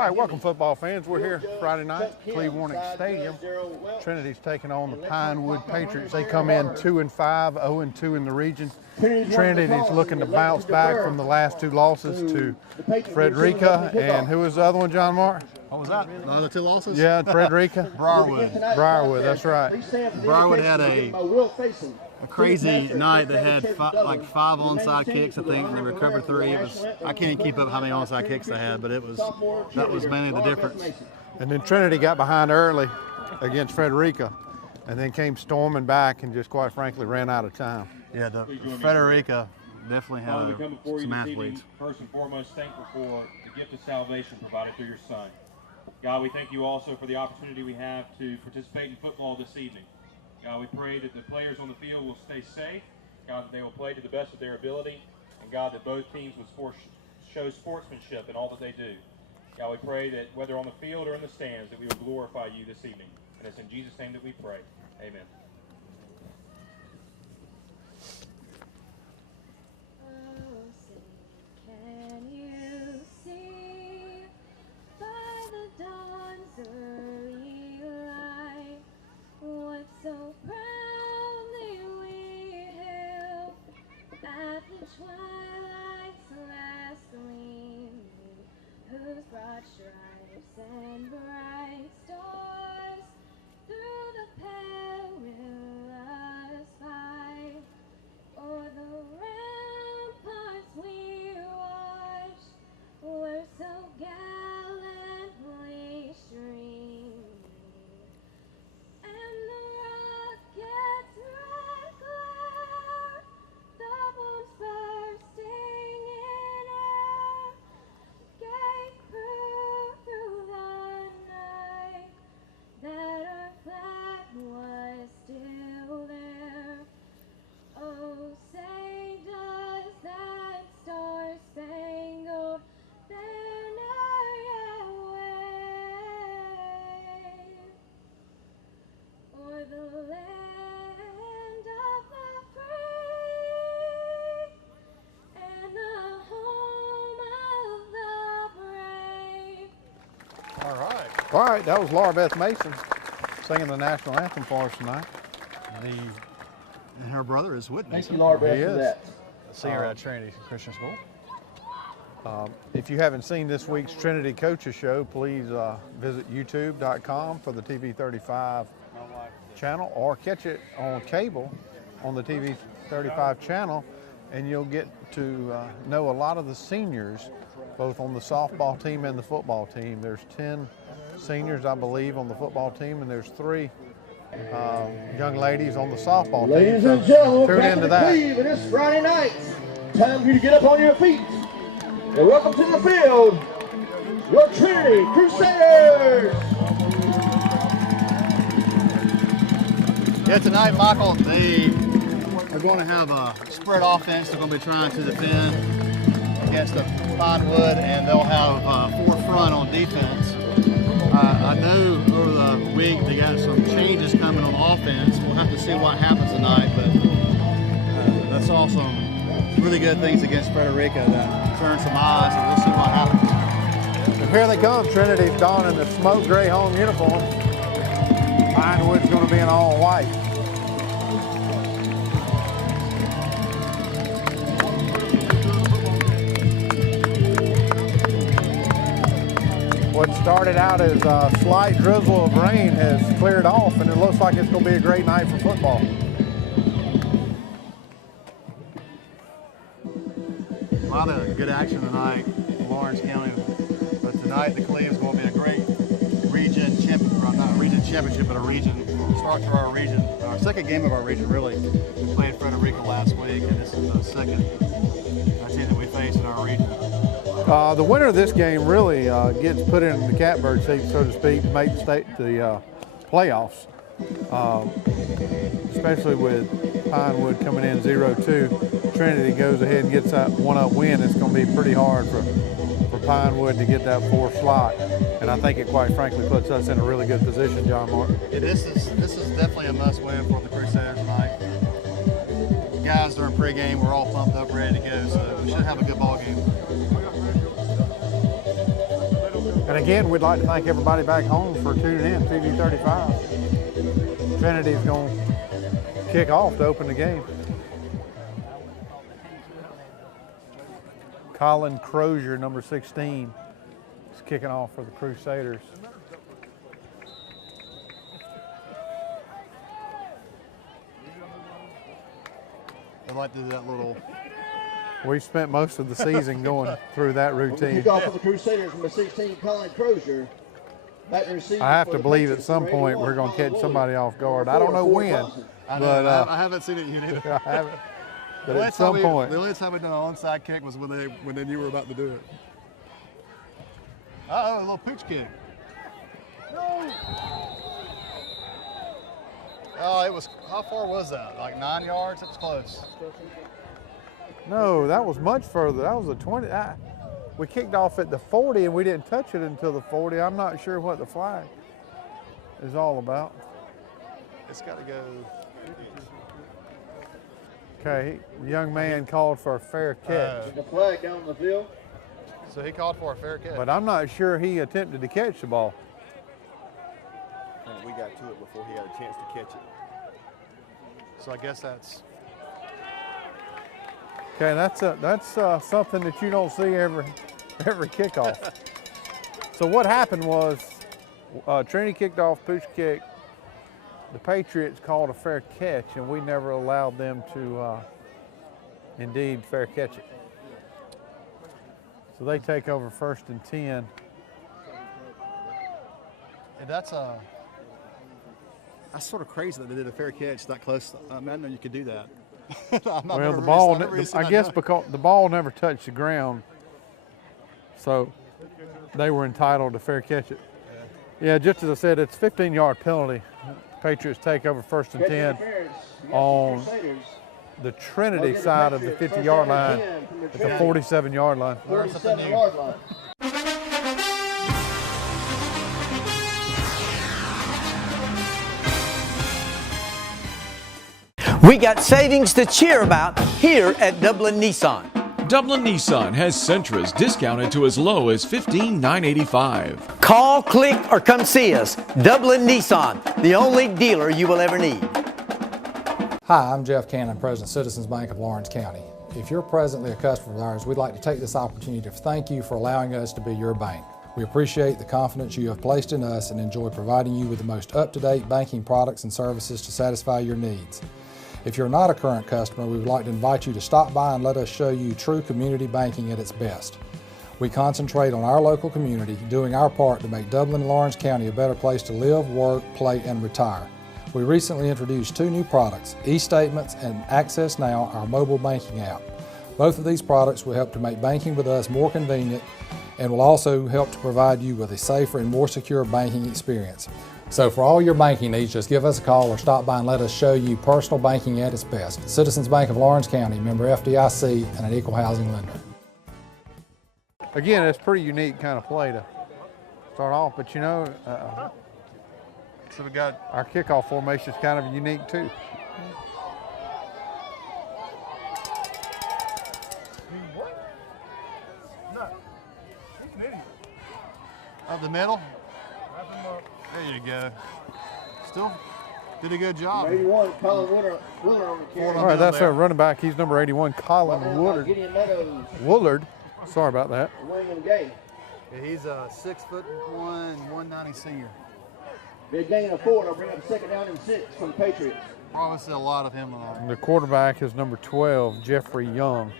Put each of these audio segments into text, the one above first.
All right, welcome football fans. We're here Friday night, Cleveland Stadium. Trinity's taking on the Pinewood Patriots. They come in 2-5, 0-2 in the region. Trinity's looking to bounce back from the last two losses to Frederica, and who was the other one, John Mark? What was that? The other two losses? Yeah, Frederica. Briarwood, that's right. Briarwood had a crazy night. They had like 5 onside kicks, I think, and they recovered 3. I can't keep up how many onside kicks they had, but that was mainly the difference. And then Trinity got behind early against Frederica, and then came storming back and just quite frankly ran out of time. Yeah, the Frederica definitely had some athletes. First and foremost, thankful for the gift of salvation provided through your Son. God, we thank you also for the opportunity we have to participate in football this evening. God, we pray that the players on the field will stay safe. God, that they will play to the best of their ability. And God, that both teams will show sportsmanship in all that they do. God, we pray that whether on the field or in the stands, that we will glorify you this evening. And it's in Jesus' name that we pray. Amen. So proudly we hail at the twilight's last gleaming, whose broad stripes and bright stars through the perilous fight o'er the ramparts we watched were so gallantly streaming. All right, that was Laura Beth Mason singing the national anthem for us tonight. And her brother is Whitney. Thank you, Laura Beth, for that. See her at Trinity Christian School. If you haven't seen this week's Trinity Coaches Show, please visit youtube.com for the TV35 channel, or catch it on cable on the TV35 channel, and you'll get to know a lot of the seniors, both on the softball team and the football team. There's 10 seniors, I believe, on the football team, and there's 3 young ladies on the softball team. Ladies and gentlemen, tune back into to that. Cleveland this Friday night. Time for you to get up on your feet. And welcome to the field, your Trinity Crusaders. Yeah, tonight, Michael, they are going to have a spread offense. They're going to be trying to defend against the Pinewood, and they'll have 4 front on defense. I know over the week they got some changes coming on offense. We'll have to see what happens tonight, but that's all some really good things against Frederica that turn some eyes, and we'll see what happens. And here they come. Trinity's donning the smoke gray home uniform. Pinewood's going to be in all white. What started out as a slight drizzle of rain has cleared off, and it looks like it's going to be a great night for football. A lot of good action tonight in Lawrence County, but tonight the Cleve's going to be a great region championship, but a region start to our region, our second game of our region really. We played Frederica last week, and this is the second team that we face in our region. The winner of this game really gets put in the catbird seat, so to speak, to make the playoffs, especially with Pinewood coming in 0-2. Trinity goes ahead and gets that 1-up win. It's going to be pretty hard for Pinewood to get that 4th slot, and I think it quite frankly puts us in a really good position, John Mark. Yeah, this is definitely a must-win for the Crusaders tonight. Guys during pregame, we're all pumped up, ready to go, so we should have a good ball game. And again, we'd like to thank everybody back home for tuning in, TV 35. Trinity's going to kick off to open the game. Colin Crozier, number 16, is kicking off for the Crusaders. I'd like to do that little. We spent most of the season going through that routine. Kick off for the Crusaders, number 16, Colin Crozier. Back to receive I have for to the believe at Patriots, some number point 81, we're going to Colin catch somebody Wood. off guard. I don't know when, but I haven't seen it yet either. I haven't. But The at some point, the only time we done an onside kick was when they knew we were about to do it. Uh-oh, a little pooch kick. No. Oh, it was, how far was that? Like 9 yards? It was close. no, that was much further. That was a 20. We kicked off at the 40 and we didn't touch it until the 40. I'm not sure what the flag is all about. It's got to go. Okay, the young man called for a fair catch, The flag down the field. So he called for a fair catch. but I'm not sure he attempted to catch the ball. We got to it before he had a chance to catch it. So I guess that's. Okay, that's something that you don't see every kickoff. So what happened was Trinity kicked off, pooch kick. The Patriots called a fair catch, and we never allowed them to indeed fair catch it. So they take over 1st and 10. And that's sort of crazy that they did a fair catch that close. I mean, I know you could do that. Well, the ball, I guess because the ball never touched the ground, so they were entitled to fair catch it. Yeah, just as I said, it's a 15-yard penalty. Patriots take over 1st and 10 on the Trinity side of the 50-yard line at the 47-yard line. 47-yard line. We got savings to cheer about here at Dublin Nissan. Dublin Nissan has Sentras discounted to as low as $15,985. Call, click, or come see us. Dublin Nissan, the only dealer you will ever need. Hi, I'm Jeff Cannon, President of Citizens Bank of Lawrence County. If you're presently a customer of ours, we'd like to take this opportunity to thank you for allowing us to be your bank. We appreciate the confidence you have placed in us and enjoy providing you with the most up-to-date banking products and services to satisfy your needs. If you're not a current customer, we would like to invite you to stop by and let us show you true community banking at its best. We concentrate on our local community, doing our part to make Dublin and Lawrence County a better place to live, work, play, and retire. We recently introduced 2 new products, eStatements and Access Now, our mobile banking app. Both of these products will help to make banking with us more convenient and will also help to provide you with a safer and more secure banking experience. So for all your banking needs, just give us a call or stop by and let us show you personal banking at its best. Citizens Bank of Lawrence County, member FDIC, and an equal housing lender. Again, it's a pretty unique kind of play to start off, but you know, So we got. our kickoff formation is kind of unique too. Up the middle. There you go. Still did a good job. 81, Colin Woolard on the carry. All right, that's our running back. He's number 81, Colin Woolard. Gideon Meadows, Woolard. Sorry about that. William Gay. Yeah, he's a 6'1", 190 senior. Big gain of 4, and I'll bring up 2nd down and 6 for the Patriots. Probably see a lot of him. And the quarterback is number 12, Jeffrey Young,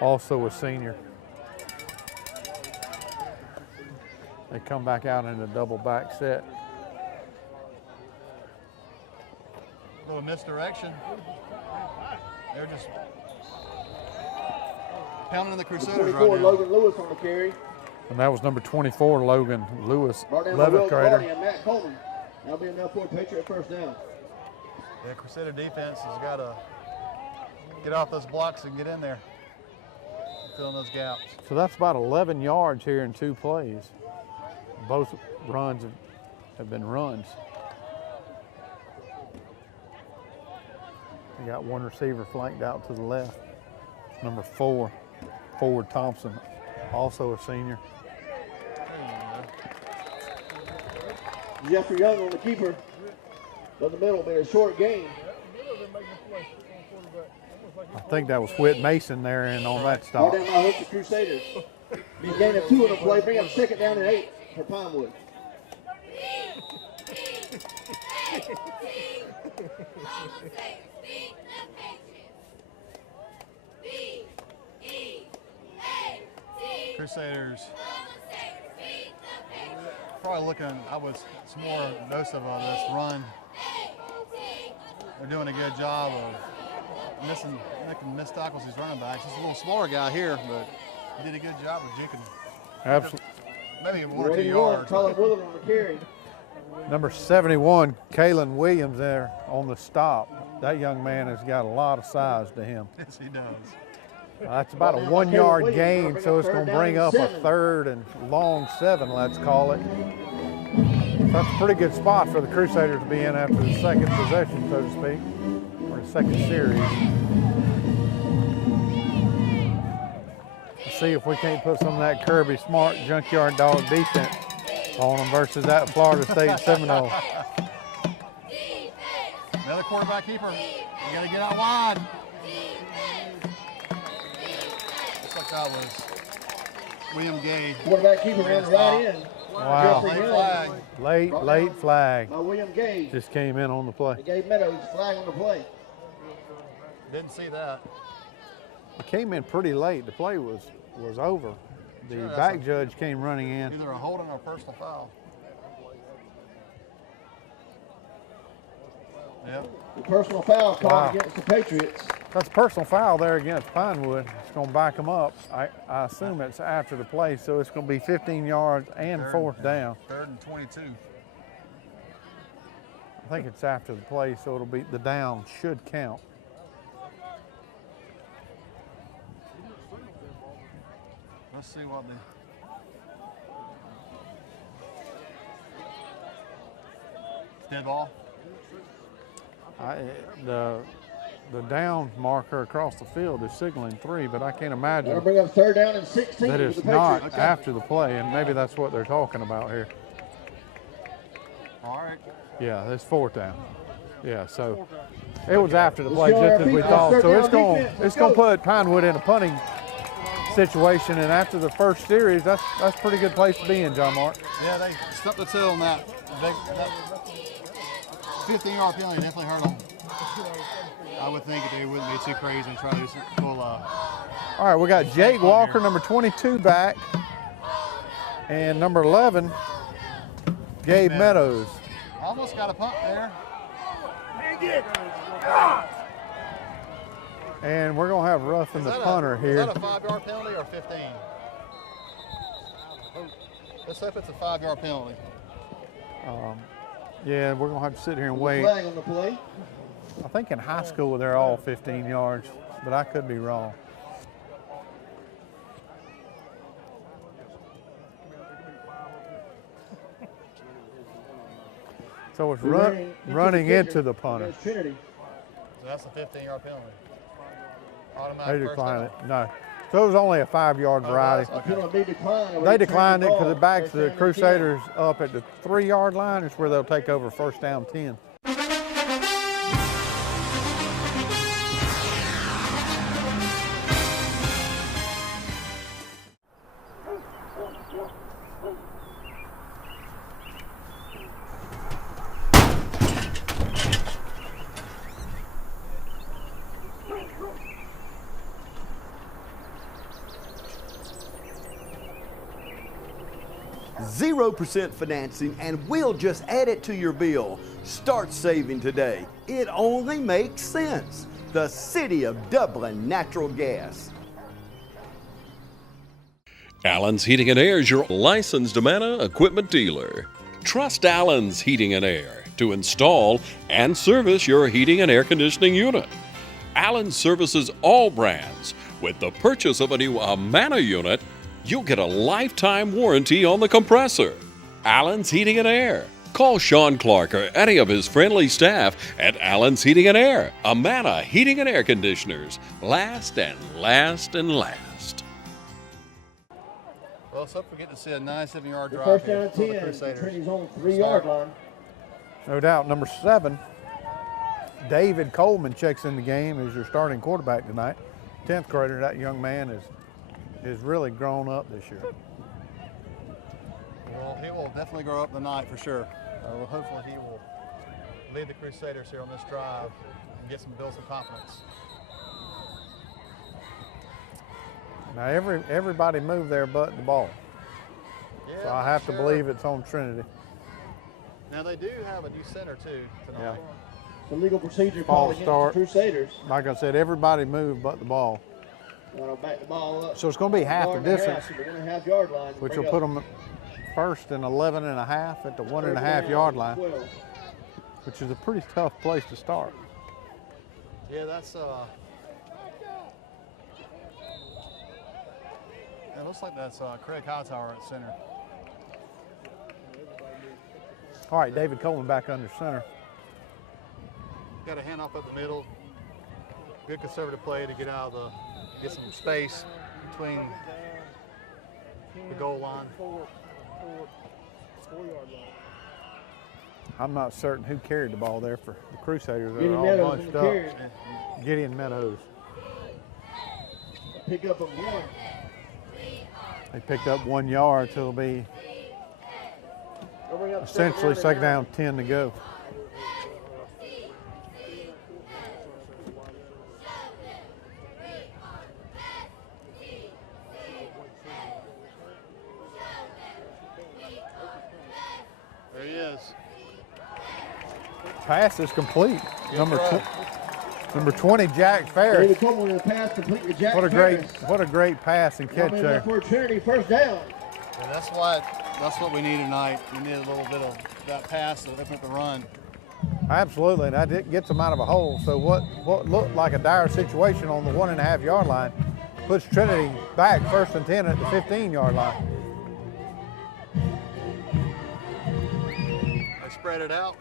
also a senior. They come back out in a double back set. A little misdirection. They're just pounding the Crusaders right 24, now. Logan Lewis on the carry. And that was number 24, Logan Lewis, Brought down by 11th Will grader. Clardy and Matt Coleman. That'll be enough for a Patriot 1st down. The Crusader defense has got to get off those blocks and get in there, fill in those gaps. So that's about 11 yards here in 2 plays. Both runs have been runs. We got one receiver flanked out to the left. Number 4, Forward Thompson, also a senior. Jeffrey Young on the keeper. But the middle made a short gain. I think that was Whit Mason there and on that stop. Ball down by Hook the Crusaders. Be a gain of 2 on the play. Bring up 2nd down and 8 for Pinewood. Crusaders probably looking, I was, it's more notice of this run. They're doing a good job of making missed tackles, these running backs. He's a little smaller guy here, but he did a good job of jinking. Absolutely. Maybe 1 or 2 yards. Colin Willard on the carry. Number 71, Kalen Williams there on the stop. That young man has got a lot of size to him. Yes, he does. That's about a 1 yard gain, so it's going to bring up a 3rd and long 7, let's call it. So that's a pretty good spot for the Crusaders to be in after the 2nd possession, so to speak, or the 2nd series. Let's see if we can't put some of that Kirby Smart junkyard dog defense on them versus that Florida State Seminole. Another quarterback keeper. You got to get out wide. Looks like that was William Gay. Quarterback keeper ran the right end. Wow. Late flag. Late flag. By William Gage. Just came in on the play. They gave Meadows flag on the play. Didn't see that. It came in pretty late. The play was over. The back judge came running in. Either a holding or a personal foul. Yep. The personal foul called against the Patriots. That's a personal foul there against Pinewood. It's going to back them up. I assume it's after the play, so it's going to be 15 yards and 4th down. 3rd and 22. I think it's after the play, so it'll be the down should count. Let's see what the dead ball. The down marker across the field is signaling 3, but I can't imagine That'll bring up 3rd down and 16 that for it's the not Patriots. after the play, and maybe that's what they're talking about here. All right. Yeah, it's 4th down. Yeah, so it was after the play, just as we thought. So it's going to put Pinewood in a punting situation, and after the first series, that's a pretty good place to be in, John Mark. Yeah, they stuck the tail on that. That 15-yard penalty definitely hurt them. I would think they wouldn't be too crazy and try to pull. All right, we got Jake Walker, number 22, back, and number 11, Gabe Meadows. Almost got a punt there. And we're going to have roughing the punter here. Is that a 5-yard penalty or 15? Let's see if it's a 5-yard penalty. Yeah, we're going to have to sit here and wait. Flag on the play. I think in high school they're all 15 yards, but I could be wrong. So it's running into the punter. Trinity. So that's a 15-yard penalty. They Automatic declined it. No. So it was only a 5-yard variety. They declined it because it backs the Crusaders up at the 3-yard line. It's where they'll take over 1st down 10. %0 financing, and we'll just add it to your bill. Start saving today. It only makes sense. The City of Dublin Natural Gas. Allen's Heating and Air is your licensed Amana equipment dealer. Trust Allen's Heating and Air to install and service your heating and air conditioning unit. Allen services all brands. With the purchase of a new Amana unit, you'll get a lifetime warranty on the compressor. Allen's Heating and Air. Call Sean Clark or any of his friendly staff at Allen's Heating and Air. Amana Heating and Air Conditioners. Last and last and last. Well, let's hope we get to see a nice 7-yard The drive first here down and for the 10. Crusaders. Trinity's on the 3-yard line. No doubt. Number 7, David Coleman checks in the game as your starting quarterback tonight. 10th grader. That young man is really grown up this year. Well, he will definitely grow up tonight for sure. Well, hopefully he will lead the Crusaders here on this drive and build some confidence. Now everybody moved there but the ball. Yeah, So I have to believe it's on Trinity. Now they do have a new center too tonight. Yeah. The legal procedure Ball call against start. the Crusaders. Like I said, everybody moved but the ball. Gonna back the ball up. So it's going to be half the Yard and a difference, half, so they're gonna half-yard line. which Bring will put up them first and 11 and a half at the 1.5 yard line, 12. which is a pretty tough place to start. Yeah, that's it looks like that's Craig Hightower at center. All right, David Coleman back under center. Got a handoff up the middle. Good conservative play to get some space between the goal line. I'm not certain who carried the ball there for the Crusaders. They're Gideon all Meadows bunched in the up. carry. Gideon Meadows. Pick up of 1. They picked up 1 yard, so it'll be They'll bring up essentially second down, 10 to go. There he is. Pass is complete. Number 20, Jack Ferris. David Coleman with the pass complete to Jack What a Ferris. great pass and catch there. For Trinity, first down. And that's what we need tonight. We need a little bit of that pass to open up the run. Absolutely, and that gets them out of a hole. So what looked like a dire situation on the 1.5 yard line puts Trinity back first and 10 at the 15 yard line. They spread it out.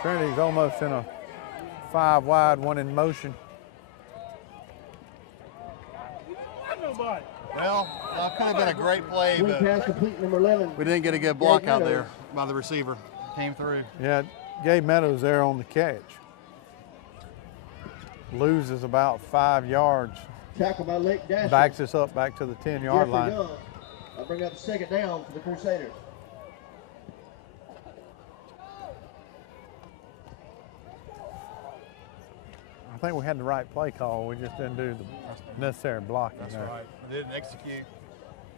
Trinity's almost in a 5 wide, 1 in motion. Well, that could have been a great play, Swing but pass complete, number 11. we didn't get a good block out Meadows. there by the receiver. Came through. Yeah, Gabe Meadows there on the catch. Loses about 5 yards. Tackle by Lake Dasher. Backs us up back to the 10 yard Jeffrey line. Young. I'll bring up second down for the Crusaders. I think we had the right play call. We just didn't do the necessary blocking That's there. right. We didn't execute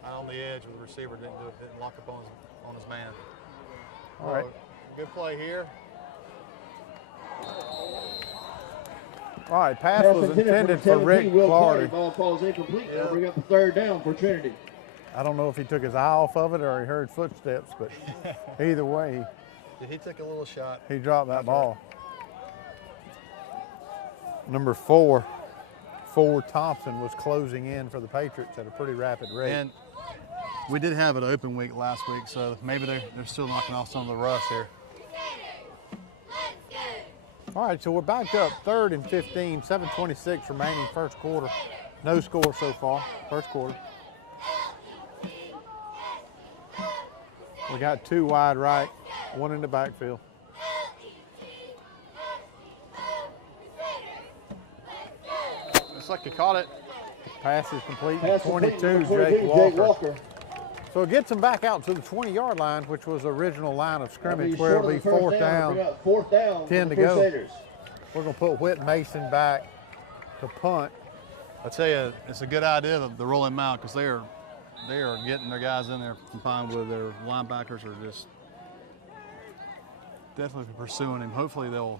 on the edge with the receiver. Didn't lock up on his man. All right. Good play here. All right, pass was intended for Rick Will Clardy. Ball falls incomplete. They'll bring up the third down for Trinity. I don't know if he took his eye off of it or he heard footsteps, but either way, He took a little shot. he dropped that ball. Number 4, Ford Thompson was closing in for the Patriots at a pretty rapid rate. And we did have an open week last week, so maybe they're still knocking off some of the rust here. All right, so we're back up 3rd and 15, 7:26 remaining first quarter. No score so far, first quarter. We got 2 wide right, 1 in the backfield. Looks like you caught it. Pass is complete. Pass 22, complete, Jake 22, Walker. So it gets them back out to the 20-yard line, which was the original line of scrimmage, where it'll be fourth down, 10 to go. We're going to put Whit Mason back to punt. I tell you, it's a good idea to roll him out because they are getting their guys in there from Pinewood. Their linebackers are just definitely pursuing him. Hopefully they'll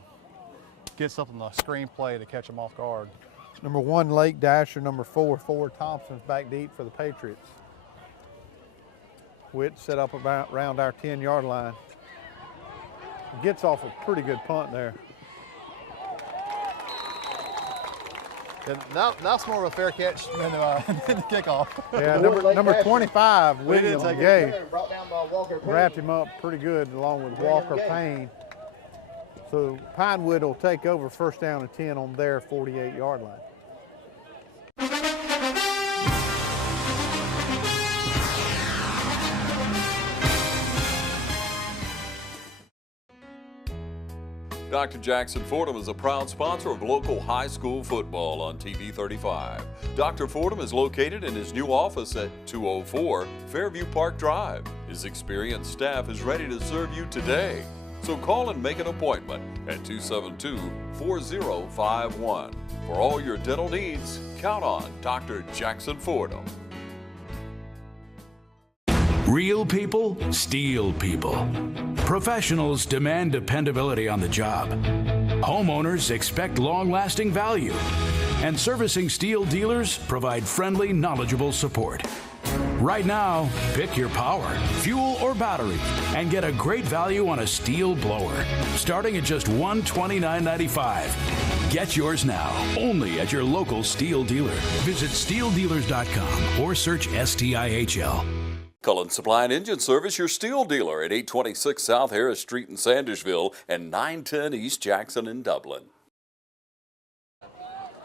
get something on the screenplay to catch him off guard. Number 1, Lake Dasher. Number 4, Ford Thompson's back deep for the Patriots. Whit set up around our 10-yard line. Gets off a pretty good punt there. And that's more of a fair catch than the kickoff. Yeah, number 25, William Gay, Brought down by Walker Payne. wrapped him up pretty good along with Walker Payne. So Pinewood will take over first down and 10 on their 48-yard line. Dr. Jackson Fordham is a proud sponsor of local high school football on TV 35. Dr. Fordham is located in his new office at 204 Fairview Park Drive. His experienced staff is ready to serve you today. So call and make an appointment at 272-4051. For all your dental needs, count on Dr. Jackson Fordham. Real people, steel people. Professionals demand dependability on the job. Homeowners expect long-lasting value. And servicing steel dealers provide friendly, knowledgeable support. Right now, pick your power, fuel, or battery, and get a great value on a steel blower, starting at just $129.95. Get yours now, only at your local steel dealer. Visit steeldealers.com or search STIHL. Cullen Supply and Engine Service, your steel dealer at 826 South Harris Street in Sandersville and 910 East Jackson in Dublin.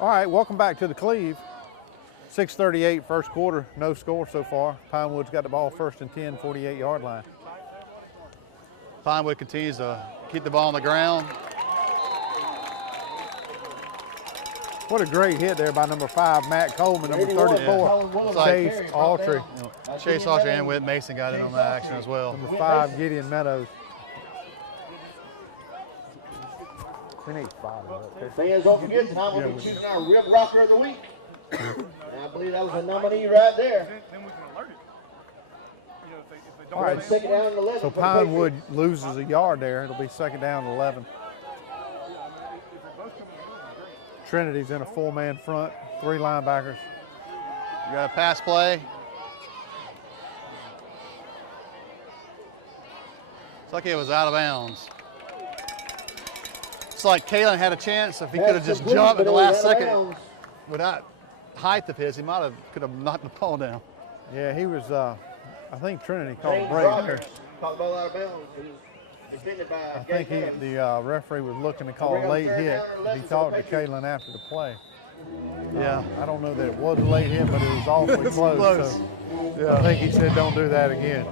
All right, welcome back to the Cleve. 6:38 first quarter, no score so far. Pinewood's got the ball first and 10, 48-yard line. Pinewood continues to keep the ball on the ground. What a great hit there by number 5, Matt Coleman, number 34, Chase Autry. Chase Autry and Whit Mason got in on that action as well. Number 5, Gideon Meadows. Fans, don't forget, tonight we'll be choosing our Rip Rocker of the Week. And I believe that was a nominee right there. All right, second down and 11. So Pinewood loses a yard there. It'll be second down and 11. Trinity's in a 4-man front, 3 linebackers. You got a pass play. It's like it was out of bounds. It's like Kalen had a chance. If he could have just jumped at the last second with that height of his, he could have knocked the ball down. Yeah, he was, I think Trinity called a break there. Caught the ball out of bounds. I think the referee was looking to call a late hit. He talked to Kalen after the play. Yeah. I don't know that it was a late hit, but it was awfully close. So yeah. I think he said don't do that again.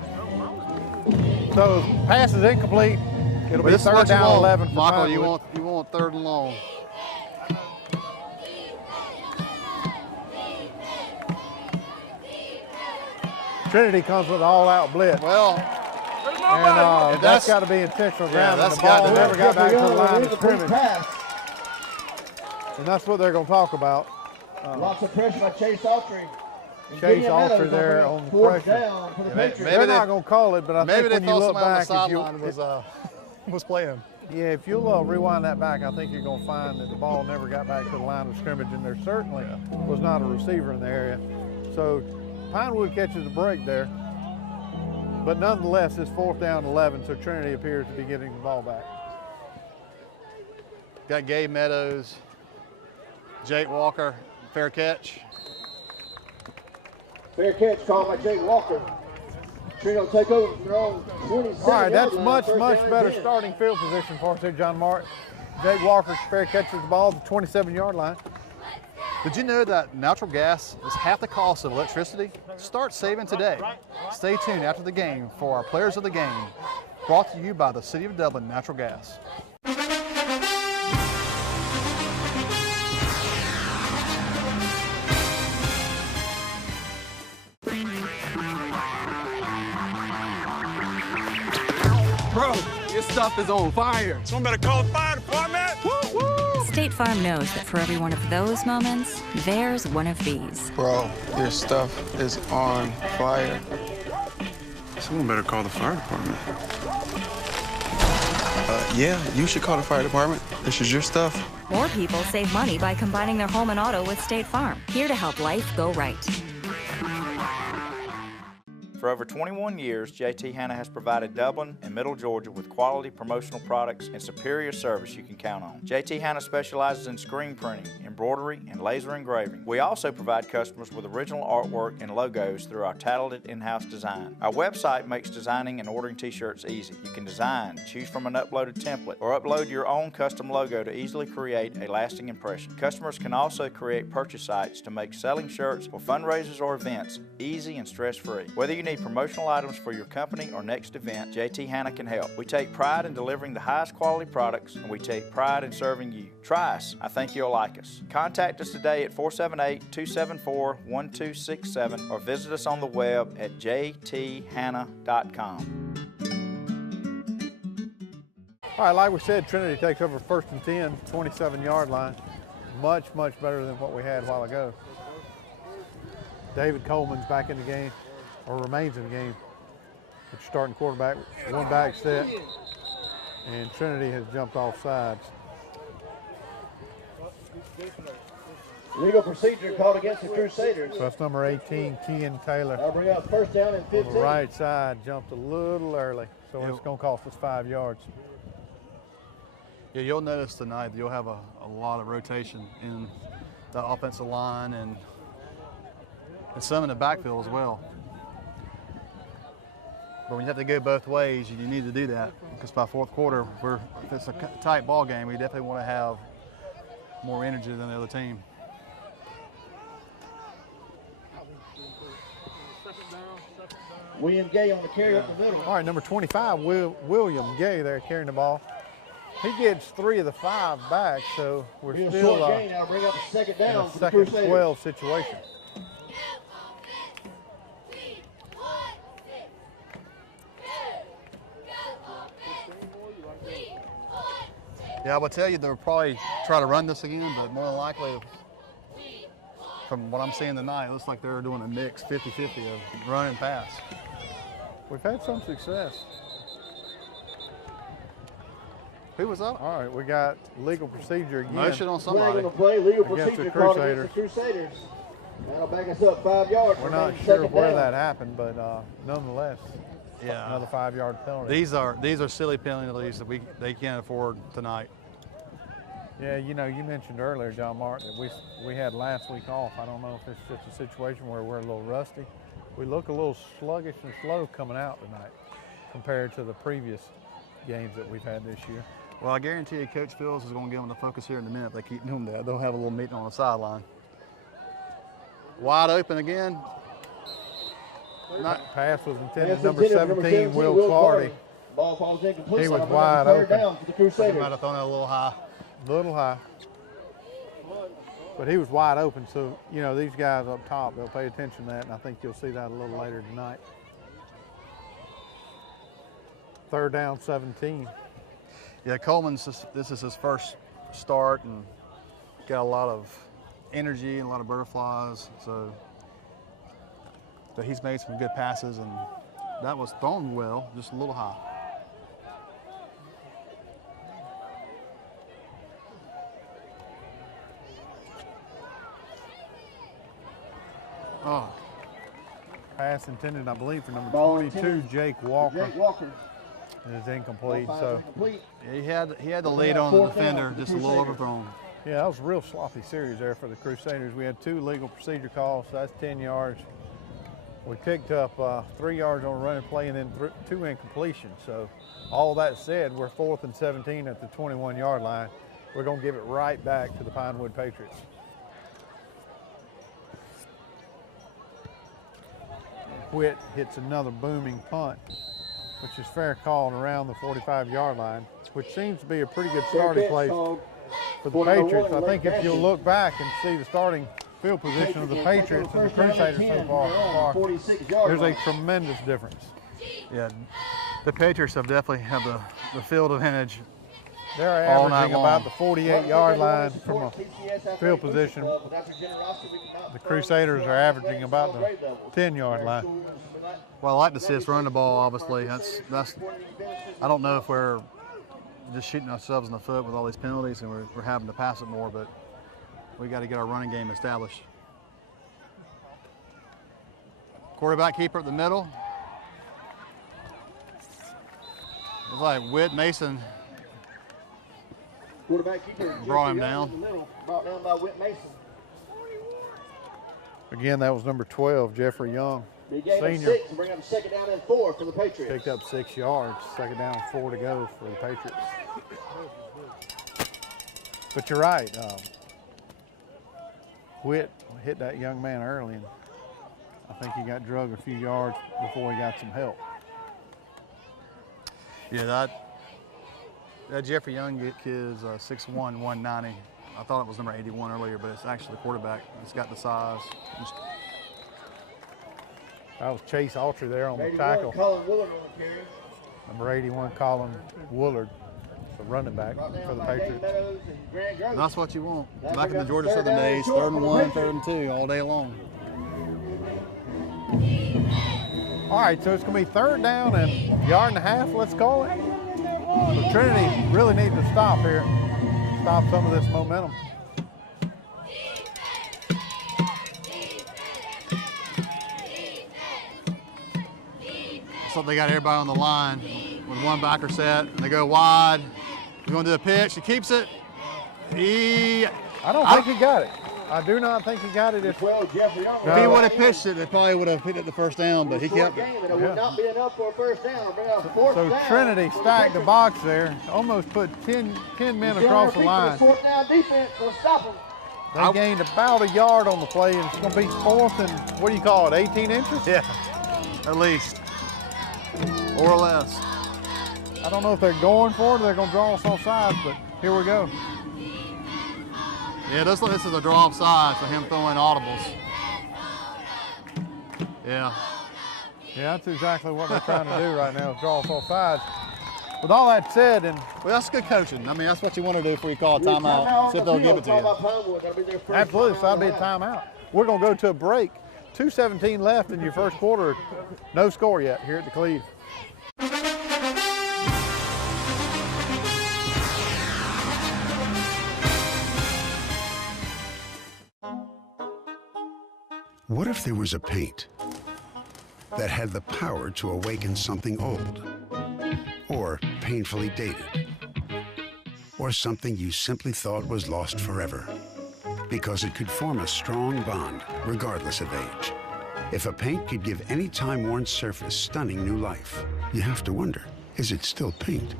So pass is incomplete. It'll be third down 11 for Michael, Pinewood. you want third and long. Trinity comes with an all-out blitz. Well, and that's got to be intentional ground. And the ball never got back to the line of scrimmage. And that's what they're going to talk about. Lots of pressure by Chase Autry. Chase Autry there on pressure. They're not going to call it, but I think when you look back, was playing. Yeah, if you'll rewind that back, I think you're going to find that the ball never got back to the line of scrimmage, and there certainly was not a receiver in the area. So Pinewood catches a break there, but nonetheless, it's fourth down 11, so Trinity appears to be getting the ball back. Got Gabe Meadows, Jake Walker, fair catch. Fair catch called by Jake Walker. Trinity will take over from their own 27. All right, that's much better starting field position for us here, John Martin. Jake Walker fair catches the ball at the 27-yard line. Did you know that natural gas is half the cost of electricity? Start saving today. Stay tuned after the game for our Players of the Game, brought to you by the City of Dublin Natural Gas. Bro, your stuff is on fire. Someone better call the fire department. Woo, woo. State Farm knows that for every one of those moments, there's one of these. Bro, your stuff is on fire. Someone better call the fire department. Yeah, you should call the fire department. This is your stuff. More people save money by combining their home and auto with State Farm. Here to help life go right. For over 21 years, JT Hanna has provided Dublin and Middle Georgia with quality promotional products and superior service you can count on. JT Hanna specializes in screen printing, embroidery, and laser engraving. We also provide customers with original artwork and logos through our talented in-house design. Our website makes designing and ordering t-shirts easy. You can design, choose from an uploaded template, or upload your own custom logo to easily create a lasting impression. Customers can also create purchase sites to make selling shirts for fundraisers or events easy and stress-free. Whether you need need promotional items for your company or next event, JT Hanna can help. We take pride in delivering the highest quality products, and we take pride in serving you. Try us. I think you'll like us. Contact us today at 478-274-1267 or visit us on the web at jthanna.com. All right, like we said, Trinity takes over 1st and 10, 27-yard line. Much, much better than what we had a while ago. David Coleman's back in the game, or remains in the game. But your starting quarterback, one back set, and Trinity has jumped off sides. Legal procedure called against the Crusaders. So that's number 18, Kean Taylor. That'll bring up 1st down and 15. On the right side, jumped a little early, so it's going to cost us 5 yards. Yeah, you'll notice tonight that you'll have a lot of rotation in the offensive line and some in the backfield as well. But when you have to go both ways, you need to do that, because by 4th quarter, if it's a tight ball game, we definitely want to have more energy than the other team. William Gay on the carry up the middle. All right, number 25, William Gay there carrying the ball. He gets 3 of the 5 back, so we're still gain. That'll bring up a 2nd down in for a the 2nd Crusaders. 12 situation. Yeah, I would tell you they'll probably try to run this again, but more than likely, from what I'm seeing tonight, it looks like they're doing a mix 50-50 of run and pass. We've had some success. Who was up? All right, we got legal procedure again. Motion on Flag somebody. on the play, legal Against procedure the called Crusaders. against the Crusaders. That'll back us up 5 yards. We're not sure where that happened, but nonetheless, Yeah. another 5-yard penalty. These are silly penalties that they can't afford tonight. Yeah, you know, you mentioned earlier, John Mark, that we had last week off. I don't know if it's just a situation where we're a little rusty. We look a little sluggish and slow coming out tonight compared to the previous games that we've had this year. Well, I guarantee you Coach Fields is going to give them the focus here in a minute if they keep doing that. They'll have a little meeting on the sideline. Wide open again. Pass was intended, number 17, Will Clardy. Ball falls incomplete. He was That'll wide bring up 3rd open. down for the Crusaders. He might have thrown it a little high. Little high. But he was wide open, so, you know, these guys up top, they'll pay attention to that, and I think you'll see that a little later tonight. 3rd down, 17. Yeah, Coleman's this is his first start and got a lot of energy and a lot of butterflies. So but he's made some good passes, and that was thrown well, just a little high. Oh. Pass intended, I believe, for number Ball 22, intended. Jake Walker. Jake Walker. And it's incomplete. So Yeah, he had the lead on the defender, just a little overthrown. yeah, that was a real sloppy series there for the Crusaders. We had 2 legal procedure calls, so that's 10 yards. We picked up 3 yards on a running play and then 2 incompletions. So all that said, we're 4th and 17 at the 21-yard line. We're going to give it right back to the Pinewood Patriots. Whit hits another booming punt, which is fair call around the 45-yard line, which seems to be a pretty good starting place for the Patriots. I think if you'll look back and see the starting field position of the Patriots and the Crusaders so far, there's a tremendous difference. Yeah, the Patriots have definitely have the field advantage. They're averaging about the 48-yard line from a field position. The Crusaders are averaging about the 10-yard line. Well, I like to see us run the ball, obviously. That's. I don't know if we're just shooting ourselves in the foot with all these penalties and we're having to pass it more, but we got to get our running game established. Quarterback keeper at the middle. It's like Whit Mason Quarterback keeper brought him down. Brought down by Whit Mason. Again, that was number 12, Jeffrey Young, They gave him senior. 6 and bring up 2nd down and 4 for the Patriots. Picked up 6 yards, 2nd down, 4 to go for the Patriots. But you're right. Whit hit that young man early, and I I think he got drugged a few yards before he got some help. Yeah, that Jeffrey Young kid is 6'1", 190. I thought it was number 81 earlier, but it's actually the quarterback. It's got the size. That was Chase Autry there on the tackle. Colin Willard on the carry. Number 81, Colin Woolard, the running back for the Patriots. And that's what you want. Back in the Georgia Southern days, 3rd and 1, 3rd and 2, all day long. All right, so it's going to be 3rd down and 1.5 yards, let's call it. So Trinity really needs to stop here, stop some of this momentum. So they got everybody on the line with one backer set, and they go wide. He's going to do a pitch. He keeps it. I don't think he got it. I do not think he got it. If he would have pitched it, they probably would have hit it the first down, but he kept it. It would not be enough for a first down. So Trinity stacked the box there, almost put 10 men across the line. 4th down defense will stop them. They gained about 1 yard on the play, and it's going to be 4th and, what do you call it, 18 inches? Yeah, at least, or less. I don't know if they're going for it or they're going to draw us off sides, but here we go. Yeah, this is a draw off sides for him throwing audibles. Yeah. Yeah, that's exactly what they're trying to do right now, is draw us off sides. With all that said, and well, that's good coaching. I mean, that's what you want to do before you call a timeout. See if they'll give it to you. Absolutely, so that'll be a timeout. We're going to go to a break. 2:17 left in your first quarter. No score yet here at the Cleve. What if there was a paint that had the power to awaken something old, or painfully dated, or something you simply thought was lost forever, because it could form a strong bond regardless of age? If a paint could give any time-worn surface stunning new life, you have to wonder, is it still paint?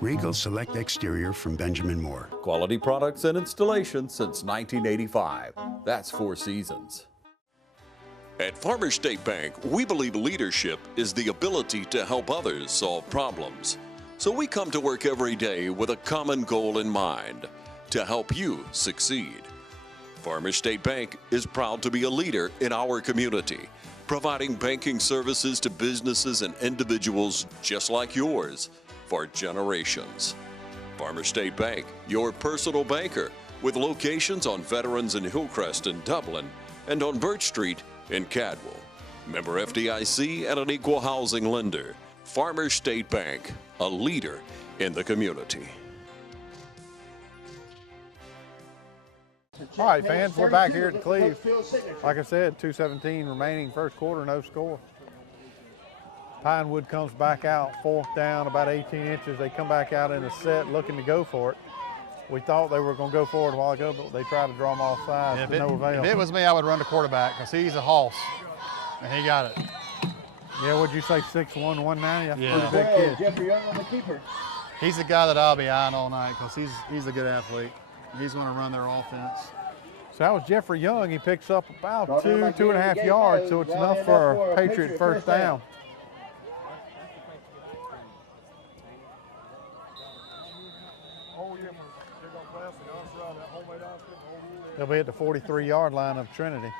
Regal Select Exterior from Benjamin Moore. Quality products and installation since 1985. That's 4 seasons. At Farmers State Bank, we believe leadership is the ability to help others solve problems. So we come to work every day with a common goal in mind, to help you succeed. Farmers State Bank is proud to be a leader in our community, providing banking services to businesses and individuals just like yours for generations. Farmers State Bank, your personal banker, with locations on Veterans and Hillcrest in Dublin and on Birch Street in Cadwell. Member FDIC and an equal housing lender. Farmers State Bank, a leader in the community. All right, fans, we're back here at the Cleve. Like I said, 2:17 remaining first quarter, no score. Pinewood comes back out, 4th down, about 18 inches. They come back out in a set looking to go for it. We thought they were going to go for it a while ago, but they tried to draw them off sides to no avail. If it was me, I would run the quarterback because he's a hoss, and he got it. Yeah, what'd you say, 6'1", 190? That's Yeah. a pretty big kid. Jeffrey Young on the keeper. He's the guy that I'll be eyeing all night because he's a good athlete. He's going to run their offense. So that was Jeffrey Young. He picks up about 2.5 yards, so it's enough for a Patriot first down. They'll be at the 43-yard line of Trinity.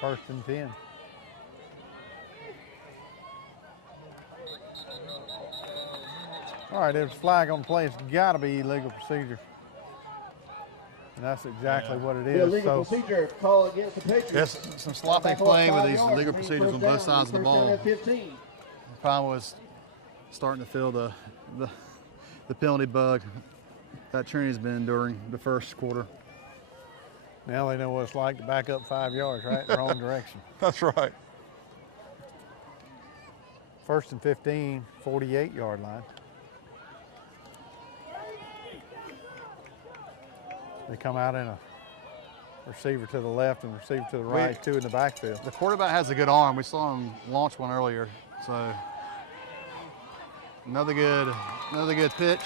1st and 10. All right, there's a flag on the play. It's got to be illegal procedure. And that's exactly what it is. Illegal procedure call against the Patriots. Yes, some sloppy play with these illegal procedures on both sides of the ball. Pinewood's starting to feel the penalty bug that Trinity's been enduring the first quarter. Now they know what it's like to back up 5 yards, right? The wrong direction. That's right. 1st and 15, 48-yard line. They come out in a receiver to the left and receiver to the right, 2 in the backfield. The quarterback has a good arm. We saw him launch one earlier. So another good pitch,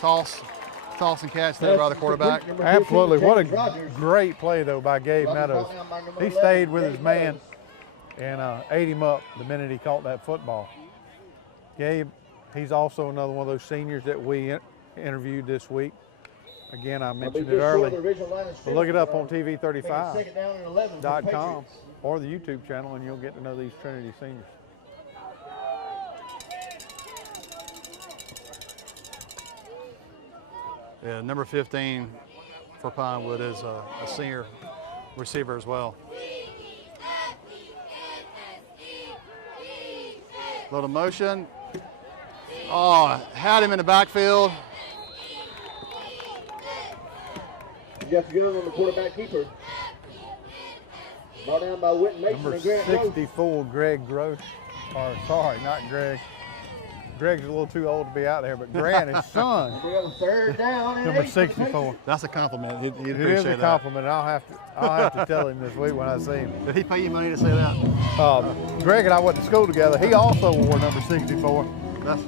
toss. toss and catch there by the quarterback. Absolutely. What a great play, though, by Gabe Meadows. He stayed with his man and ate him up the minute he caught that football. Gabe, he's also another one of those seniors that we interviewed this week. Again, I mentioned it early. But look it up on TV35.com or the YouTube channel, and you'll get to know these Trinity seniors. Yeah, number 15 for Pinewood is a senior receiver as well. Little motion. Oh, had him in the backfield. You got to go on the quarterback keeper. Brought down by Whitten Mason Number and Grant 64, Greg Gross. Or sorry, not Greg. Greg's a little too old to be out there, but Grant, his son. We got a third down. Number 64. That's a compliment. He'd It appreciate is a that. compliment. I'll have to tell him this week when I see him. Did he pay you money to say that? Greg and I went to school together. He also wore number 64.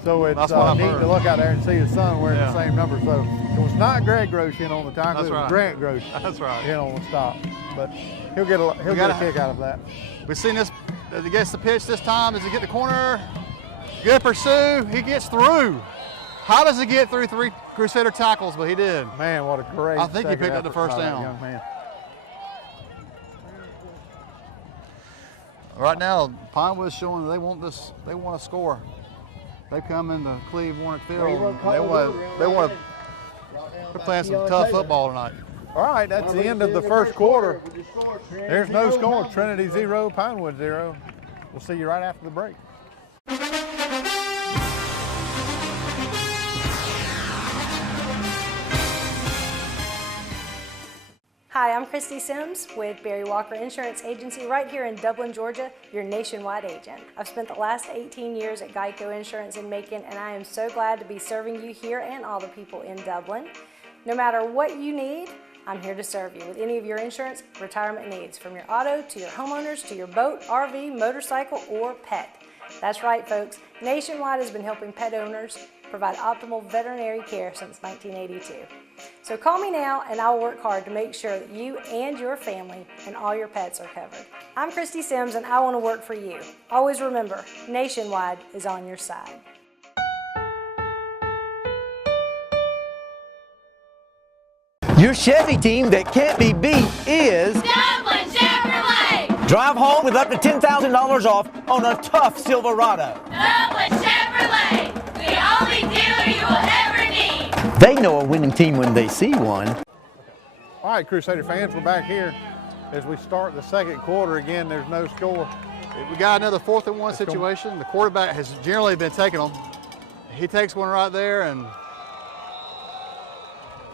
So it's that's what I've neat heard. to look out there and see his son wearing Yeah. the same number. So it was not Greg Gross in on the tackle. That's It was right. Grant Gross That's right. in on the stop. But he'll get a kick out of that. We've seen this. He gets the pitch this time. Does he get the corner? Good pursue. He gets through. How does he get through 3 Crusader tackles? But he did. Man, what a great I think he second picked up the effort first by that down. young man. Right now, Pinewood's showing that they want this. They want to score. They come into Cleve Warnick Field. They're playing some tough football tonight. All right, that's the end of the first quarter. There's no score. Trinity 0, Pinewood 0. We'll see you right after the break. Hi, I'm Christy Sims with Barry Walker Insurance Agency right here in Dublin, Georgia, your nationwide agent. I've spent the last 18 years at Geico Insurance in Macon, and I am so glad to be serving you here and all the people in Dublin. No matter what you need, I'm here to serve you with any of your insurance retirement needs, from your auto to your homeowners to your boat, RV, motorcycle, or pet. That's right, folks. Nationwide has been helping pet owners provide optimal veterinary care since 1982. So call me now and I will work hard to make sure that you and your family and all your pets are covered. I'm Christy Sims and I want to work for you. Always remember, Nationwide is on your side. Your Chevy team that can't be beat is Dublin Chevrolet! Drive home with up to $10,000 off on a tough Silverado. Dublin Chevrolet! The only dealer you will ever need! They know a winning team when they see one. All right, Crusader fans, we're back here as we start the second quarter. Again, there's no score. We got another 4th and 1 situation. The quarterback has generally been taking them. He takes one right there and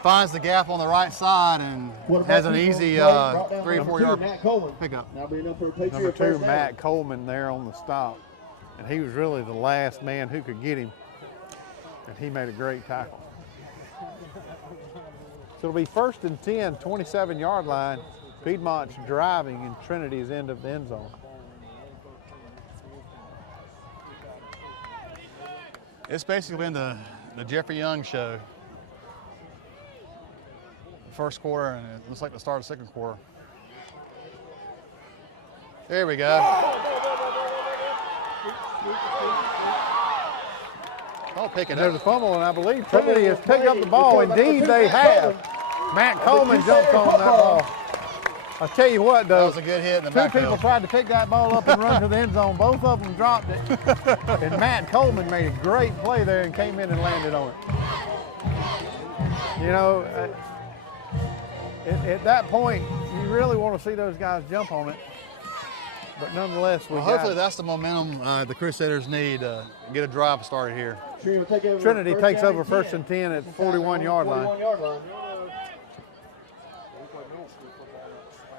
finds the gap on the right side and has an easy 3 or 4 yard pickup. Number 2, Matt Coleman there on the stop. And he was really the last man who could get him. And he made a great tackle. So it'll be 1st and 10, 27-yard line. Piedmont's driving in Trinity's end of the end zone. It's basically been the Jeffrey Young show. First quarter, and it looks like the start of the second quarter. There we go. Don't pick it There's up. a fumble, and I believe Trinity has picked up the ball. Indeed, they have. Matt Coleman jumped on that ball. I'll tell you what, though. That was a good hit in the 2 backfield. people tried to pick that ball up and run to the end zone. Both of them dropped it. And Matt Coleman made a great play there and came in and landed on it. You know, at that point, you really want to see those guys jump on it. But nonetheless, Hopefully that's the momentum the Crusaders need to get a drive started here. Trinity takes over 1st and 10 at the 41-yard line.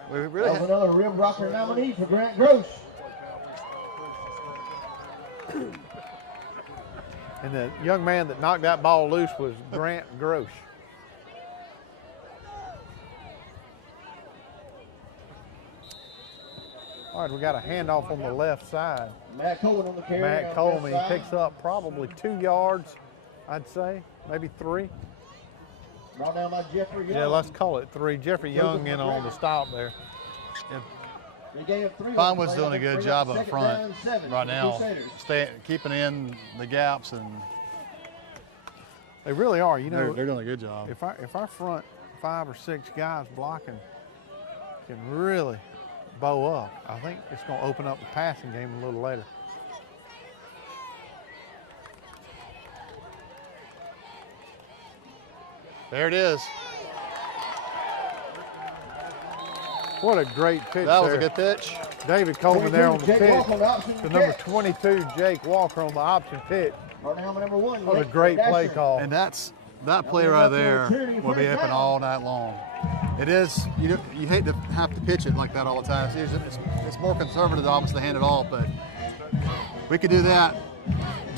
We That really was another rim rocker nominee for Grant Gross. And the young man that knocked that ball loose was Grant Gross. All right, we got a handoff on the left side. Matt Coleman on the carry. Matt Coleman, he picks up probably 2 yards, I'd say, maybe 3. Brought down by Jeffrey Young. Yeah, let's call it 3. Jeffrey Young in on the stop there. Pinewood's doing a good job up front right now, keeping in the gaps, and they really are. You know, they're doing a good job. If our front 5 or 6 guys blocking can really bow up, I think it's going to open up the passing game a little later. There it is. What a great pitch. That was a good pitch. David Coleman there on the pitch. The number 22, Jake Walker on the option pitch. Number 1. What a great play call. And that play right there will be happen all night long. It is, you hate to have to pitch it like that all the time. It's more conservative to obviously hand it off, but we could do that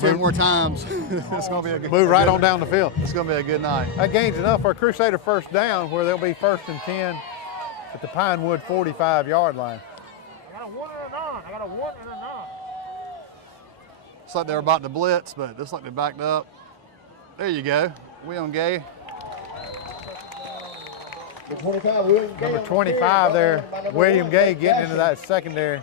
10 more times. It's going to be a good move right on down the field. It's going to be a good night. That gains enough for a Crusader first down, where they'll be 1st and 10 at the Pinewood 45-yard line. I got a 1 and a 9. I got a 1 and a 9. It's like they're about to blitz, but looks like they backed up. There you go. William Gay. Number 25 there, William Gay getting into that secondary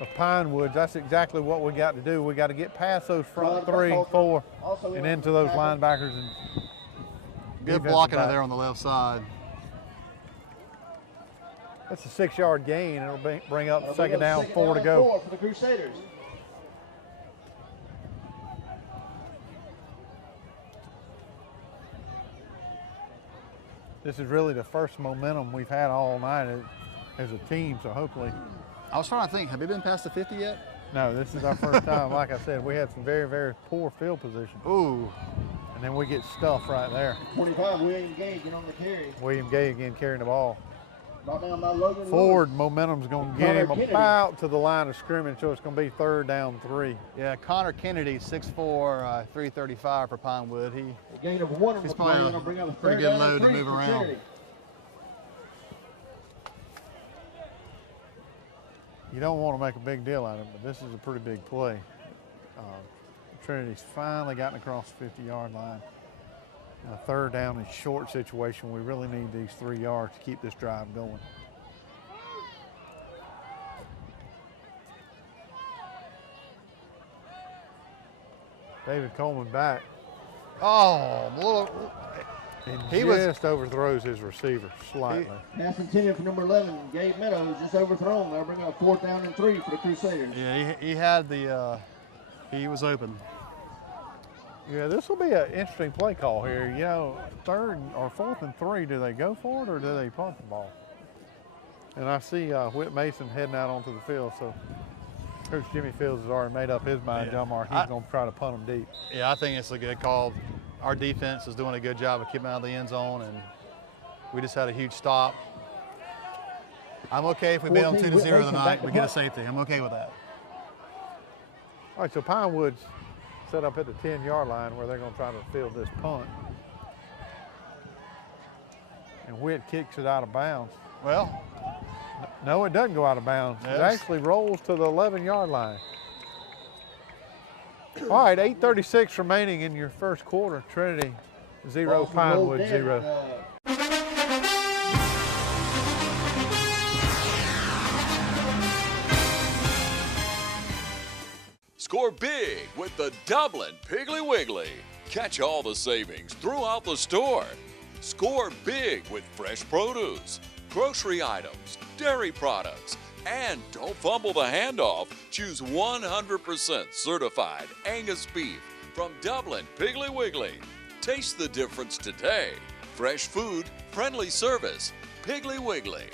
of Pinewood. That's exactly what we got to do. We got to get past those front 3, 4, and into those linebackers. And good blocking there on the left side. That's a 6-yard gain. It'll bring up 2nd down, 4 to go. For the Crusaders. This is really the first momentum we've had all night as a team, so hopefully. I was trying to think, have we been past the 50 yet? No, this is our first time. Like I said, we had some very, very poor field position. Ooh. And then we get stuffed right there. 25, William Gay get on the carry. William Gay again carrying the ball. Brought down by Logan Forward Lewis. momentum's going to get him Kennedy. about to the line of scrimmage, so it's going to be 3rd down, 3. Yeah, Connor Kennedy, 6'4", 335 for Pinewood. A gain of 1 He's probably a pretty good load to move around. You don't want to make a big deal out of it, but this is a pretty big play. Trinity's finally gotten across the 50-yard line. A 3rd down and short situation. We really need these 3 yards to keep this drive going. David Coleman back. Oh, he just overthrows his receiver slightly. Pass intended for number 11, Gabe Meadows, just overthrown. They'll bring up 4th down and 3 for the Crusaders. Yeah, he had the, he was open. Yeah, this will be an interesting play call here. You know, 3rd or 4th and 3, do they go for it or do they punt the ball? And I see Whit Mason heading out onto the field, so Coach Jimmy Fields has already made up his mind, John Mark. He's going to try to punt them deep. Yeah, I think it's a good call. Our defense is doing a good job of keeping out of the end zone, and we just had a huge stop. I'm okay if we beat them 2-0 tonight. We get a safety. I'm okay with that. All right, so Pinewood's set up at the 10-yard line where they're going to try to field this punt. And Whit kicks it out of bounds. Well, no, it doesn't go out of bounds. Yes. It actually rolls to the 11-yard line. All right, 8:36 remaining in your first quarter. Trinity 0, Pinewood 0. Score big with the Dublin Piggly Wiggly. Catch all the savings throughout the store. Score big with fresh produce, grocery items, dairy products, and don't fumble the handoff. Choose 100% certified Angus beef from Dublin Piggly Wiggly. Taste the difference today. Fresh food, friendly service, Piggly Wiggly.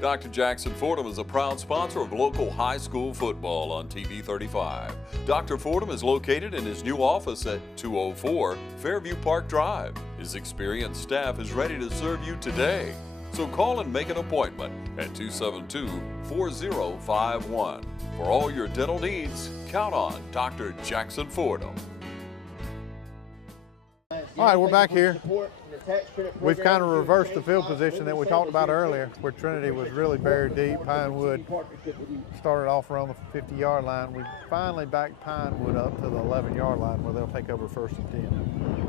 Dr. Jackson Fordham is a proud sponsor of local high school football on TV 35. Dr. Fordham is located in his new office at 204 Fairview Park Drive. His experienced staff is ready to serve you today. So call and make an appointment at 272-4051. For all your dental needs, count on Dr. Jackson Fordham. All right, we're back here. We've kind of reversed the field position that we talked about earlier, where Trinity was really buried deep. Pinewood started off around the 50-yard line. We finally backed Pinewood up to the 11-yard line where they'll take over 1st and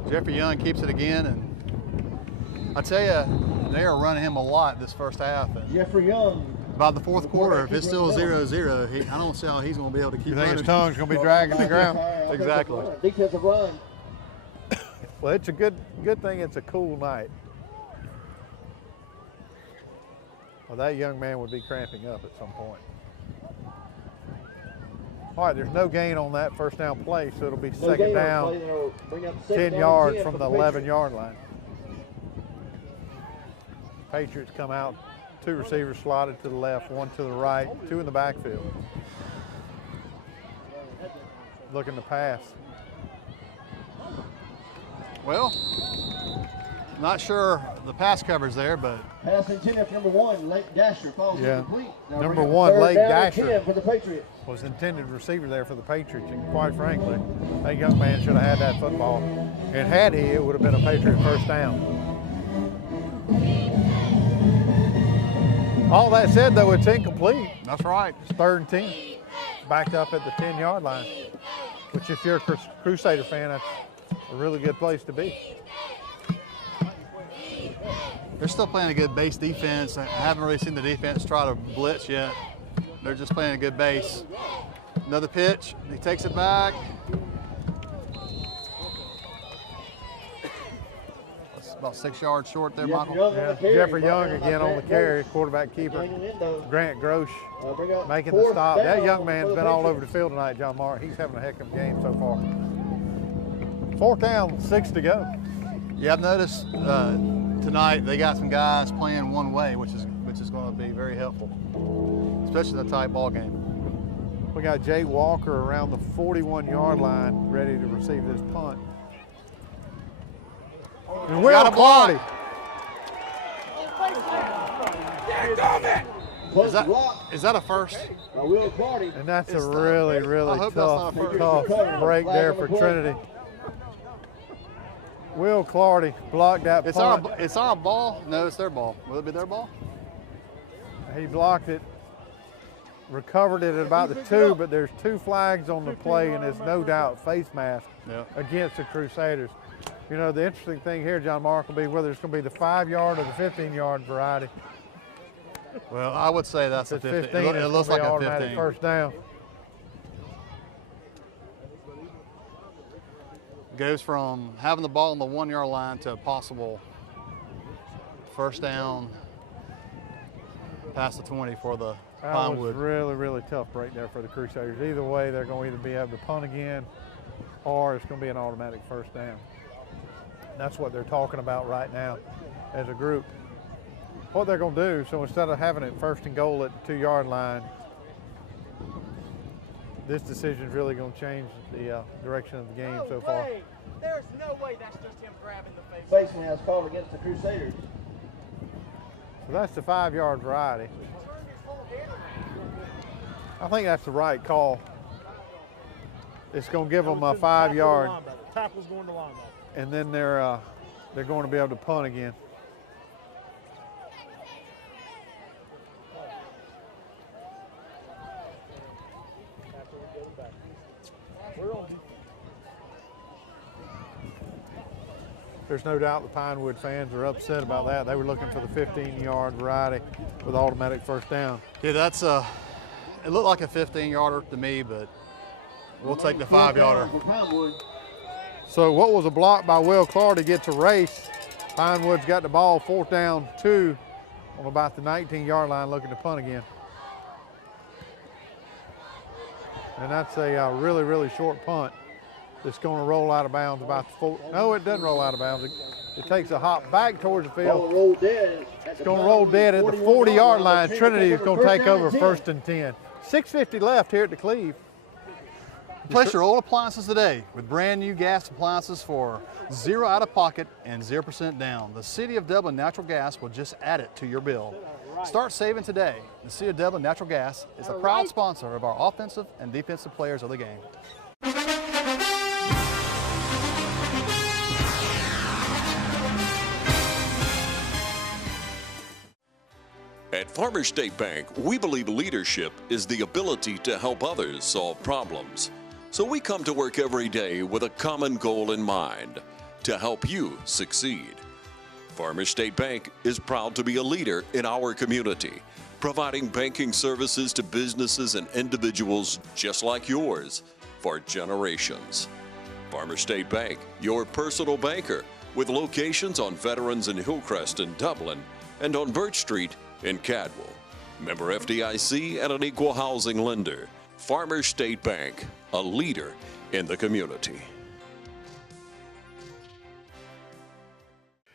10. Jeffrey Young keeps it again, and I tell you, they are running him a lot this first half. And Jeffrey Young. By the fourth quarter, if it's still 0-0, I don't see how he's going to be able to keep You running. think his tongue's going to be dragging the ground? Exactly. Defensive run. Well, it's a good thing it's a cool night. Well, that young man would be cramping up at some point. All right, there's no gain on that first down play, so it'll be second down, 10 yards from the 11-yard line. Patriots come out, 2 receivers slotted to the left, 1 to the right, 2 in the backfield. Looking to pass. Well, not sure the pass coverage there, but Pass intended for number 1, Lake Dasher, falls incomplete. Now Number bring up 1, 3rd Lake down and Dasher, 10 for the Patriots. was intended receiver there for the Patriots, and quite frankly, that young man should have had that football. And had he, it would have been a Patriot first down. All that said, though, it's incomplete. That's right. It's 3rd and 10, backed up at the 10-yard line, which if you're a Crusader fan, that's a really good place to be. They're still playing a good base defense. I haven't really seen the defense try to blitz yet. They're just playing a good base. Another pitch, he takes it back. That's about 6 yards short there, Michael. Yeah, Jeffrey Young again on the carry, quarterback keeper. Grant Grosh making the stop. That young man's been all over the field tonight, John Mark. He's having a heck of a game so far. 4th down, 6 to go. Yeah, I've noticed tonight they got some guys playing one way, which is going to be very helpful, especially in a tight ball game. We got Jay Walker around the 41-yard line, ready to receive this punt. And Will Clardy. Is that a first? And that's a really, really tough break there for Trinity. Will Clardy blocked that punt. It's our ball? No, it's their ball. Will it be their ball? He blocked it, recovered it at about the 2, but there's 2 flags on the play, and there's no doubt face mask against the Crusaders. You know, the interesting thing here, John Mark, will be whether it's going to be the 5-yard or the 15-yard variety. Well, I would say that's a 15. It looks like a 15. First down. Goes from having the ball on the 1-yard line to a possible first down past the 20 for the Pinewood. That was really, really tough break there for the Crusaders. Either way, they're going to either be able to punt again or it's going to be an automatic first down. That's what they're talking about right now as a group. What they're going to do, so instead of having it 1st and goal at the 2-yard line, this decision is really going to change the direction of the game so far. There's no way that's just him grabbing the face. Face mask called against the Crusaders. So that's the 5-yard variety. I think that's the right call. It's going to give them a 5-yard, Tackle's going to line. and then they're going to be able to punt again. There's no doubt the Pinewood fans are upset about that. They were looking for the 15-yard variety with automatic first down. Yeah, that's it looked like a 15-yarder to me, but we'll take the 5-yarder. So what was a block by Will Clardy gets a race. Pinewood's got the ball, 4th down, 2 on about the 19-yard line, looking to punt again. And that's a really, really short punt. It's going to roll out of bounds about the 4. No, it doesn't roll out of bounds. It takes a hop back towards the field. It's going to roll dead at the 40-yard line. Trinity is going to take over 1st and 10. 6:50 left here at the Cleve. Replace your old appliances today with brand new gas appliances for 0 out of pocket and 0% down. The City of Dublin Natural Gas will just add it to your bill. Start saving today. The City of Dublin Natural Gas is a proud sponsor of our offensive and defensive players of the game. At Farmers State Bank, we believe leadership is the ability to help others solve problems. So we come to work every day with a common goal in mind, to help you succeed. Farmers State Bank is proud to be a leader in our community, providing banking services to businesses and individuals just like yours for generations. Farmers State Bank, your personal banker, with locations on Veterans and Hillcrest in Dublin and on Birch Street in Cadwell. Member FDIC and an equal housing lender. Farmers State Bank, a leader in the community.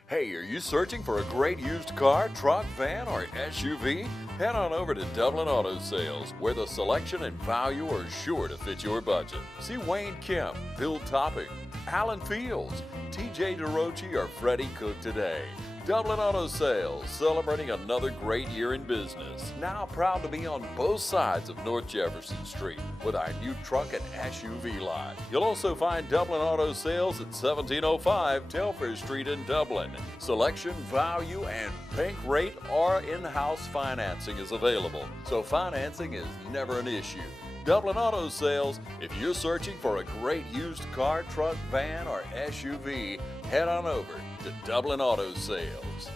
Hey, are you searching for a great used car, truck, van, or SUV? Head on over to Dublin Auto Sales, where the selection and value are sure to fit your budget. See Wayne Kemp, Bill Topping, Alan Fields, TJ DeRochi, or Freddie Cook today. Dublin Auto Sales, celebrating another great year in business. Now proud to be on both sides of North Jefferson Street with our new truck and SUV lot. You'll also find Dublin Auto Sales at 1705 Telfair Street in Dublin. Selection, value, and bank rate or in-house financing is available, so financing is never an issue. Dublin Auto Sales, if you're searching for a great used car, truck, van, or SUV, head on over to Dublin Auto Sales.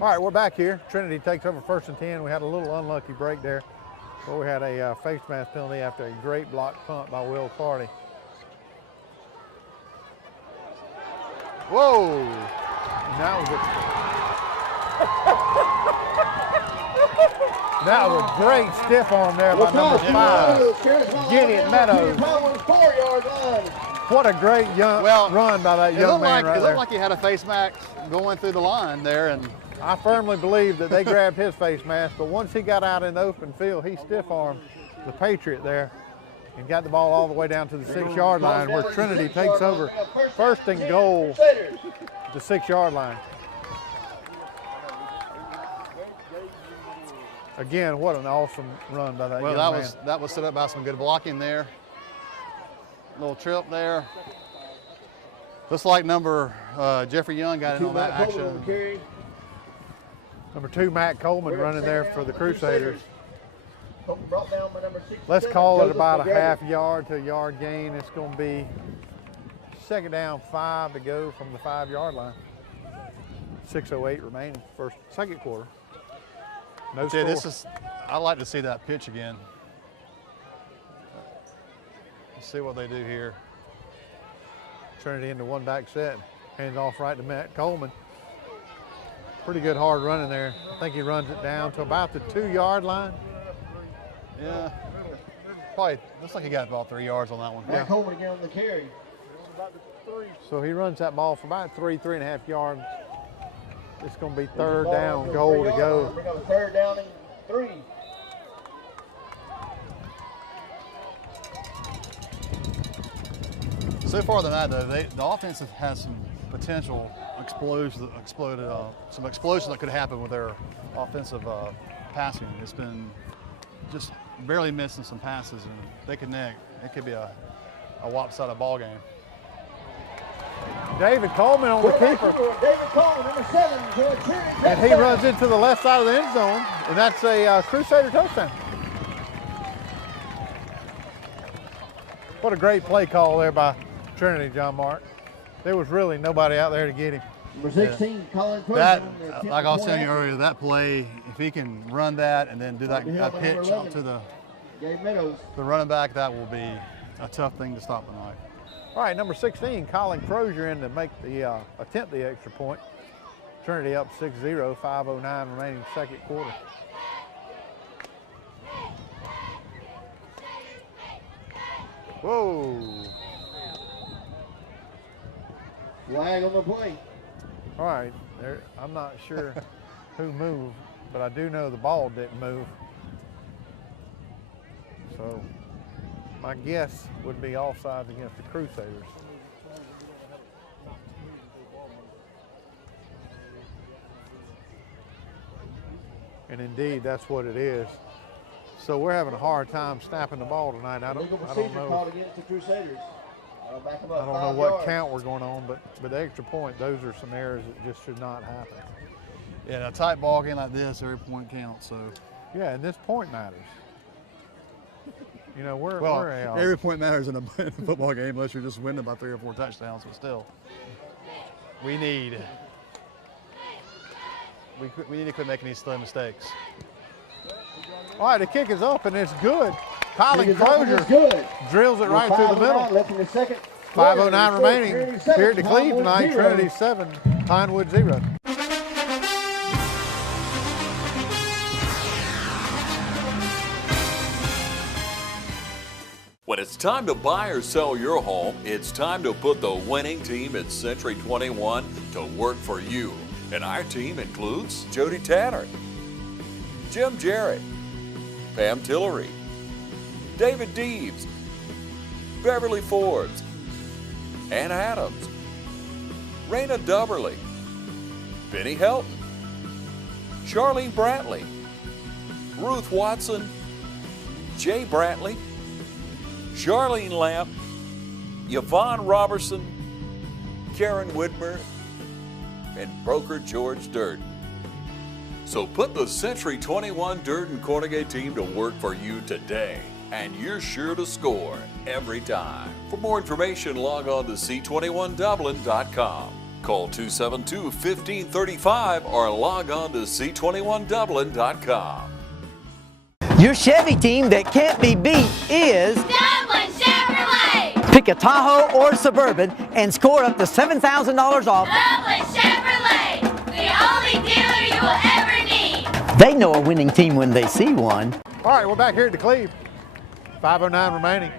All right, we're back here. Trinity takes over 1st and 10. We had a little unlucky break there where we had a face mask penalty after a great block punt by Will Carty. Whoa! And that was a great stiff arm there by number 5, Gideon Meadows. What a great run by that young man right there. It looked like he had a face mask going through the line there, and I firmly believe that they grabbed his face mask, but once he got out in the open field, he stiff-armed the Patriot there and got the ball all the way down to the 6-yard line, where Trinity takes over 1st and goal at the 6-yard line. Again, what an awesome run by that young man. That was set up by some good blocking there. Little trip there. Looks like number Jeffrey Young got in on that action. Number 2, Matt Coleman running there for the Crusaders. Let's call it about a half yard to a yard gain. It's going to be 2nd down, 5 to go from the 5-yard line. 6:08 remaining, second quarter. No score. I'd like to see that pitch again. Let's see what they do here. Trinity into one back set. Hands off right to Matt Coleman. Pretty good hard running there. I think he runs it down to about the 2-yard line. Yeah. Probably looks like he got about 3 yards on that one. Matt Coleman again on the carry. So he runs that ball for about 3.5 yards. It's going to be 3rd down, goal to go. We're going 3rd down and 3. So far than that, though, the offense has some potential some explosion that could happen with their offensive passing. It's been just barely missing some passes, and if they connect, it could be a lopsided ball game. David Coleman on the keeper. David Coleman, number 7. And he runs into the left side of the end zone, and that's a Crusader touchdown. What a great play call there by Trinity, John Mark. There was really nobody out there to get him. Number 16, Colin Crowe. Like I was telling you earlier, that play, if he can run that and then do that pitch up to the running back, that will be a tough thing to stop tonight. All right, number 16, Colin Crozier in to make the attempt the extra point. Trinity up 6-0, 5:09 remaining second quarter. Whoa. Flag on the play. All right, I'm not sure who moved, but I do know the ball didn't move. So my guess would be offsides against the Crusaders. And indeed, that's what it is. So we're having a hard time snapping the ball tonight. I don't know. Called against the Crusaders. I don't know what count we're going on, but the extra point, those are some errors that just should not happen. Yeah, in a tight ball game like this, every point counts. So. Yeah, and this point matters. You know, every point matters in a football game unless you're just winning by 3 or 4 touchdowns. But still, we need to quit making these silly mistakes. All right, the kick is up and it's good. Colin Crozier drills it right through the middle. 5:09 remaining here at the Cleve tonight. Trinity 7, Pinewood 0. When it's time to buy or sell your home, it's time to put the winning team at Century 21 to work for you. And our team includes Jody Tanner, Jim Jarrett, Pam Tillery, David Deeves, Beverly Forbes, Ann Adams, Raina Dubberly, Benny Helton, Charlene Brantley, Ruth Watson, Jay Brantley, Charlene Lamp, Yvonne Robertson, Karen Whitmer, and broker George Durden. So put the Century 21 Durden Cornegay team to work for you today, and you're sure to score every time. For more information, log on to c21dublin.com. Call 272-1535 or log on to c21dublin.com. Your Chevy team that can't be beat is Dublin Chevrolet! Pick a Tahoe or Suburban and score up to $7,000 off. Dublin Chevrolet! The only dealer you will ever need! They know a winning team when they see one. All right, we're back here at the Cleve. 5:09 remaining.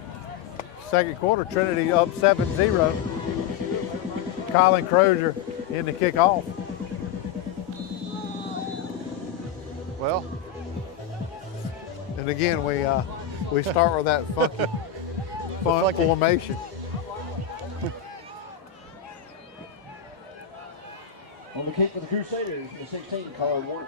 Second quarter, Trinity up 7-0. Colin Crozier in the kickoff. Well, and again, we start with that funky formation. On the kick for the Crusaders, the 16, Colin Warren.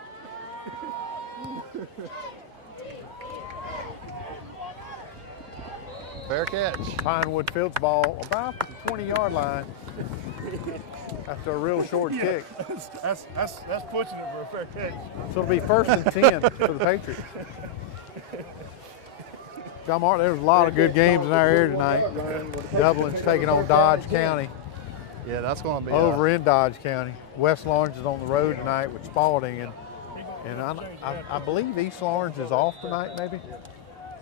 Fair catch. Pinewood fields ball about the 20-yard line after a real short kick. That's pushing it for a fair catch. So it'll be 1st and 10 for the Patriots. John Martin, there's a lot of good games in our area tonight. Dublin's taking on Dodge County. Yeah, that's going to be over in Dodge County. West Lawrence is on the road tonight with Spalding, and I believe East Lawrence is off tonight, maybe.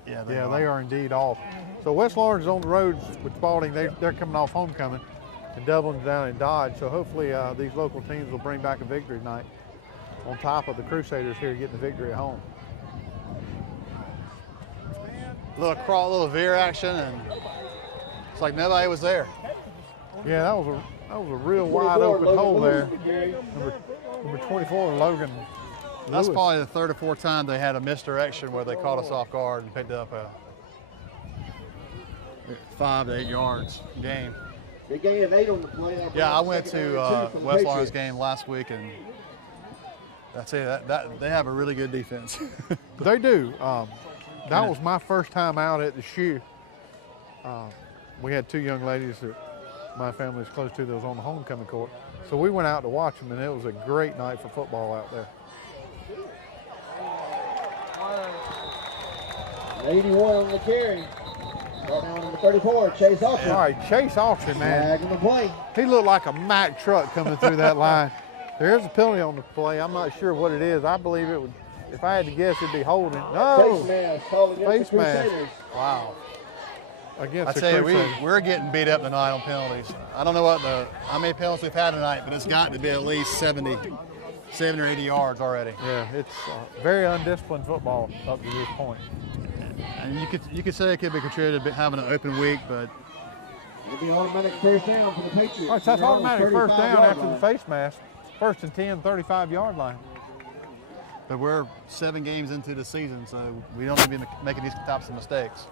Yeah, they are indeed off. So West Lawrence is on the road with Spalding. They're coming off homecoming, and Dublin's down in Dodge. So hopefully these local teams will bring back a victory tonight on top of the Crusaders here getting the victory at home. Little veer action, and it's like nobody was there. Yeah, that was a real wide open hole there. Number 24, Logan. That's Lewis. probably the 3rd or 4th time they had a misdirection where they caught us off guard and picked up a 5 to 8 yards game. Big gain of 8 on the play. Yeah, I went to West Lawrence game last week, and I'd say that they have a really good defense. They do. That was my first time out at the shoe. We had 2 young ladies that my family is close to that was on the homecoming court. So we went out to watch them, and it was a great night for football out there. 81 on the carry. Ball down number 34, Chase Austin. All right, Chase Austin, man. Flag on the play. He looked like a Mack truck coming through that line. There is a penalty on the play. I'm not sure what it is. I believe it would, if I had to guess, it'd be holding. No. Face mask called against the Crusaders. Wow. Against I the tell you, Crusaders. we're getting beat up tonight on penalties. I don't know how many penalties we've had tonight, but it's got to be at least 70 or 80 yards already. Yeah, it's very undisciplined football up to this point. And you could say it could be contributed to having an open week, but it'll be automatic first down for the Patriots. All right, so that's automatic first down after the face mask. 1st and 10, 35-yard line. But we're 7 games into the season, so we don't need to be making these types of mistakes.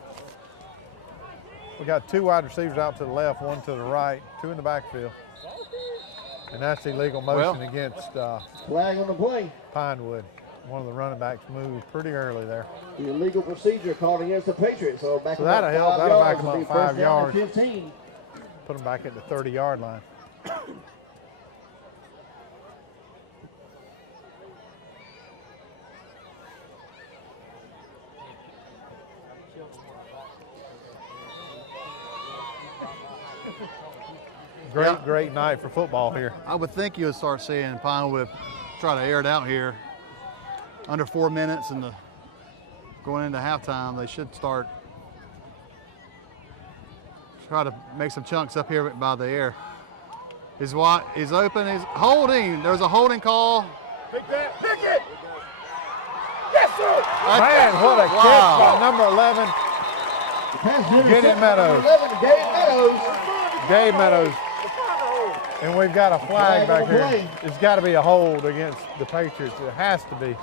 We got 2 wide receivers out to the left, 1 to the right, 2 in the backfield. And that's illegal motion against flag on the play. Pinewood. One of the running backs moved pretty early there. The illegal procedure called against the Patriots. So that'll help. That'll back them up 5 yards. 15. Put them back at the 30-yard line. Great night for football here. I would think you would start seeing Pinewood try to air it out here. Under 4 minutes and going into halftime, they should try to make some chunks up here by the air. He's open, he's holding. There's a holding call. Pick that, pick it! Yes, sir! Man, what a catch by number 11. Gideon Meadows. 11, Gabe Meadows. And we've got a flag back here. It's got to be a hold against the Patriots. It has to be.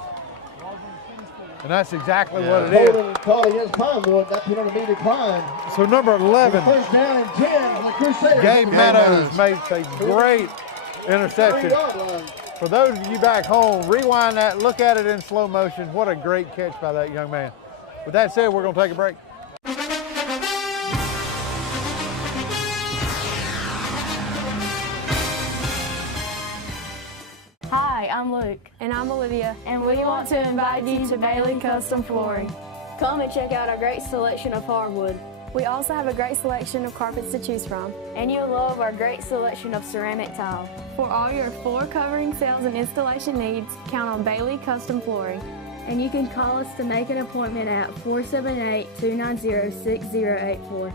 And that's exactly what it is. Holding call against Pinewood. That put on a immediate decline. So number 11. First down and 10 for the Crusaders. Gabe Meadows makes a great interception. For those of you back home, rewind that, look at it in slow motion. What a great catch by that young man. With that said, we're going to take a break. Hi, I'm Luke. And I'm Olivia. And we want to invite you to Bailey Custom Flooring. Come and check out our great selection of hardwood. We also have a great selection of carpets to choose from. And you'll love our great selection of ceramic tile. For all your floor covering, sales, and installation needs, count on Bailey Custom Flooring. And you can call us to make an appointment at 478-290-6084.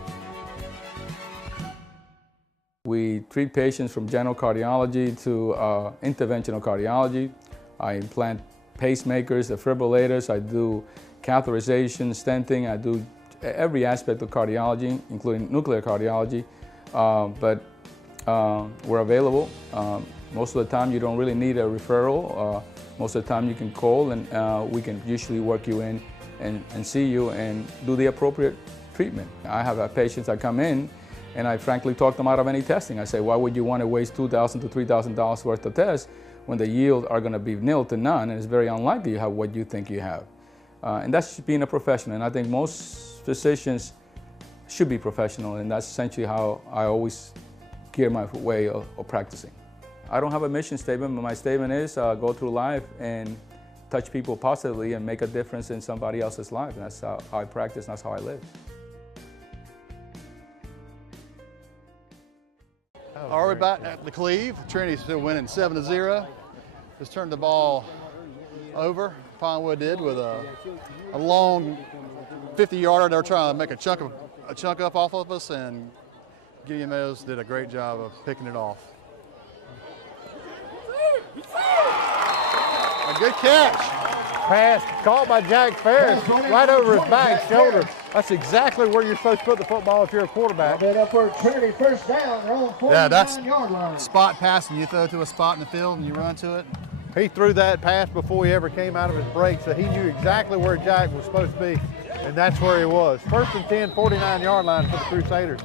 We treat patients from general cardiology to interventional cardiology. I implant pacemakers, defibrillators, I do catheterization, stenting, I do every aspect of cardiology, including nuclear cardiology, but we're available. Most of the time you don't really need a referral. Most of the time you can call and we can usually work you in and see you and do the appropriate treatment. I have patients that come in and I frankly talk them out of any testing. I say, why would you want to waste $2,000 to $3,000 worth of tests when the yield are going to be nil to none, and it's very unlikely you have what you think you have. And that's being a professional, and I think most physicians should be professional, and that's essentially how I always gear my way of practicing. I don't have a mission statement, but my statement is go through life and touch people positively and make a difference in somebody else's life, and that's how I practice and that's how I live. All right, we're back at the Cleve. Trinity's still winning 7-0. Just turned the ball over. Pinewood did with a long 50-yarder. They were trying to make a chunk up off of us, and Gideon Meadows did a great job of picking it off. A good catch. Pass caught by Jack Ferris right over his back shoulder. That's exactly where you're supposed to put the football if you're a quarterback. Up for Trinity, first down, they're on 49-yard line. Spot passing. You throw to a spot in the field and you run to it. He threw that pass before he ever came out of his break, so he knew exactly where Jack was supposed to be, and that's where he was. First and 10, 49-yard line for the Crusaders.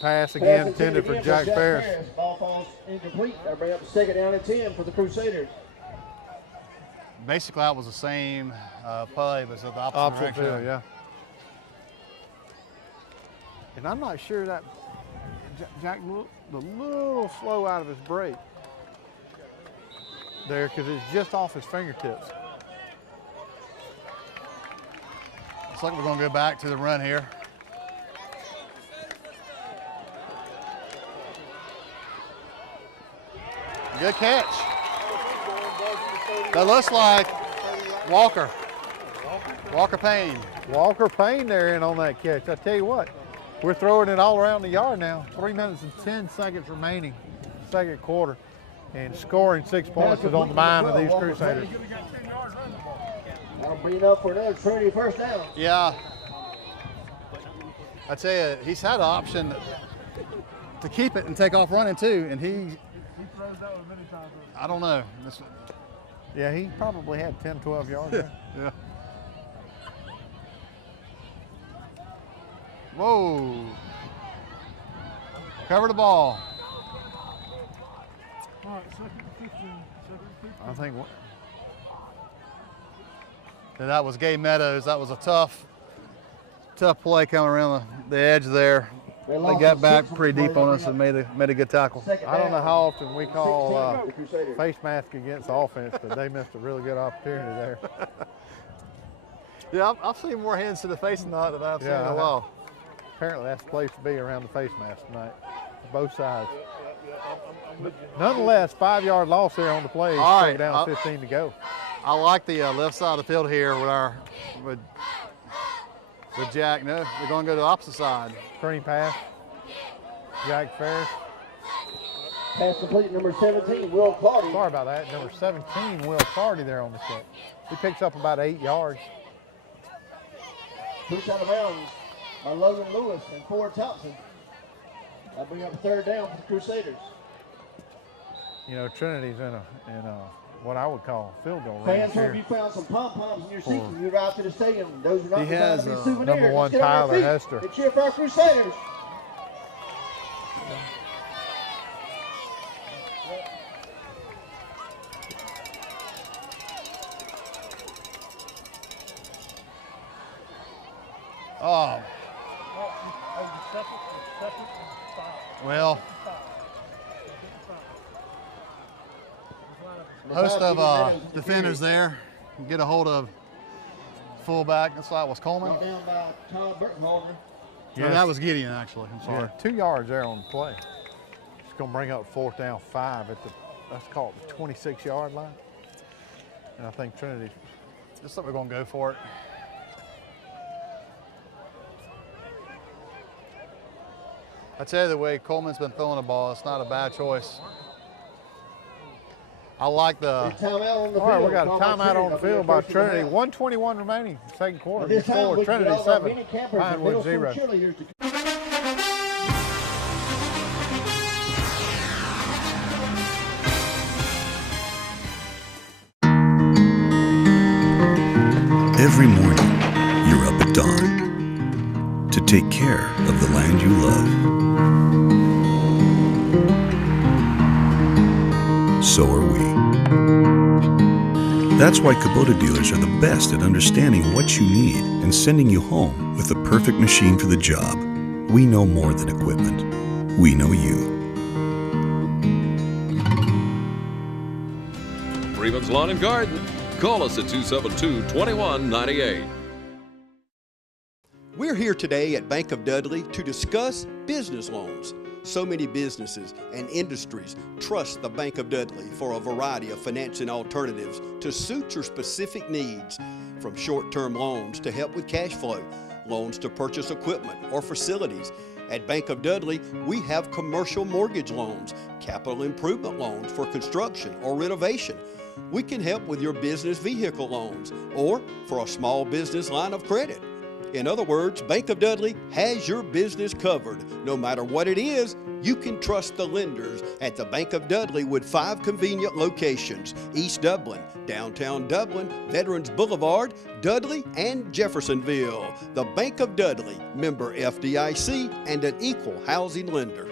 Pass again intended for Jack Ferris. Ball falls incomplete. That'll bring up second down and 10 for the Crusaders. Basically, that was the same play, but it's the opposite direction. Field, yeah. And I'm not sure that Jack looked a little slow out of his break there because it's just off his fingertips. Looks like we're going to go back to the run here. Good catch. That looks like Walker Payne. Walker Payne there in on that catch. I tell you what, we're throwing it all around the yard now. 3 minutes and 10 seconds remaining, second quarter. And scoring 6 points is on the mind of these Crusaders. That'll bring it up for another Trinity first down. Yeah. I tell you, he's had an option to keep it and take off running too, and he I don't know. Yeah, he probably had 10, 12 yards there. Yeah. Whoa. Cover the ball. All right, second 15. I think that was Gabe Meadows. That was a tough play coming around the edge there. They got back pretty deep on us and made a good tackle. I don't know how often we call face mask against offense, but they missed a really good opportunity there. Yeah, I've seen more hands to the face than that I've seen in a while. Apparently that's the place to be around the face mask tonight, both sides. But nonetheless, 5-yard loss there on the play. All right, down 15 to go. I like the left side of the field here with Jack. No, we're going to go to the opposite side. Screen pass. Jack Ferris. Pass complete, number 17, Will Clardy. Sorry about that. Number 17, Will Clardy there on the set. He picks up about 8 yards. Push out of bounds by Logan Lewis and Ford Thompson. That'll bring up 3rd down for the Crusaders. You know, Trinity's in a what I would call field goal Fans, range here. if you found some pom-poms in your seats when you arrived to the stadium, those are not He designed has, to be souvenirs. number 1 Let's get on our Tyler feet Hester. and cheer for our Crusaders. Oh. Well, host of defenders there. Get a hold of fullback. That's why it was Coleman. Down by Todd Burtonholder. Yeah, that was Gideon actually. I'm sorry. Yeah, 2 yards there on the play. It's going to bring up 4th down 5 at the, let's call it the 26-yard line. And I think Trinity. Just that we're going to go for it. I tell you, the way Coleman's been throwing the ball, it's not a bad choice. I like the. All right, we got a timeout on the field by Trinity. 1:21 remaining, second quarter. This time we Trinity get all our 7, mini campers and Pinewood middle school 0. cheerleaders to Every morning, you're up at dawn to take care of the land you love. So are we. That's why Kubota dealers are the best at understanding what you need and sending you home with the perfect machine for the job. We know more than equipment. We know you. Freeman's Lawn and Garden. Call us at 272-2198. We're here today at Bank of Dudley to discuss business loans. So many businesses and industries trust the Bank of Dudley for a variety of financing alternatives to suit your specific needs, from short-term loans to help with cash flow, loans to purchase equipment or facilities. At Bank of Dudley, we have commercial mortgage loans, capital improvement loans for construction or renovation. We can help with your business vehicle loans or for a small business line of credit. In other words, Bank of Dudley has your business covered. No matter what it is, you can trust the lenders at the Bank of Dudley with 5 convenient locations: East Dublin, downtown Dublin, Veterans Boulevard, Dudley, and Jeffersonville. The Bank of Dudley, member FDIC, and an equal housing lender.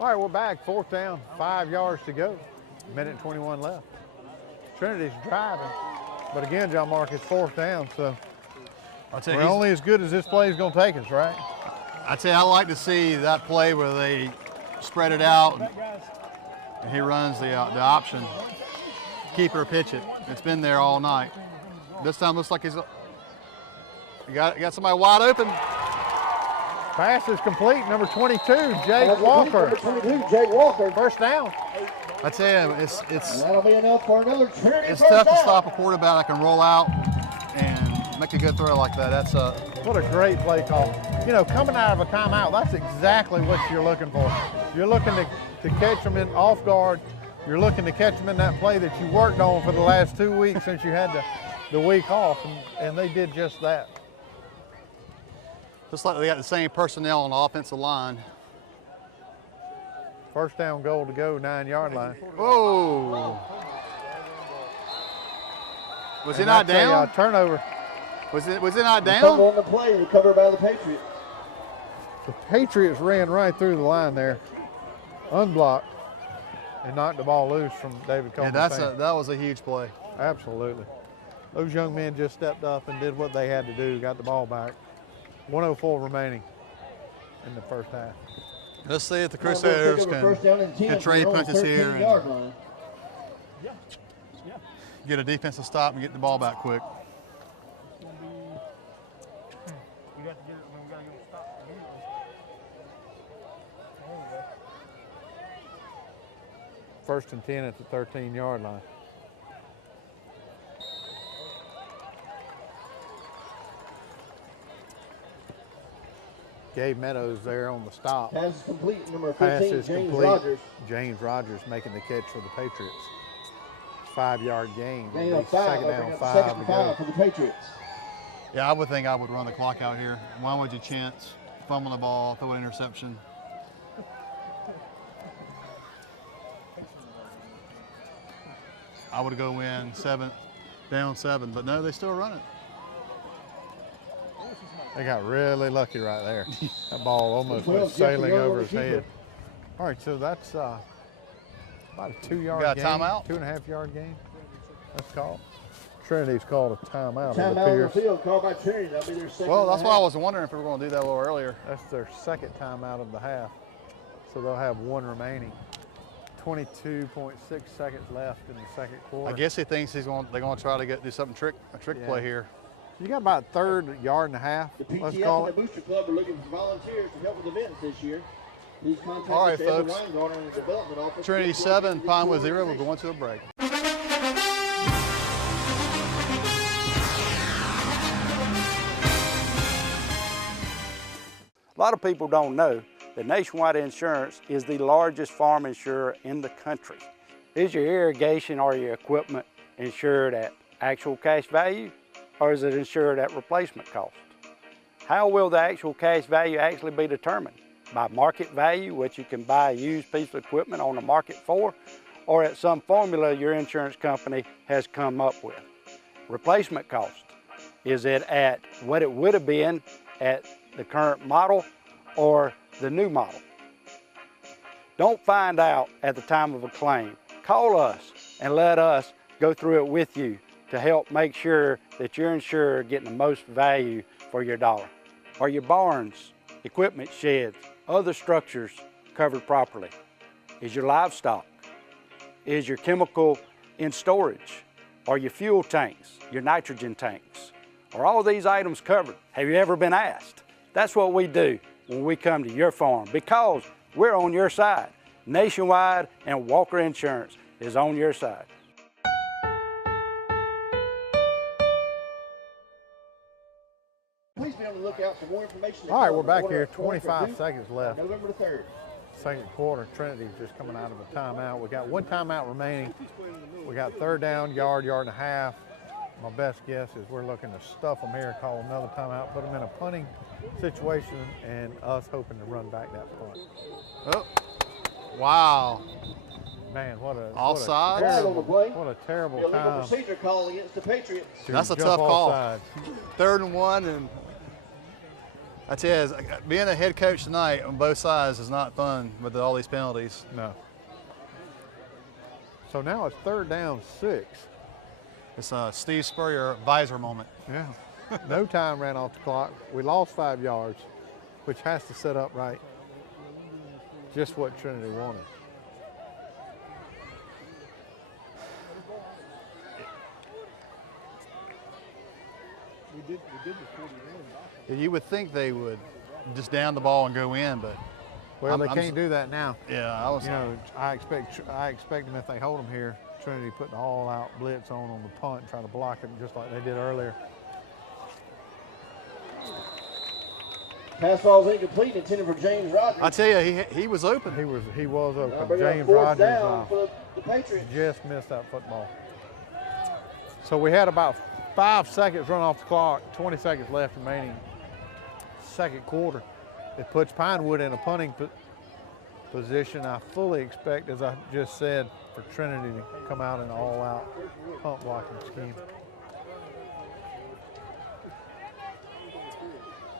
All right, we're back. 4th down, 5 yards to go. Minute and 21 left. Trinity's driving, but again, John Mark, it's 4th down, so we're only as good as this play is going to take us, right? I tell you, I like to see that play where they spread it out and he runs the option, keeper pitch it. It's been there all night. This time looks like you got somebody wide open. Pass is complete. Number 22, Jake Walker. Number 22, Jake Walker. 1st down. I tell you, it's that'll be enough for another Trinity. It's tough to stop a quarterback that can roll out and make a good throw like that. That's what a great play call. You know, coming out of a timeout, that's exactly what you're looking for. You're looking to catch them in off guard. You're looking to catch them in that play that you worked on for the last 2 weeks since you had the week off, and they did just that. Just like they got the same personnel on the offensive line. 1st down goal to go, 9-yard line. Whoa! Was it not down? Turnover. Was it not down? Come on the play, recovered by the Patriots. The Patriots ran right through the line there, unblocked, and knocked the ball loose from David Coleman. Yeah, that was a huge play. Absolutely. Those young men just stepped up and did what they had to do, got the ball back. 1:04 remaining. in the first half. Let's see if the Crusaders can trade punches here and get a defensive stop and get the ball back quick. First and 10 at the 13-yard line. Gabe Meadows there on the stop. Pass is complete, number 15, Pass is James complete. Rogers. James Rogers making the catch for the Patriots. 5-yard gain. Gain of 5, second down, 5 second to and go. 5 for the Patriots. Yeah, I would think I would run the clock out here. Why would you chance, fumble the ball, throw an interception? I would go in down 7, but no, they still run it. They got really lucky right there. That ball almost went sailing over his head. All right, so that's about a 2-yard Got a gain. timeout? 2.5-yard gain. That's called. Trinity's called a timeout. It Timeout on the appears. field called by Trinity. That'll be their second. Well, that's and a why I half. was wondering if we were going to do that a little earlier. That's their second timeout of the half. So they'll have 1 remaining. 22.6 seconds left in the second quarter. I guess he thinks they're going to try to do something a trick play here. You got about a 3rd yard and a half. The Let's PTF call and it. the Booster Club are looking for volunteers to help with events this year. These contacts All right, to Evan folks. Weingarten in the development office. Trinity 7, Pinewood 0. We're going to a break. A lot of people don't know that Nationwide Insurance is the largest farm insurer in the country. Is your irrigation or your equipment insured at actual cash value, or is it insured at replacement cost? How will the actual cash value actually be determined? By market value, which you can buy a used piece of equipment on the market for, or at some formula your insurance company has come up with? Replacement cost, is it at what it would have been at the current model or the new model? Don't find out at the time of a claim. Call us and let us go through it with you to help make sure that your insurer getting the most value for your dollar. Are your barns, equipment sheds, other structures covered properly? Is your livestock? Is your chemical in storage? Are your fuel tanks, your nitrogen tanks? Are all these items covered? Have you ever been asked? That's what we do when we come to your farm, because we're on your side. Nationwide and Walker Insurance is on your side. Please be on the lookout for more information. All right, we're back Order here. of corn for 25 Duke seconds left. November the 3rd. Second quarter. Trinity's just coming out of a timeout. We got 1 timeout remaining. We got 3rd down, yard and a half. My best guess is we're looking to stuff them here, call another timeout, put them in a punting situation, and us hoping to run back that punt. Oh, wow. Man, what a Offside? What a terrible Illegal time. procedure call against the Patriots. That's a jump tough call. offside. 3rd and 1, and I tell you, being a head coach tonight on both sides is not fun with all these penalties. No. So now it's 3rd down 6. It's a Steve Spurrier visor moment. Yeah. No time ran off the clock. We lost 5 yards, which has to set up right. Just what Trinity wanted. You would think they would just down the ball and go in, but Well, they can't do that now. Yeah, I was. You know, I expect them if they hold them here. Trinity put the all-out blitz on the punt and try to block it just like they did earlier. Pass ball is incomplete, intended for James Rogers. I tell you, he was open. He was open. Bring up James 4th down Rogers for the Patriots. just missed that football. So we had about 5 seconds run off the clock, 20 seconds left remaining. Second quarter. It puts Pinewood in a punting position. I fully expect, as I just said, for Trinity to come out in an all-out punt blocking scheme.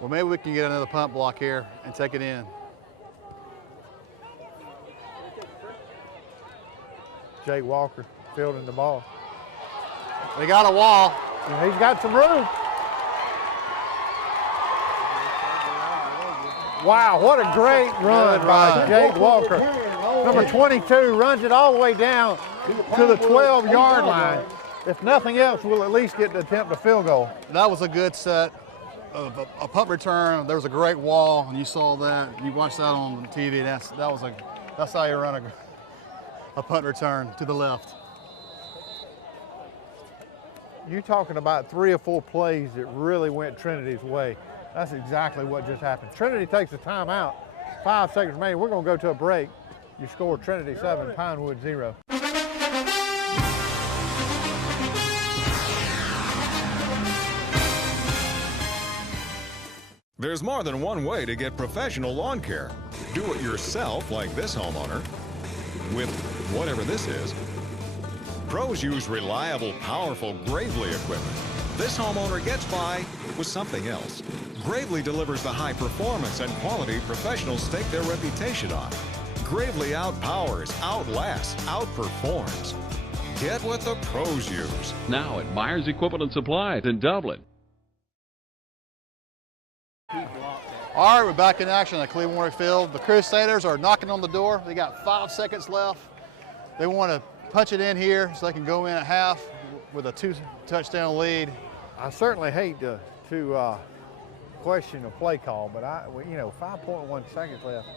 Well, maybe we can get another punt block here and take it in. Jake Walker fielding the ball. They got a wall. And he's got some room. Wow, what a great run by Jake Walker. Number 22 runs it all the way down to the 12-yard line. If nothing else, we'll at least get to attempt a field goal. That was a good set of a punt return. There was a great wall, and you saw that. You watched that on TV. That's how you run a punt return to the left. You're talking about 3 or 4 plays that really went Trinity's way. That's exactly what just happened. Trinity takes a timeout. 5 seconds remaining. We're going to go to a break. You score Trinity 7, Pinewood 0. There's more than one way to get professional lawn care. Do it yourself, like this homeowner, with whatever this is. Pros use reliable, powerful Gravely equipment. This homeowner gets by with something else. Gravely delivers the high performance and quality professionals stake their reputation on. Gravely outpowers, outlasts, outperforms. Get what the pros use. Now at Myers Equipment and Supply in Dublin. All right, we're back in action at Cleveland Warwick Field. The Crusaders are knocking on the door. They got 5 seconds left. They want to punch it in here so they can go in at half with a 2-touchdown lead. I certainly hate to question a play call, but 5.1 seconds left.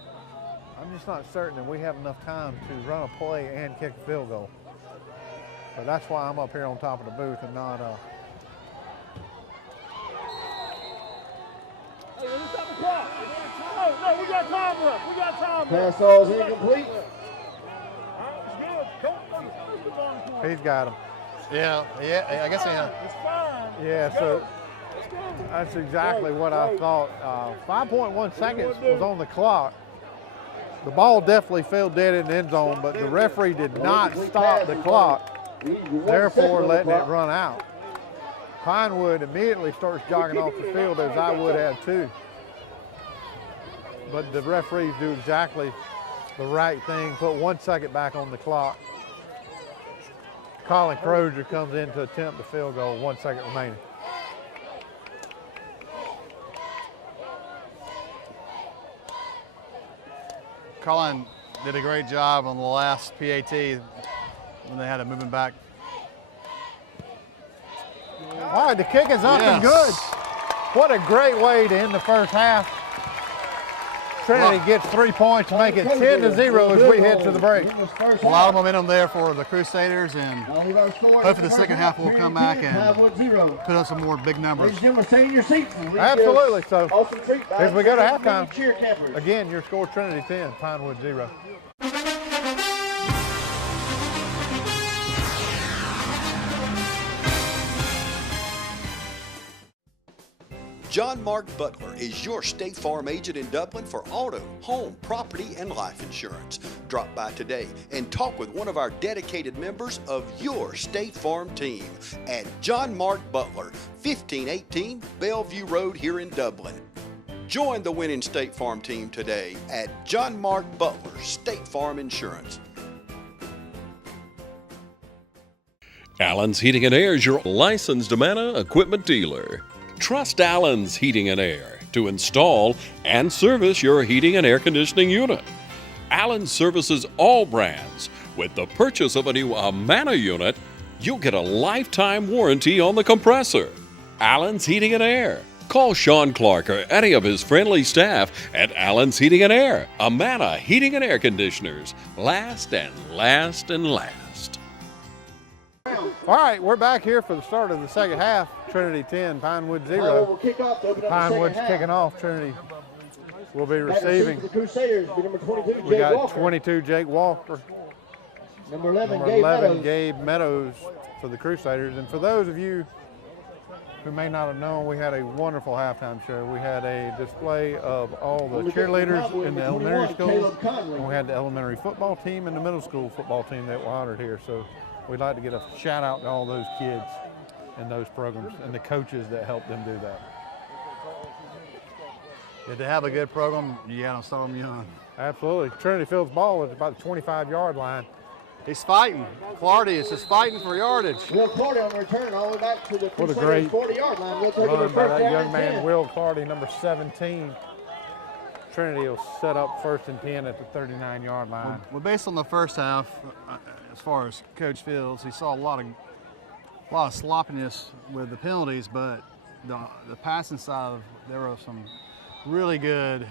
I'm just not certain that we have enough time to run a play and kick a field goal. But that's why I'm up here on top of the booth and not. Hey, let's stop the clock. No, we got time left. We got time left. Pass all is incomplete. He's got him. Yeah, I guess he has. It's fine. Yeah, so that's exactly what I thought. 5.1 seconds was on the clock. The ball definitely fell dead in the end zone, but the referee did not stop the clock, therefore letting it run out. Pinewood immediately starts jogging off the field, as I would have too. But the referees do exactly the right thing, put 1 second back on the clock. Colin Crozier comes in to attempt the field goal, 1 second remaining. Colin did a great job on the last PAT when they had to move him back. All right, the kick is up and good. What a great way to end the first half. Trinity gets 3 points to make it 10-0 as we head to the break. A lot of momentum there for the Crusaders, and hopefully the second half will come back and put up some more big numbers. Absolutely. So as we go to halftime, again, your score Trinity 10, Pinewood 0. John Mark Butler is your State Farm agent in Dublin for auto, home, property, and life insurance. Drop by today and talk with one of our dedicated members of your State Farm team at John Mark Butler, 1518 Bellevue Road here in Dublin. Join the winning State Farm team today at John Mark Butler State Farm Insurance. Allen's Heating and Air is your licensed Amana equipment dealer. Trust Allen's Heating and Air to install and service your heating and air conditioning unit. Allen services all brands. With the purchase of a new Amana unit, you'll get a lifetime warranty on the compressor. Allen's Heating and Air. Call Sean Clark or any of his friendly staff at Allen's Heating and Air. Amana Heating and Air Conditioners. Last and last and last. All right, we're back here for the start of the second half. Trinity 10, Pinewood 0. Pinewood's kicking off. Trinity will be receiving. We got 22, Jake Walker. Number 11, Gabe Meadows for the Crusaders. And for those of you who may not have known, we had a wonderful halftime show. We had a display of all the cheerleaders in the elementary schools. And we had the elementary football team and the middle school football team that were honored here. So we'd like to get a shout out to all those kids in those programs and the coaches that helped them do that. If they have a good program, you got to start them young. Absolutely. Trinity Field's ball is about the 25-yard line. He's fighting. Clardy is just fighting for yardage. Will Clardy on return all the way back to the what a great 40-yard line. We'll take run by that young man, Will Clardy, number 17. Trinity will set up 1st and 10 at the 39-yard line. Well, based on the first half, as far as Coach feels, he saw a lot of sloppiness with the penalties, but the passing side, there were some really good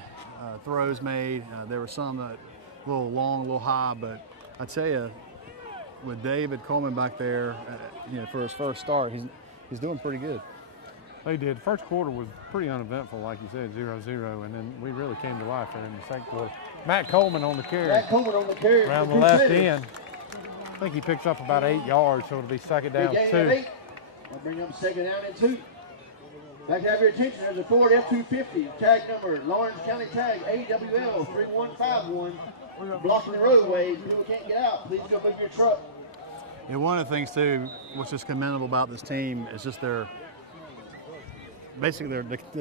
throws made. There were some that a little long, a little high, but I tell you, with David Coleman back there, for his first start, he's doing pretty good. They did. First quarter was pretty uneventful, like you said, 0-0, and then we really came to life there in the second quarter. Matt Coleman on the carry. Around the left end. I think he picks up about 8 yards, so it'll be 2nd down 2. I'll bring up 2nd down and 2. Back to have your attention, there's a Ford F-250, tag number, Lawrence County tag AWL 3151. Blocking the roadways, people can't get out. Please go move your truck. And one of the things too, which is commendable about this team, is just the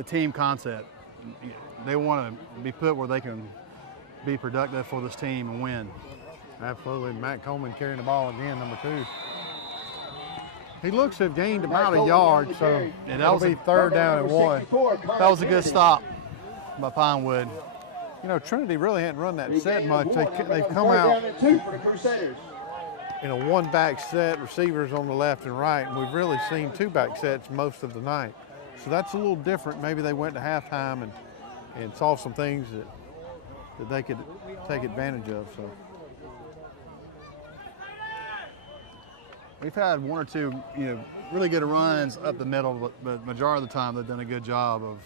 team concept. They want to be put where they can be productive for this team and win. Absolutely. Matt Coleman carrying the ball again, number 2. He looks to have gained about a yard, so that'll be 3rd down and 1. That was a good stop by Pinewood. You know, Trinity really hadn't run that set much. They've come out in a 1-back set, receivers on the left and right, and we've really seen 2-back sets most of the night. So that's a little different. Maybe they went to halftime and saw some things that they could take advantage of. So we've had 1 or 2, really good runs up the middle, but majority of the time they've done a good job of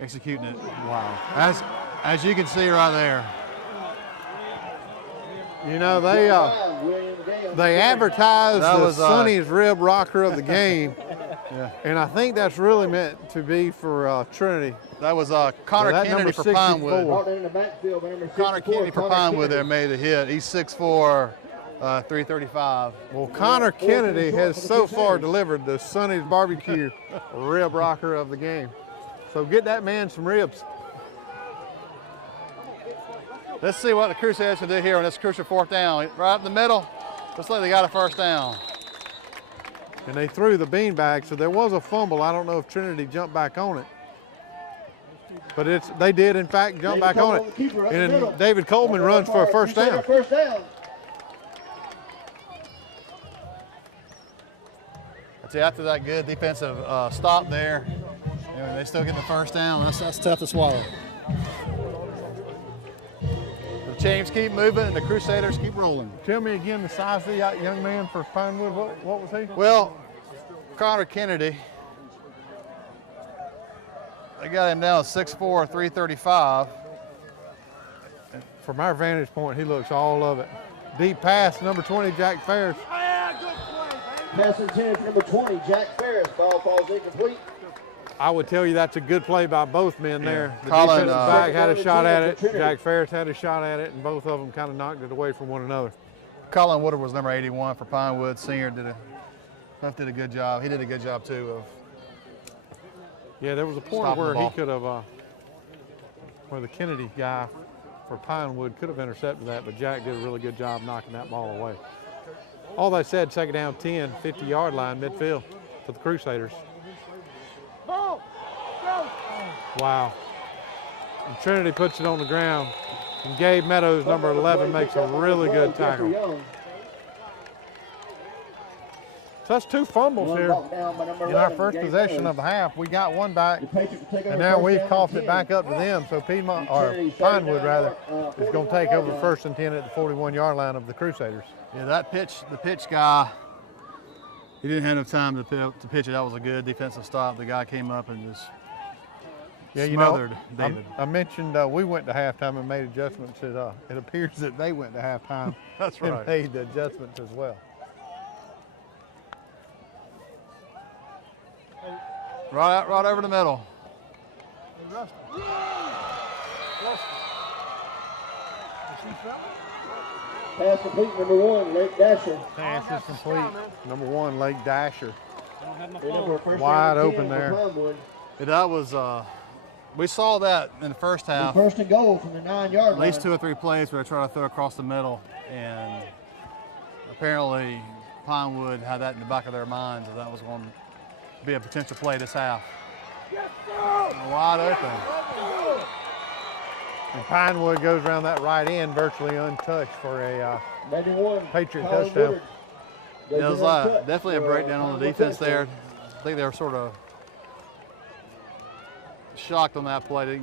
executing it. Wow. As you can see right there. You know, they advertised the Sonny's Rib Rocker of the game, and I think that's really meant to be for Trinity. That was Connor Kennedy for Pinewood. Connor Kennedy for Pinewood there made the hit. He's 6'4", 335. Well, Connor Kennedy has so far delivered the Sonny's Barbecue Rib Rocker of the game. So get that man some ribs. Let's see what the Crusaders can do here on this crucial 4th down. Right up the middle, looks like they got a 1st down. And they threw the beanbag, so there was a fumble. I don't know if Trinity jumped back on it. But they did, in fact, jump back on it. And then David Coleman runs for a 1st down. I'd say after that good defensive stop there, they still get the 1st down. That's tough to swallow. The chains keep moving and the Crusaders keep rolling. Tell me again the size of the young man for Pinewood. What was he? Well, Connor Kennedy, I got him now at 6'4", 335. From our vantage point, he looks all of it. Deep pass, number 20, Jack Ferris. Pass intended for number 20, Jack Ferris. Ball falls incomplete. I would tell you that's a good play by both men there. The Colin, defensive back had a shot at it. Jack Ferris had a shot at it, and both of them kind of knocked it away from one another. Colin Woodard was number 81 for Pinewood. Senior did a good job. He did a good job too of. Yeah, there was a point where he could have, where the Kennedy guy for Pinewood could have intercepted that, but Jack did a really good job knocking that ball away. All that said, 2nd down 10, 50-yard line, midfield for the Crusaders. Wow. And Trinity puts it on the ground, and Gabe Meadows, number 11, makes a really good tackle. So that's 2 fumbles here in our first possession of the half. We got one back, and now we've coughed it back up to them. So Pinewood rather, is going to take over 1st and 10 at the 41-yard line of the Crusaders. Yeah, the pitch guy, he didn't have enough time to pitch it. That was a good defensive stop. The guy came up and just smothered David. I mentioned we went to halftime and made adjustments. It appears that they went to halftime That's right. and made the adjustments as well. Right over the middle. Pass complete, number 1, Lake Dasher. Pass is complete. Number 1, Lake Dasher. Wide open there. Yeah, that was, we saw that in the first half. 1st and goal from the 9-yard line. At least 2 or 3 plays where they try to throw across the middle, and apparently Pinewood had that in the back of their minds that was going to be a potential play this half. Wide open. And Pinewood goes around that right end virtually untouched for a 91, Patriot Colin touchdown. Woodard. It was definitely a breakdown on the defense there. I think they were sort of shocked on that play.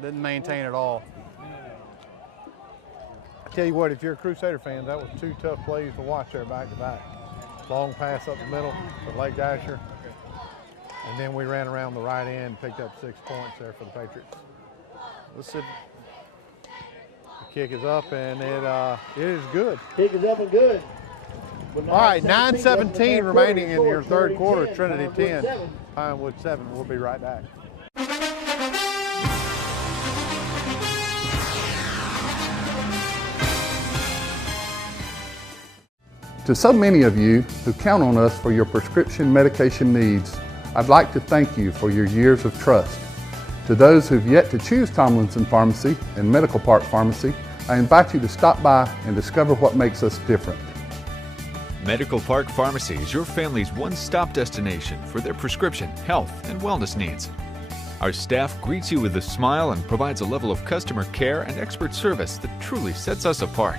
Didn't maintain at all. I tell you what, if you're a Crusader fan, that was two tough plays to watch there back to back. Long pass up the middle for Lake Dasher. And then we ran around the right end, picked up 6 points there for the Patriots. Let's see. The kick is up and it is good. Kick is up and good. All right, 9:17 remaining in your third quarter. Trinity 10, Pinewood 7. We'll be right back. To so many of you who count on us for your prescription medication needs, I'd like to thank you for your years of trust. To those who've yet to choose Tomlinson Pharmacy and Medical Park Pharmacy, I invite you to stop by and discover what makes us different. Medical Park Pharmacy is your family's one-stop destination for their prescription, health, and wellness needs. Our staff greets you with a smile and provides a level of customer care and expert service that truly sets us apart.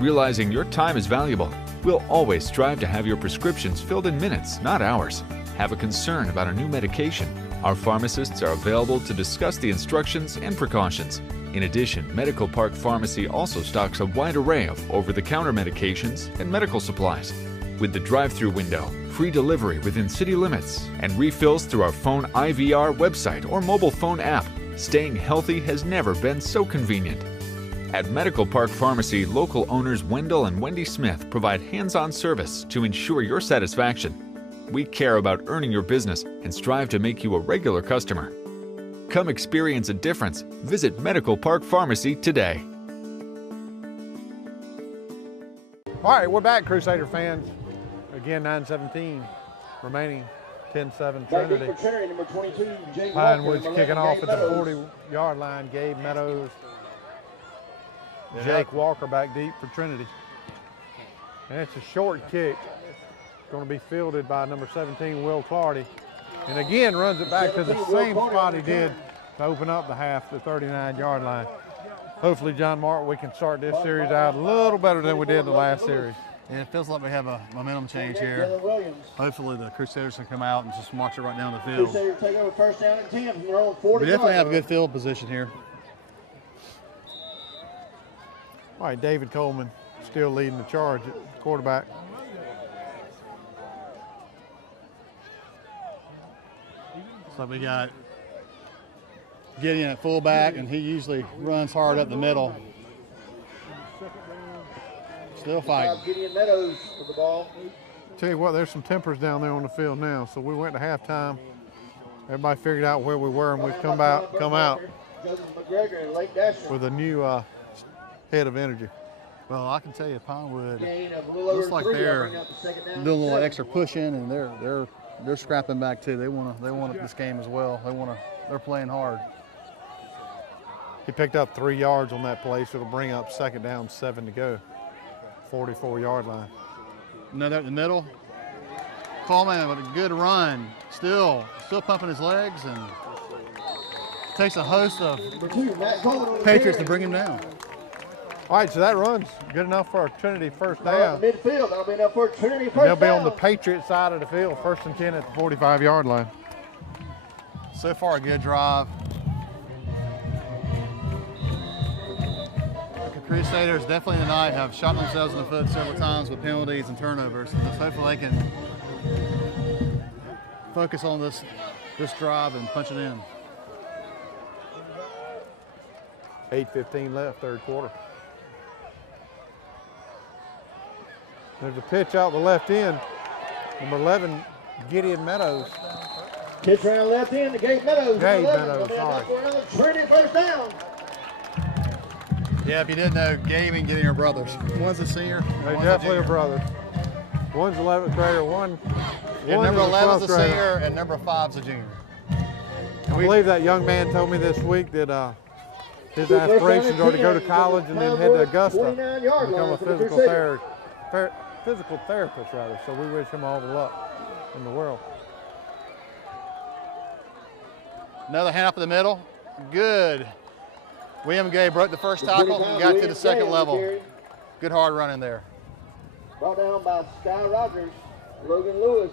Realizing your time is valuable, we'll always strive to have your prescriptions filled in minutes, not hours. Have a concern about a new medication? Our pharmacists are available to discuss the instructions and precautions. In addition, Medical Park Pharmacy also stocks a wide array of over-the-counter medications and medical supplies. With the drive-through window, free delivery within city limits, and refills through our phone IVR website or mobile phone app, staying healthy has never been so convenient. At Medical Park Pharmacy, local owners Wendell and Wendy Smith provide hands-on service to ensure your satisfaction. We care about earning your business and strive to make you a regular customer. Come experience a difference. Visit Medical Park Pharmacy today. All right, we're back, Crusader fans. Again, 9:17 remaining, 10-7 Trinity. For Trinity, number 22, Jay Pinewood's Walker, kicking off Gabe at the Meadows. 40-yard line. Gabe Meadows. Jake Walker back deep for Trinity. And it's a short kick. It's going to be fielded by number 17, Will Clardy. And again, runs it back to the same spot he did to open up the half, the 39-yard line. Hopefully, John Martin, we can start this series out a little better than we did the last series. Yeah, it feels like we have a momentum change here. Hopefully the Crusaders can come out and just march it right down the field. Crusaders take over first down and 10 from their own 40. We definitely have a good field position here. All right, David Coleman still leading the charge at quarterback. So we got Gideon at fullback, and he usually runs hard up the middle. Still fighting. Gideon Meadows with the ball. Tell you what, there's some tempers down there on the field now. So we went to halftime. Everybody figured out where we were, and we've come out with a new head of energy. Well, I can tell you, Pinewood looks like they're doing a little extra pushing, and they're scrapping back too. They want this game as well. They're playing hard. He picked up 3 yards on that play, so it'll bring up second down, 7 to go. 44-yard line. Another at the middle. Coleman with a good run. Still pumping his legs, and takes a host of Patriots to bring him down. All right, so that run's good enough for a Trinity first down. Midfield, that'll be enough for a Trinity first down. They'll be on the down. Patriot side of the field, 1st and 10 at the 45-yard line. So far, a good drive. The Crusaders definitely tonight have shot themselves in the foot several times with penalties and turnovers. And hopefully they can focus on this drive and punch it in. 8:15 left, third quarter. There's a pitch out the left end. Number 11, Gideon Meadows. Pitch around left end to Gabe Meadows. Gabe Meadows, sorry. For another Trinity first down. Yeah, if you didn't know, Gabe and Gideon are brothers. One's a senior. They definitely are brothers. One's 11th grader, one number 11's a 12th grader. senior and number 5's a junior. I believe that young man told me this week that his aspirations are to go to college and then head to Augusta and become a physical therapist, rather. So we wish him all the luck in the world. Another hand up in the middle. Good William Gay broke the first tackle and got to the second level. Good hard run in there. Brought down by Sky Rogers, Logan Lewis.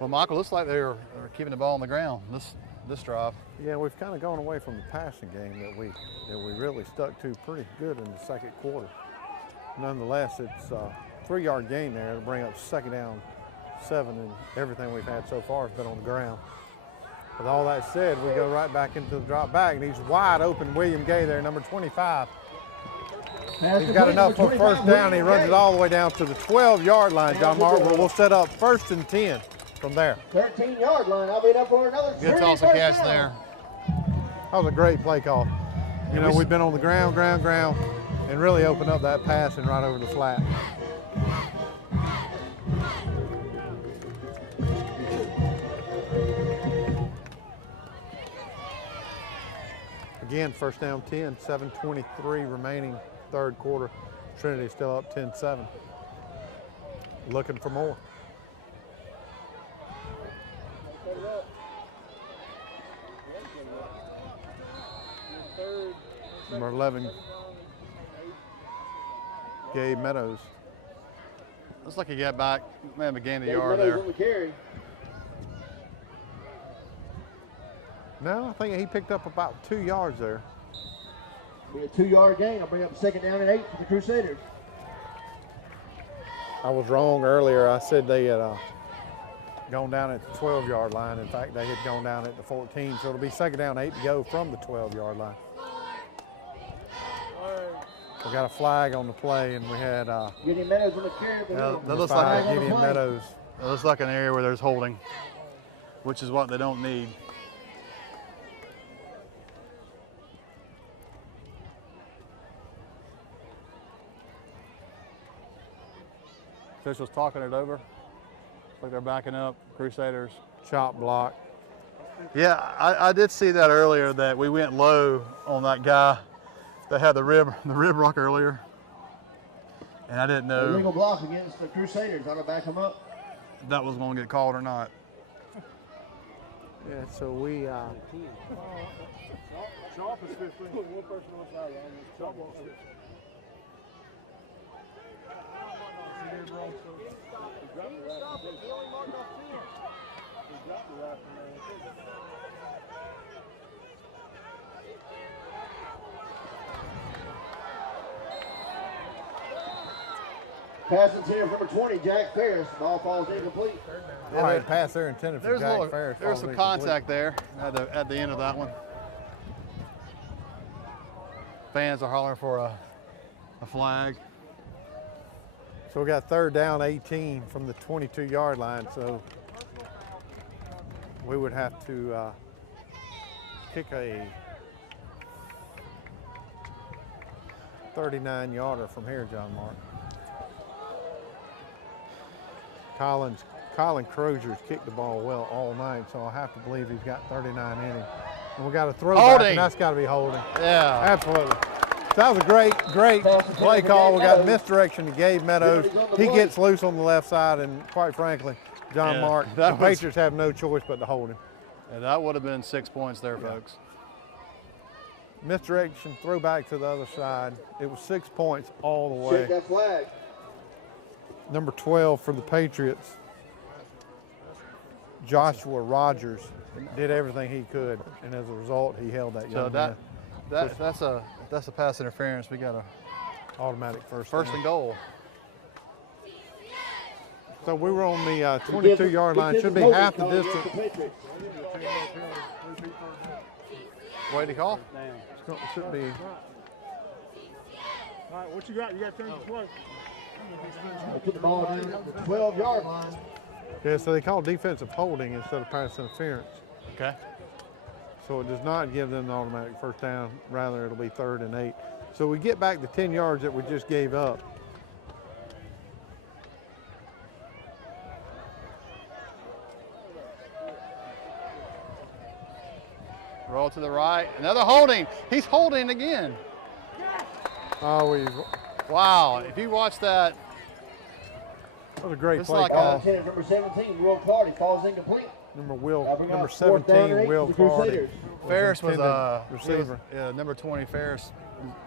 Well, Michael, looks like they're keeping the ball on the ground this drive. Yeah, we've kind of gone away from the passing game that we really stuck to pretty good in the second quarter. Nonetheless, it's a 3-yard gain there to bring up second down 7, and everything we've had so far has been on the ground. With all that said, we go right back into the drop back, and he's wide open, William Gay there, number 25. He's got enough for first down. He runs it all the way down to the 12-yard line, John Mark, where we'll set up 1st and 10 from there. 13-yard line. I'll be up for another. Good toss and catch there. That was a great play call. You know, we've been on the ground, and really opened up that pass and right over the flat. Again, first down 10, 7:23 remaining third quarter. Trinity still up 10-7. Looking for more. Number 11, Gabe Meadows. Looks like he got back, may have gained a yard there. No, I think he picked up about 2 yards there. Be a 2-yard gain. I'll bring up second down and 8 for the Crusaders. I was wrong earlier. I said they had gone down at the 12-yard line. In fact, they had gone down at the 14, so it'll be second down 8 to go from the 12-yard line. We got a flag on the play, and we had Gideon Meadows on the carry. That looks like Gideon Meadows. It looks like an area where there's holding, which is what they don't need. Officials talking it over. Looks like they're backing up. Crusaders. Chop block. Yeah, I did see that earlier, that we went low on that guy that had the rib rock earlier. And I didn't know. Illegal block against the Crusaders. Ought to back them up. That was going to get called or not. Yeah, so we. Chop is 15. One person on the sideline. Chop was 15. Pass intended for number 20, Jack Ferris. Ball falls incomplete. All right, pass there intended for Jack Ferris. There's some contact there at the end of that one. Fans are hollering for a flag. So we got third down 18 from the 22-yard line. So we would have to kick a 39-yarder from here, John Mark. Colin Crozier's kicked the ball well all night, so I have to believe he's got 39 in him. And we got a throwback, and that's got to be holding. Yeah. Absolutely. So that was a great play call. We got misdirection to Gabe Meadows. He gets loose on the left side, and quite frankly, John Mark, the Patriots have no choice but to hold him. And that would have been 6 points there, folks. Misdirection, throwback to the other side. It was 6 points all the way. Check that flag. Number 12 for the Patriots, Joshua Rogers, did everything he could, and as a result, he held that young man. That's a pass interference. We got a automatic first and goal. So we were on the 22-yard line. Should be half the distance. Way to call? Should be. All right, what you got? You got 10 to play. Put the ball down at the 12-yard line. Yeah, so they call defensive holding instead of pass interference. Okay. So it does not give them the automatic first down. Rather, it'll be 3rd and 8. So we get back the 10 yards that we just gave up. Roll to the right. Another holding. He's holding again. Oh, wow. If you watch that. That was a great play Like call. number 17, Will Clardy, falls incomplete. Number 17, Will Clardy. Ferris was receiver. Number 20. Ferris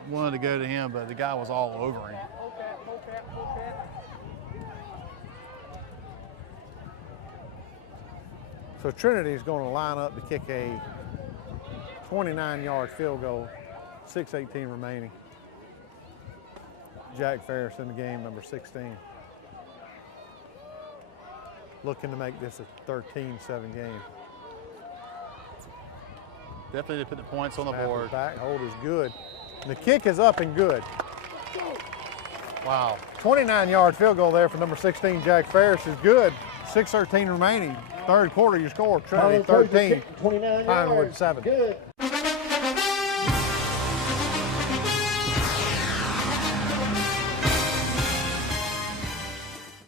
wanted to go to him, but the guy was all over him. So Trinity is going to line up to kick a 29-yard field goal, 6:18 remaining. Jack Ferris in the game, number 16. Looking to make this a 13-7 game. Definitely to put the points on the board. Back hold is good. And the kick is up and good. Wow. 29-yard field goal there for number 16, Jack Ferris is good. 6:13 remaining. Third quarter, you score Trinity 13, Pinewood 7. Good.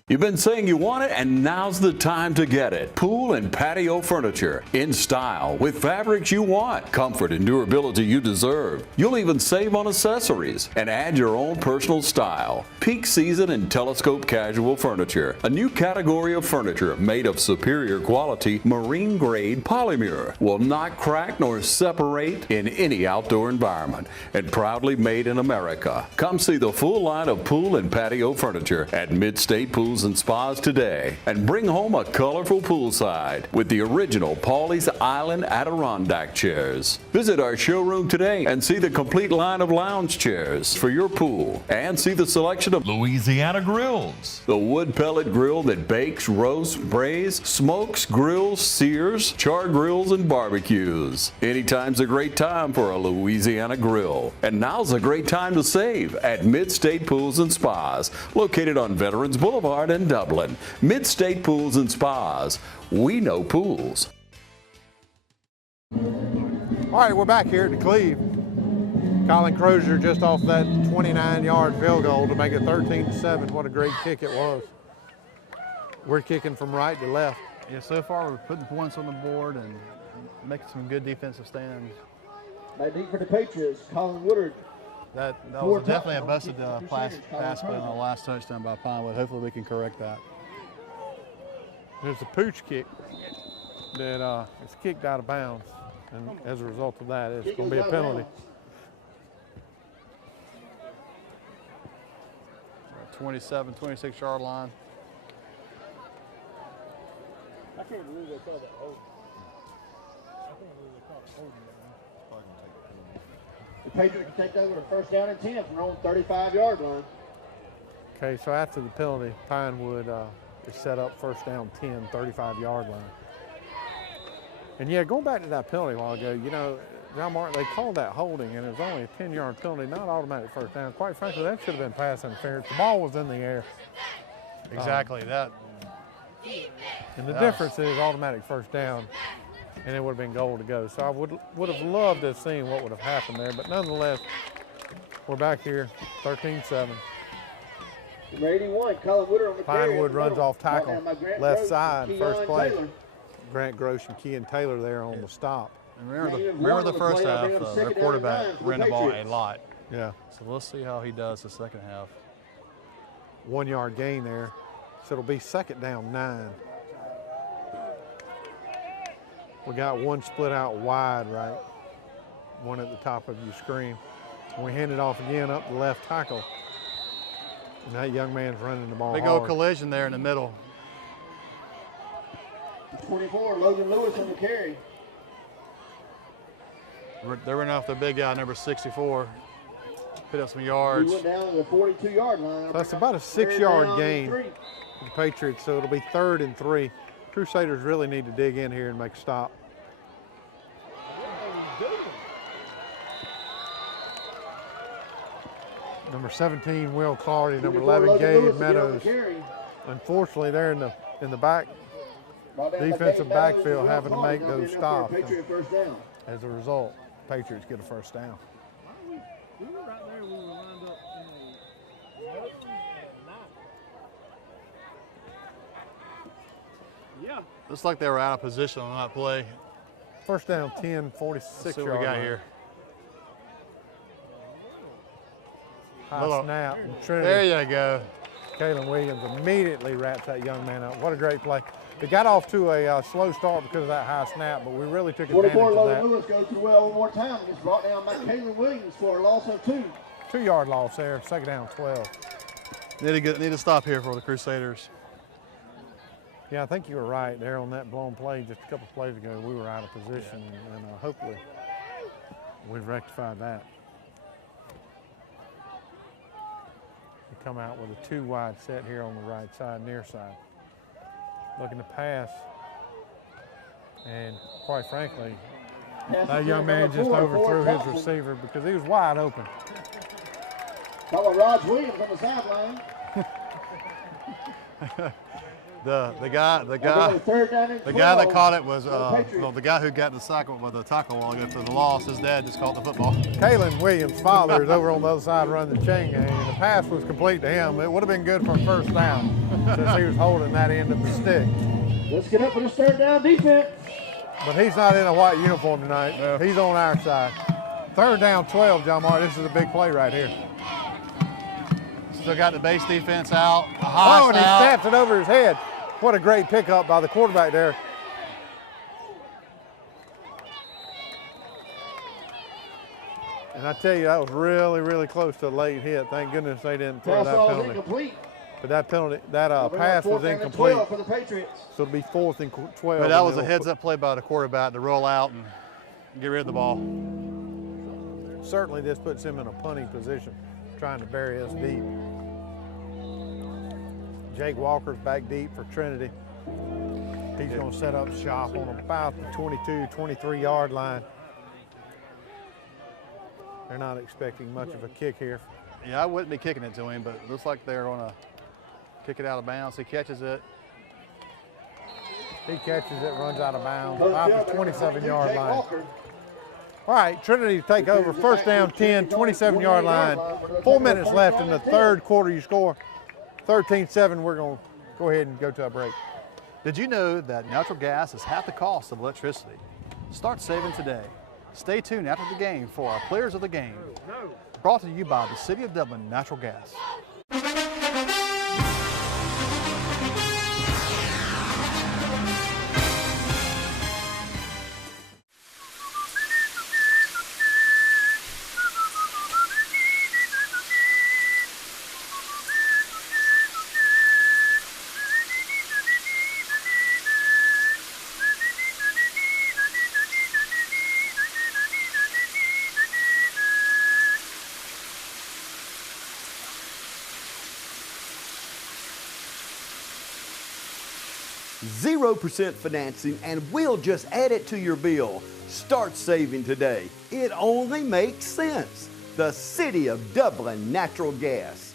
You've been saying you want it, and now's the time to get it. Pool and patio furniture in style with fabrics you want, comfort and durability you deserve. You'll even save on accessories and add your own personal style. Peak season and telescope casual furniture, a new category of furniture made of superior quality marine grade polymer, will not crack nor separate in any outdoor environment, and proudly made in America. Come see the full line of pool and patio furniture at Mid-State Pools and Spas today, and bring home a colorful poolside with the original Pawleys Island Adirondack chairs. Visit our showroom today and see the complete line of lounge chairs for your pool, and see the selection of Louisiana grills, the wood pellet grill that bakes, roasts, braise, smokes, grills, sears, char grills, and barbecues. Anytime's a great time for a Louisiana grill, and now's a great time to save at Mid-State Pools and Spas, located on Veterans Boulevard in Dublin. Mid-State Pools and Spas. We know pools. All right, we're back here at Cleve. Colin Crozier just off that 29-yard field goal to make it 13-7. What a great kick it was. We're kicking from right to left. Yeah, so far we're putting points on the board and making some good defensive stands. Back deep for the Patriots, Colin Woodard. That was definitely a busted pass play on the last touchdown by Pinewood. Hopefully we can correct that. There's a pooch kick that is kicked out of bounds, and as a result of that, it's going to be a penalty. 26-yard line. I can't believe they called that holding. I can't believe they called holding. The Patriots can take over to first down and 10 from their own 35-yard line. Okay, so after the penalty, Pinewood is set up first down 10, 35-yard line. And yeah, going back to that penalty a while ago, you know, John Martin, they called that holding, and it was only a 10-yard penalty, not automatic first down. Quite frankly, that should have been pass interference. The ball was in the air. Exactly, And the difference is automatic first down, and it would have been goal to go. So I would have loved to have seen what would have happened there, but nonetheless, we're back here, 13-7. Number 81, Colin Woodard on the carry. Pinewood runs off tackle, left side, first play. Taylor. Grant Grosh and Kean Taylor there on the stop. And remember the first half, their quarterback ran the ball a lot. Yeah. So let's see how he does the second half. 1 yard gain there. So it'll be second down 9. We got one split out wide, right? One at the top of your screen. And we hand it off again up the left tackle. And that young man's running the ball Big hard. old collision there in the middle. 24, Logan Lewis on the carry. They're running off the big guy, number 64. Put up some yards. He went down to the 42-yard line. So that's about a 6-yard gain for the Patriots, so it'll be 3rd and 3. Crusaders really need to dig in here and make a stop. Number 17, Will Clardy. Number 11, Gabe Meadows. Unfortunately, they're in the back defensive backfield having to make those stops. As a result, Patriots get a first down. We were right there. We were lined up Yeah. Looks like they were out of position on that play. First down 10, 46 Let's see yard what we got line. here. High snap. And Trinity. There you go. Kalen Williams immediately wraps that young man up. What a great play. It got off to a slow start because of that high snap, but we really took 44 advantage of Logan that. Lewis goes to the well one more time. Gets brought down by Caleb Williams for a loss of 2. 2-yard loss there, second down 12. Need to stop here for the Crusaders. Yeah, I think you were right there on that blown play just a couple plays ago. We were out of position, and hopefully we've rectified that. We come out with a 2-wide set here on the right side, near side. Looking to pass, and quite frankly, that young man just overthrew his receiver because he was wide open. How about Raj Williams on the sideline? The guy that caught it was the guy who got the tackle with the tackle while ago for the loss. His dad just caught the football. Kalen Williams' father is over on the other side running the chain gang, and the pass was complete to him. It would have been good for a first down since he was holding that end of the stick. Let's get up for the third down defense. But he's not in a white uniform tonight. No. He's on our side. Third down 12, John Mark. This is a big play right here. Still got the base defense out. Oh, and he snaps it over his head. What a great pickup by the quarterback there. And I tell you, that was really, really close to a late hit. Thank goodness they didn't throw that penalty. Incomplete. But that penalty, that pass was incomplete. For the Patriots. So it'll be 4th and 12. But that was a heads-up play by the quarterback to roll out and get rid of the ball. Certainly this puts him in a punting position, trying to bury us deep. Jake Walker's back deep for Trinity. He's going to set up shop on about the 22, 23-yard line. They're not expecting much of a kick here. Yeah, I wouldn't be kicking it to him, but it looks like they're going to kick it out of bounds. He catches it. He catches it, runs out of bounds, about the 27-yard line. All right, Trinity to take over. First down 10, 27-yard line. 4 minutes left in the third quarter. You score 13-7. We're going to go ahead and go to a break. Did you know that natural gas is half the cost of electricity? Start saving today. Stay tuned after the game for our Players of the Game. Brought to you by the City of Dublin Natural Gas. 0% financing, and we'll just add it to your bill. Start saving today. It only makes sense. The City of Dublin Natural Gas.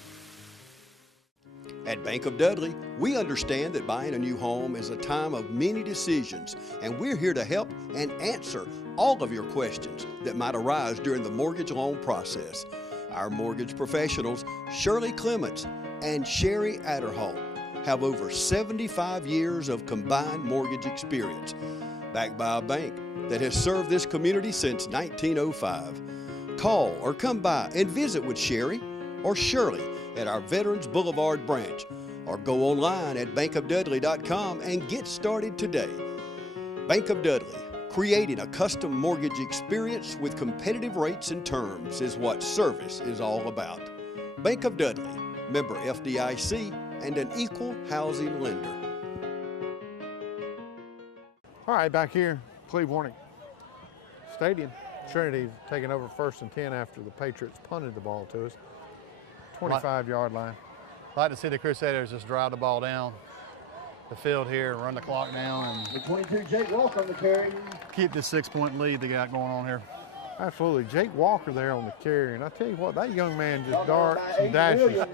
At Bank of Dudley, we understand that buying a new home is a time of many decisions, and we're here to help and answer all of your questions that might arise during the mortgage loan process. Our mortgage professionals, Shirley Clements and Sherry Adderhall, have over 75 years of combined mortgage experience, backed by a bank that has served this community since 1905. Call or come by and visit with Sherry or Shirley at our Veterans Boulevard branch, or go online at bankofdudley.com and get started today. Bank of Dudley, creating a custom mortgage experience with competitive rates and terms is what service is all about. Bank of Dudley, member FDIC, and an equal housing lender. All right, back here, Cleve Warnick Stadium. Trinity taking over 1st and 10 after the Patriots punted the ball to us. 25-yard line. I'd like to see the Crusaders just drive the ball down the field here, run the clock down, The 22 Jake Walker on the carry. keep this 6-point lead they got going on here. Absolutely. Jake Walker there on the carry. And I tell you what, that young man just darts and dashes.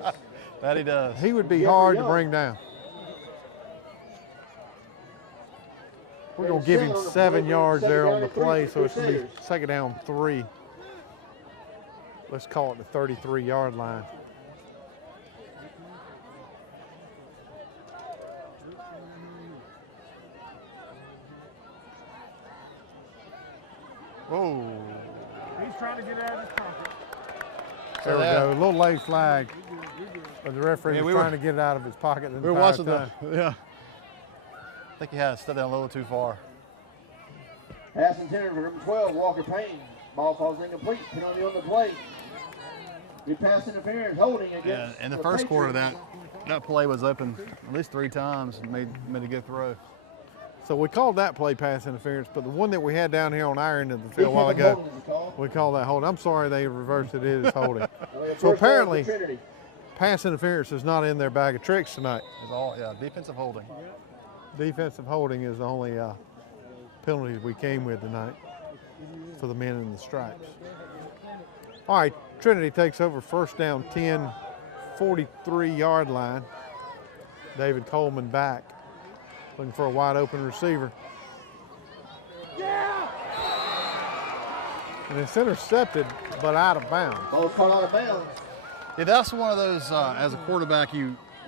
That he does. He would be hard to bring down. We're going to give him 7 yards there on the play, so it's going to be 2nd down 3. Let's call it the 33-yard line. Whoa. He's trying to get out of his pocket. There we go. A little late flag. But the referee was trying to get it out of his pocket. We were watching the, I think he had to step down a little too far. Pass intended for number 12, Walker Payne. Ball falls incomplete. Penalty on the play. Good pass interference, holding against. Yeah, in the first quarter, that play was open at least 3 times and made a good throw. So we called that play pass interference, but the one that we had down here on our end of the field a while ago, we called that holding. I'm sorry they reversed it. It is holding. So apparently, pass interference is not in their bag of tricks tonight. It's all, yeah, defensive holding. Defensive holding is the only penalty we came with tonight for the men in the stripes. All right, Trinity takes over first down 10, 43-yard line. David Coleman back, looking for a wide open receiver. Yeah! And it's intercepted, but out of bounds. Ball caught out of bounds. Yeah, that's one of those, as a quarterback,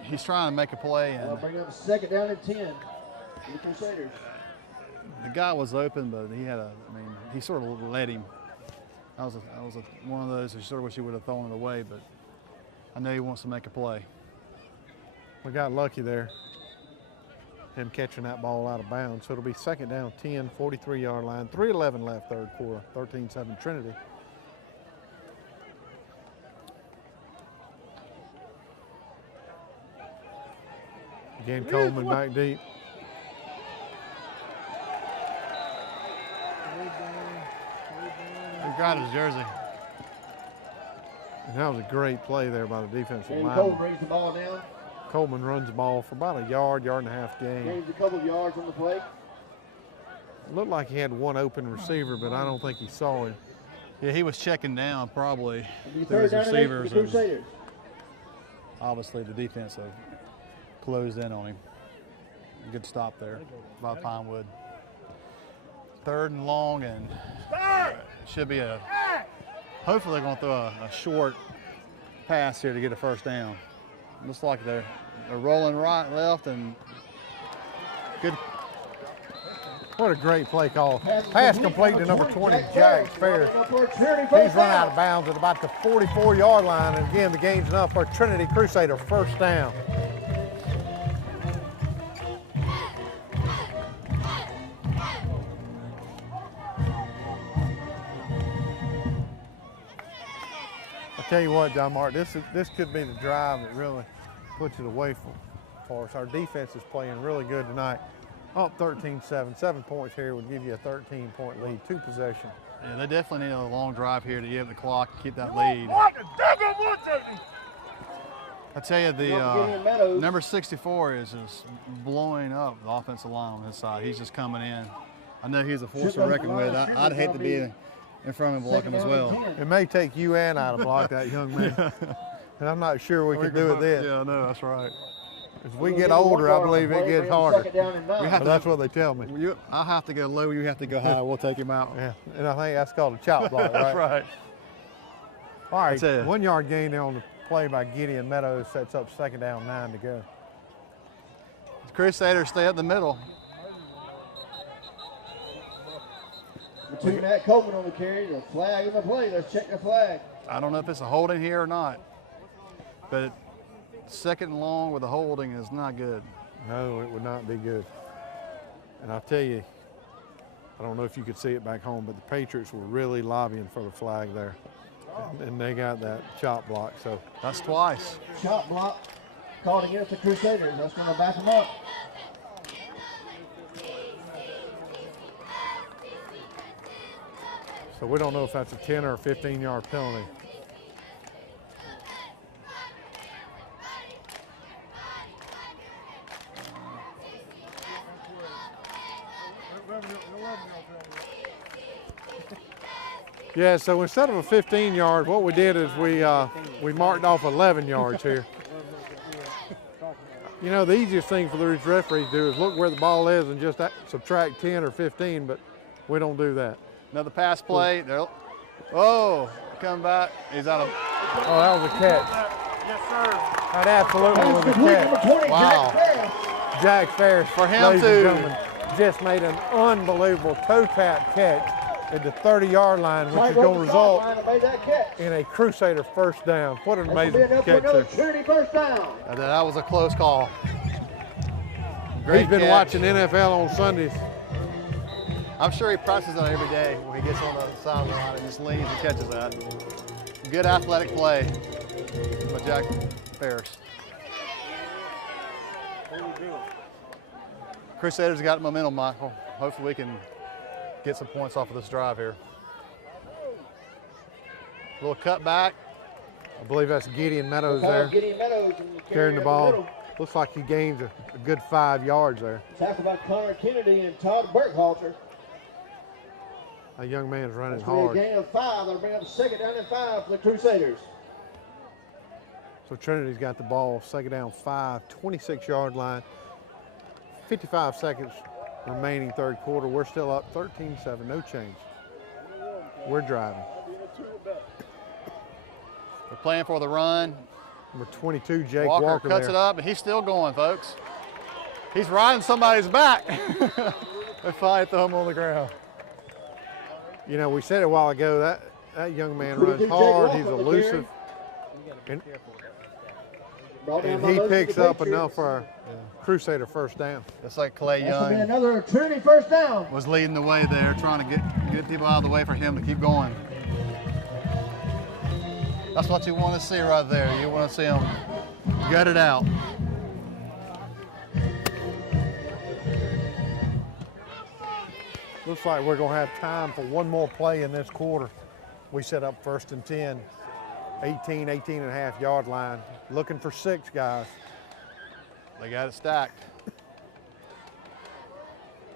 he's trying to make a play. And bring up second down and 10 for the Crusaders. The guy was open, but he sort of let him. That was one of those, I sort of wish he would have thrown it away, but I know he wants to make a play. We got lucky there, him catching that ball out of bounds. So it'll be second down 10, 43-yard line, 3:11 left third quarter, 13-7 Trinity. Again, Coleman back deep. He got his jersey. And that was a great play there by the defensive line. Coleman brings the ball down. Coleman runs the ball for about a yard and a half gain. Gains a couple of yards on the play. It looked like he had one open receiver, but I don't think he saw him. Yeah, he was checking down probably through his receivers. Obviously, the defense closed in on him. Good stop there by Pinewood. Third and long, and should be hopefully they're going to throw a short pass here to get a first down. Looks like they're rolling right, left, and good. What a great play call. Pass complete to number 20, Jack Ferris. He's run out of bounds at about the 44-yard line, and again, the gain's enough for Trinity Crusader first down. I'll tell you what, John Mark, this could be the drive that really puts it away for us. Our defense is playing really good tonight. Up 13-7, 7 points here would give you a 13-point lead, 2 possessions. Yeah, they definitely need a long drive here to give the clock, keep that lead. I tell you, the number 64 is just blowing up the offensive line on his side. He's just coming in. I know he's a force to reckon with. I'd hate to be in front of him blocking as well. It may take you and I to block that young man. And I'm not sure we can do it then. Yeah, no, that's right. As we get older, I believe it gets harder. But that's what they tell me. I have to go low, you have to go high. We'll take him out. Yeah, and I think that's called a chop block, right? That's right. All right, 1 yard gain there on the play by Gideon Meadows sets up second down, 9 to go. The Crusaders stay up the middle. Between that Coleman on the carry, the flag on the play. Let's check the flag. I don't know if it's a holding here or not, but second and long with a holding is not good. No, it would not be good. And I'll tell you, I don't know if you could see it back home, but the Patriots were really lobbying for the flag there. And they got that chop block, so. That's twice. Chop block called against the Crusaders. That's going to back them up. So we don't know if that's a 10 or a 15-yard penalty. Yeah, so instead of a 15-yard, what we did is we marked off 11 yards here. You know, the easiest thing for these referees to do is look where the ball is and just subtract 10 or 15, but we don't do that. Another pass play. Oh, come back. He's out of. Oh, that was a catch. Yes, sir. That absolutely was a catch. Wow. Jack Ferris, for him ladies and to gentlemen, just made an unbelievable toe tap catch at the 30-yard line, which is going to result in a Crusader first down. What an amazing catch there. Trinity first down. That was a close call. Great He's been catch. watching NFL on Sundays. I'm sure he practices on it every day when he gets on the sideline and just leans and catches that. Good athletic play by Jack Ferris. Crusaders got momentum, Michael. Hopefully we can get some points off of this drive here. A little cut back. I believe that's Gideon Meadows there, carrying the ball. Looks like he gains a good 5 yards there. Tackled by Connor Kennedy and Todd Burkhalter. A young man's running That's going to be hard. a gain of 5. That'll bring up 2nd down and 5 for the Crusaders. So Trinity's got the ball, 2nd down 5, 26-yard line. 55 seconds remaining third quarter. We're still up 13-7, no change. We're driving. They're playing for the run. Number 22, Jake Walker Walker cuts there. it up, and he's still going, folks. He's riding somebody's back. They finally throw him on the ground. You know, we said it a while ago, that young man runs hard, he's elusive. And he picks up enough for a Crusader first down. It's like Clay That's going to be Young another Trinity first down. was leading the way there, trying to get people out of the way for him to keep going. That's what you want to see right there. You want to see him gut it out. Looks like we're going to have time for one more play in this quarter. We set up 1st and 10, 18.5 yard line. Looking for 6, guys. They got it stacked.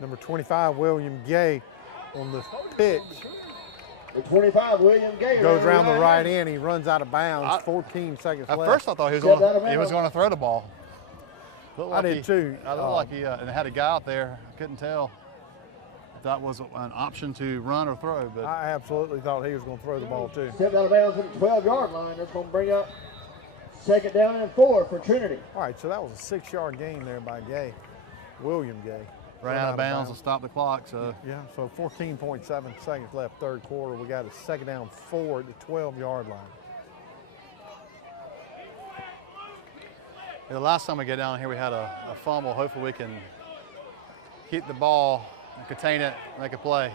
Number 25, William Gay on the pitch. The 25, William Gay. Goes around the right end. He runs out of bounds. 14 seconds At left. first I thought he was going to throw the ball. I did too. I looked like he and had a guy out there. I couldn't tell if that was an option to run or throw. But I absolutely thought he was going to throw the ball too. Stepped out of bounds at the 12-yard line. That's going to bring up 2nd down and 4 for Trinity. All right, so that was a 6-yard gain there by Gay, William Gay. ran out of bounds to stop the clock. So yeah, so 14.7 seconds left third quarter. We got a 2nd down 4 at the 12-yard line. the last time we get down here, we had a fumble. Hopefully we can keep the ball and contain it, make a play.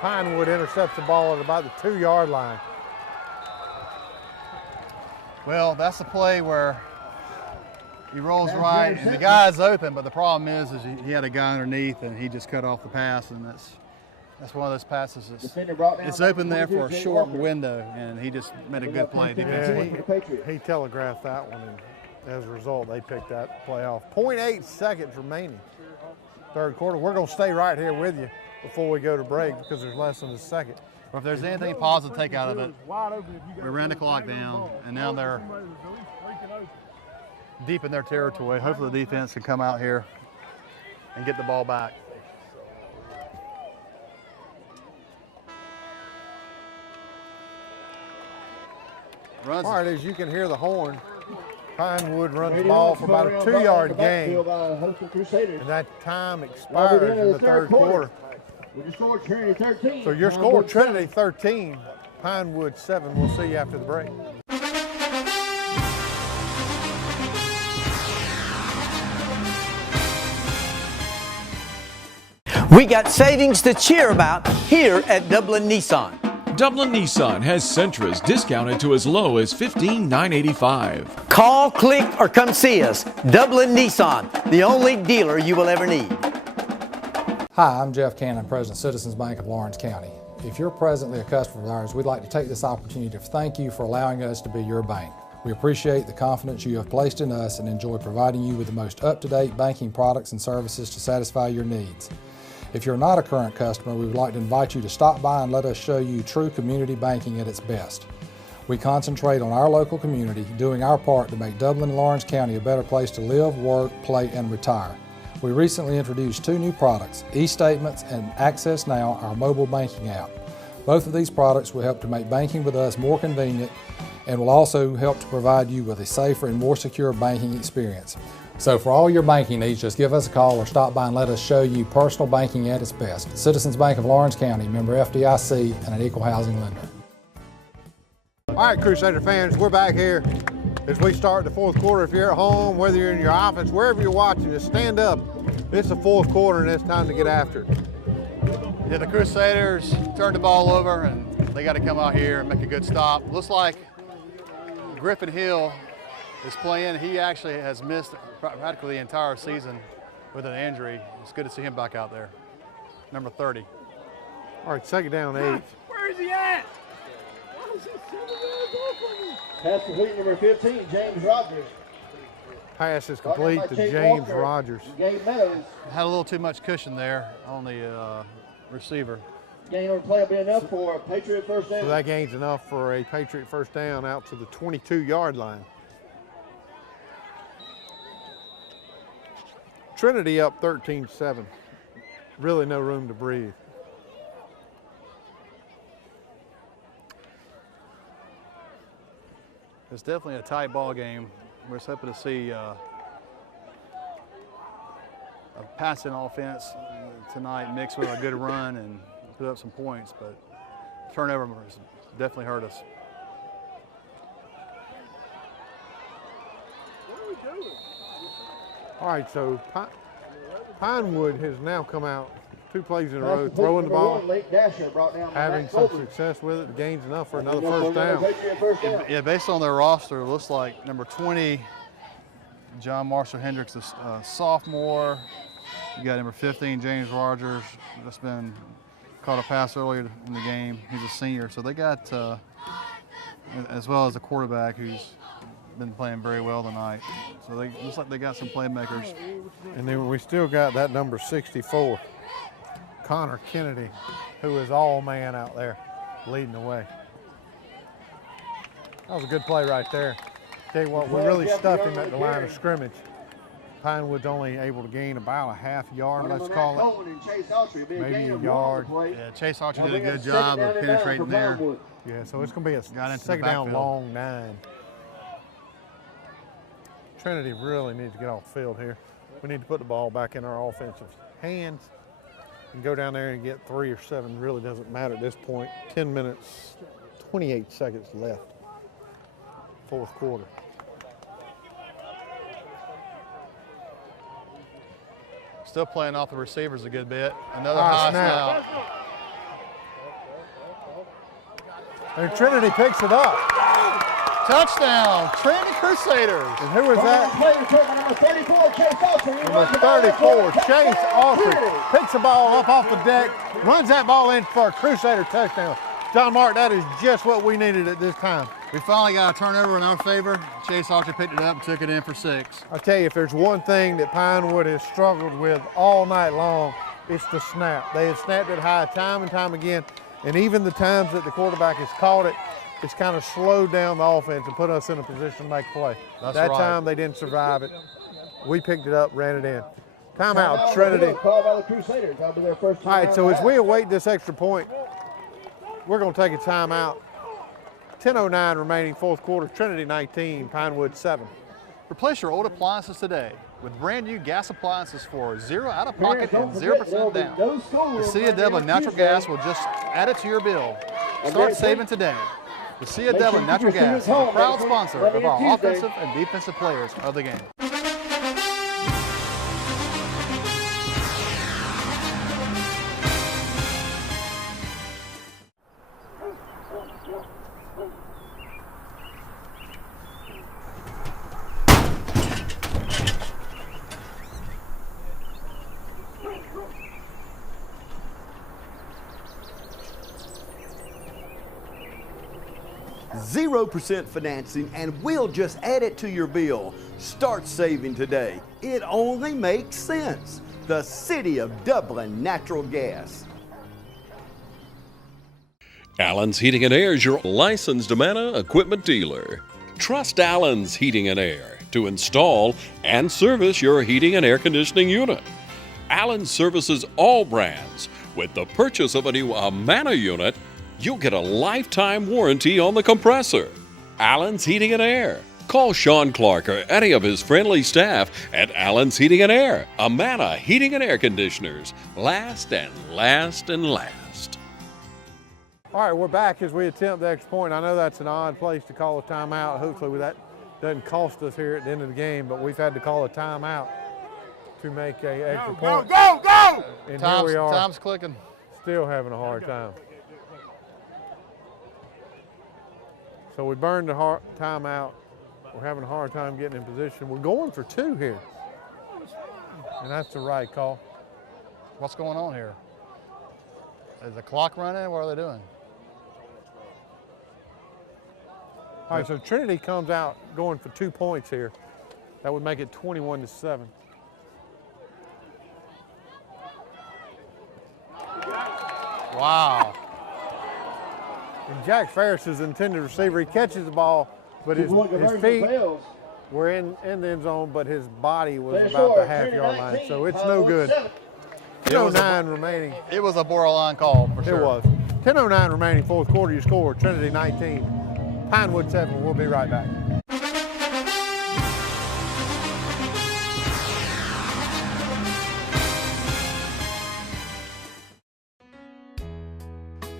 Pinewood intercepts the ball at about the 2-yard line. Well, that's the play where he rolls right and the guy's open, but the problem is he had a guy underneath and he just cut off the pass, and that's one of those passes it's open there for a short window, and he just made a good play defensively. Yeah, he telegraphed that one, and as a result, they picked that play off. 0.8 seconds remaining third quarter. We're going to stay right here with you before we go to break because there's less than a second. Well, if there's anything positive to take out of it, we ran the clock down, and now they're deep in their territory. Hopefully the defense can come out here and get the ball back. All right, as you can hear the horn, Pinewood runs the ball for about a 2-yard gain, and that time expires in the third quarter. We just scored Trinity 13. So your score, Trinity 13, Pinewood 7. We'll see you after the break. We got savings to cheer about here at Dublin Nissan. Dublin Nissan has Sentras discounted to as low as $15,985. Call, click, or come see us. Dublin Nissan, the only dealer you will ever need. Hi, I'm Jeff Cannon, President of Citizens Bank of Lawrence County. If you're presently a customer of ours, we'd like to take this opportunity to thank you for allowing us to be your bank. We appreciate the confidence you have placed in us and enjoy providing you with the most up-to-date banking products and services to satisfy your needs. If you're not a current customer, we would like to invite you to stop by and let us show you true community banking at its best. We concentrate on our local community, doing our part to make Dublin and Lawrence County a better place to live, work, play, and retire. We recently introduced 2 new products, eStatements and Access Now, our mobile banking app. Both of these products will help to make banking with us more convenient and will also help to provide you with a safer and more secure banking experience. So for all your banking needs, just give us a call or stop by and let us show you personal banking at its best. Citizens Bank of Lawrence County, member FDIC, and an equal housing lender. All All right, Crusader fans, we're back here as we start the fourth quarter. If you're at home, whether you're in your office, wherever you're watching, just stand up. It's the fourth quarter and it's time to get after it. Yeah, the Crusaders turned the ball over and they got to come out here and make a good stop. Looks like Griffin Hill is playing. He actually has missed practically the entire season with an injury. It's good to see him back out there. Number 30. All right, second down, 8. Where is he at? Pass complete, number 15, James Rogers. Pass is complete to James Rogers. Gabe Meadows. Had a little too much cushion there on the receiver. Gain on play will be enough for a Patriot first down. So that gains enough for a Patriot first down out to the 22-yard line. Trinity up 13-7. Really no room to breathe. It's definitely a tight ball game. We're just hoping to see a passing offense tonight mixed with a good run and put up some points, but turnover has definitely hurt us. All right, so Pinewood has now come out 2 plays in a row, throwing the ball, having some success with it. The gain's enough for another first down. Yeah, based on their roster, it looks like number 20, John Marshall Hendricks, a sophomore. You got number 15, James Rogers, that's been caught a pass earlier in the game. He's a senior, so they got, as well as a quarterback who's been playing very well tonight. So they looks like they got some playmakers. And then we still got that number 64. Connor Kennedy, who is all man out there leading the way. That was a good play right there. Tell you what, we really stuffed him at the line of scrimmage. Pinewood's only able to gain about a half yard, let's call it. Maybe a yard. Yeah, Chase Archer did a good job of penetrating there. Yeah, so it's going to be a second down long 9. Trinity really needs to get off the field here. We need to put the ball back in our offensive hands and go down there and get 3 or 7. Really doesn't matter at this point. 10 minutes, 28 seconds left. Fourth quarter. Still playing off the receivers a good bit. Another high snap. And Trinity picks it up. Touchdown, Trinity Crusaders. And who is that? Number 34, Chase Autry. Number 34, Chase Autry. Picks the ball up off the deck, runs that ball in for a Crusader touchdown. John Mark, that is just what we needed at this time. We finally got a turnover in our favor. Chase Autry picked it up and took it in for 6. I'll tell you, if there's one thing that Pinewood has struggled with all night long, it's the snap. They have snapped it high time and time again, and even the times that the quarterback has caught it, it's kind of slowed down the offense and put us in a position to make a play. That time they didn't survive it. We picked it up, ran it in. Timeout, Trinity. Called by the Crusaders. That'll be their first All right, so as we await this extra point, we're going to take a timeout. 10:09 remaining, fourth quarter. Trinity 19, Pinewood 7. Replace your old appliances today with brand new gas appliances for 0 out of pocket and 0% down. The City of Dublin Natural Gas will just add it to your bill. Start saving today. The City of Dublin Natural Gas is a proud sponsor of our offensive and defensive players of the game. %0 financing, and we'll just add it to your bill. Start saving today. It only makes sense. The City of Dublin Natural Gas. Allen's Heating and Air is your licensed Amana equipment dealer. Trust Allen's Heating and Air to install and service your heating and air conditioning unit. Allen services all brands. With the purchase of a new Amana unit, you'll get a lifetime warranty on the compressor. Allen's Heating and Air. Call Sean Clark or any of his friendly staff at Allen's Heating and Air. Amana Heating and Air Conditioners. Last and last and last. All right, we're back as we attempt the extra point. I know that's an odd place to call a timeout. Hopefully that doesn't cost us here at the end of the game, but we've had to call a timeout to make an extra point. Go! And here we are. Time's clicking. Still having a hard time. So we burned the timeout. We're having a hard time getting in position. We're going for 2 here. And that's the right call. What's going on here? Is the clock running? What are they doing? All right, so Trinity comes out going for 2 points here. That would make it 21-7. Wow. And Jack Ferris is the intended receiver. He catches the ball, but his feet were in the end zone, but his body was about the half-yard line, so it's no good. 10:09 remaining. It was a borderline call, for sure. It was. 10:09 remaining, fourth quarter. You score Trinity 19, Pinewood 7. We'll be right back.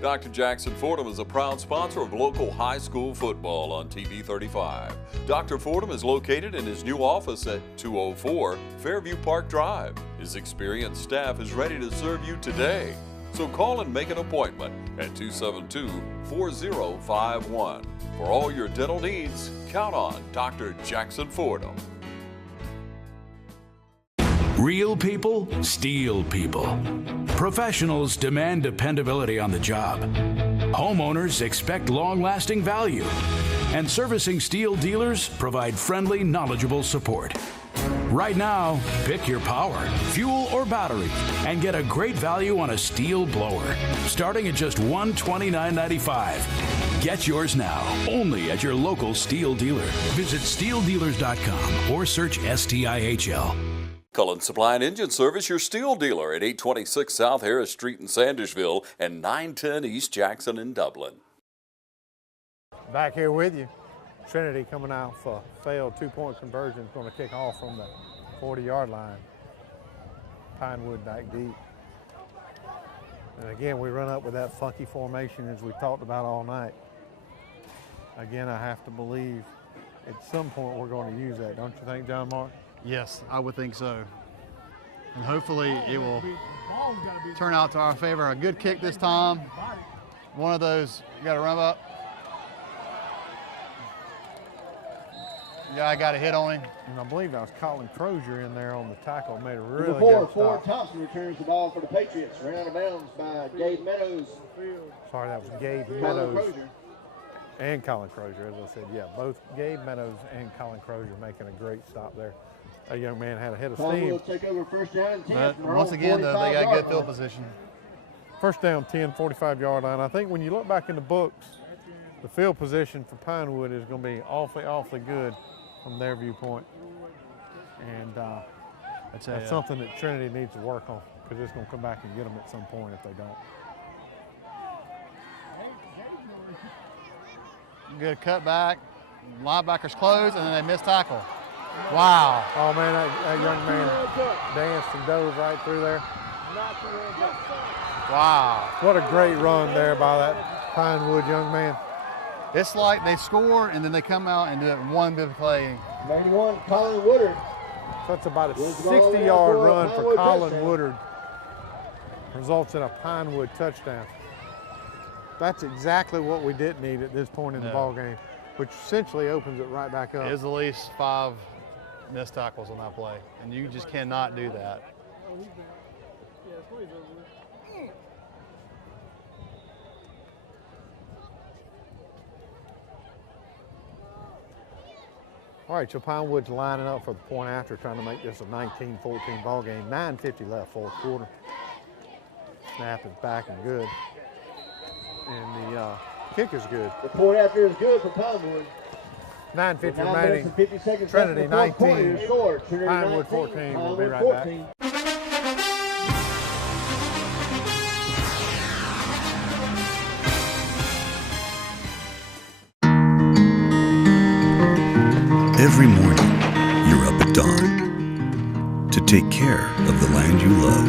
Dr. Jackson Fordham is a proud sponsor of local high school football on TV 35. Dr. Fordham is located in his new office at 204 Fairview Park Drive. His experienced staff is ready to serve you today. So call and make an appointment at 272-4051. For all your dental needs, count on Dr. Jackson Fordham. Real people, steel people. Professionals demand dependability on the job. Homeowners expect long-lasting value. And servicing steel dealers provide friendly, knowledgeable support. Right now, pick your power, fuel, or battery, and get a great value on a steel blower, starting at just $129.95. Get yours now, only at your local steel dealer. Visit steeldealers.com or search STIHL. Cullen Supply and Engine Service, your steel dealer at 826 South Harris Street in Sandersville and 910 East Jackson in Dublin. Back here with you. Trinity coming out for failed 2-point conversion. Is going to kick off from the 40-yard line. Pinewood back deep. And again, we run up with that funky formation as we talked about all night. Again, I have to believe at some point we're going to use that. Don't you think, John Mark? Yes, I would think so. And hopefully it will turn out to our favor. A good kick this time. One of those, you got to run up. Yeah, I got a hit on him. And I believe that was Colin Crozier in there on the tackle. Made a really Number good Ford stop. Thompson returns the ball for the Patriots. Ran out of bounds by Gabe Meadows. Sorry, that was Gabe Colin Meadows Crozier. and Colin Crozier, as I said. Yeah, both Gabe Meadows and Colin Crozier making a great stop there. That young man had a head of steam. Will take over first down and 10. But once again, though, they got good field position. First down, 10, 45-yard line. I think when you look back in the books, the field position for Pinewood is going to be awfully, awfully good from their viewpoint. And that's something that Trinity needs to work on, because it's going to come back and get them at some point if they don't. Good cutback. Linebackers close, and then they miss tackle. Wow. Oh, man, that young man danced and dove right through there. Wow. What a great run there by that Pinewood young man. It's like they score, and then they come out and do it in one big play. 91, Colin Woodard. So that's about a 60-yard run for Colin Woodard. Results in a Pinewood touchdown. That's exactly what we didn't need at this point in the ball game, which essentially opens it right back up. There's at least 5 missed tackles on that play, and you just cannot do that. All right, so Pinewood's lining up for the point after, trying to make this a 19-14 ball game. 9:50 left, fourth quarter. Snap is back and good. And the kick is good. The point after is good for Pinewood. 9:50 9 remaining. minutes and 50 seconds Trinity left in the fourth 19, quarter. Score. Trinity Pinewood 19, 14. We'll be Pinewood right 14. back. Every morning, you're up at dawn to take care of the land you love.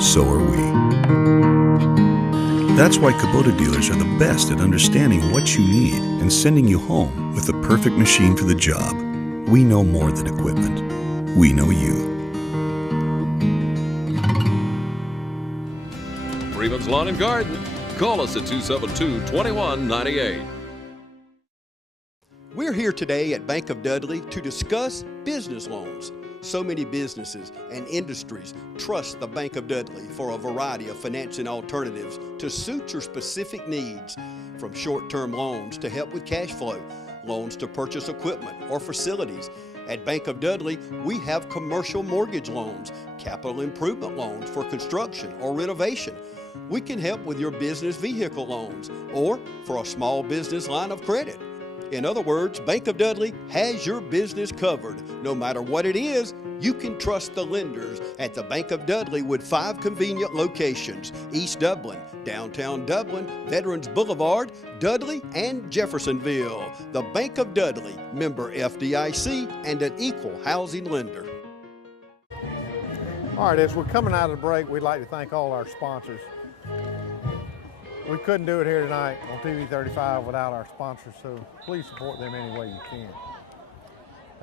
so are we. That's why Kubota dealers are the best at understanding what you need and sending you home with the perfect machine for the job. We know more than equipment. We know you. Freeman's Lawn and Garden. Call us at 272-2198. We're here today at Bank of Dudley to discuss business loans. So many businesses and industries trust the Bank of Dudley for a variety of financing alternatives to suit your specific needs, from short-term loans to help with cash flow, loans to purchase equipment or facilities. At Bank of Dudley, we have commercial mortgage loans, capital improvement loans for construction or renovation. We can help with your business vehicle loans or for a small business line of credit. In other words, Bank of Dudley has your business covered. No matter what it is, you can trust the lenders at the Bank of Dudley with 5 convenient locations: East Dublin, downtown Dublin, Veterans Boulevard, Dudley, and Jeffersonville. The Bank of Dudley, member FDIC, and an equal housing lender. All right, as we're coming out of the break, we'd like to thank all our sponsors. We couldn't do it here tonight on TV 35 without our sponsors, so please support them any way you can.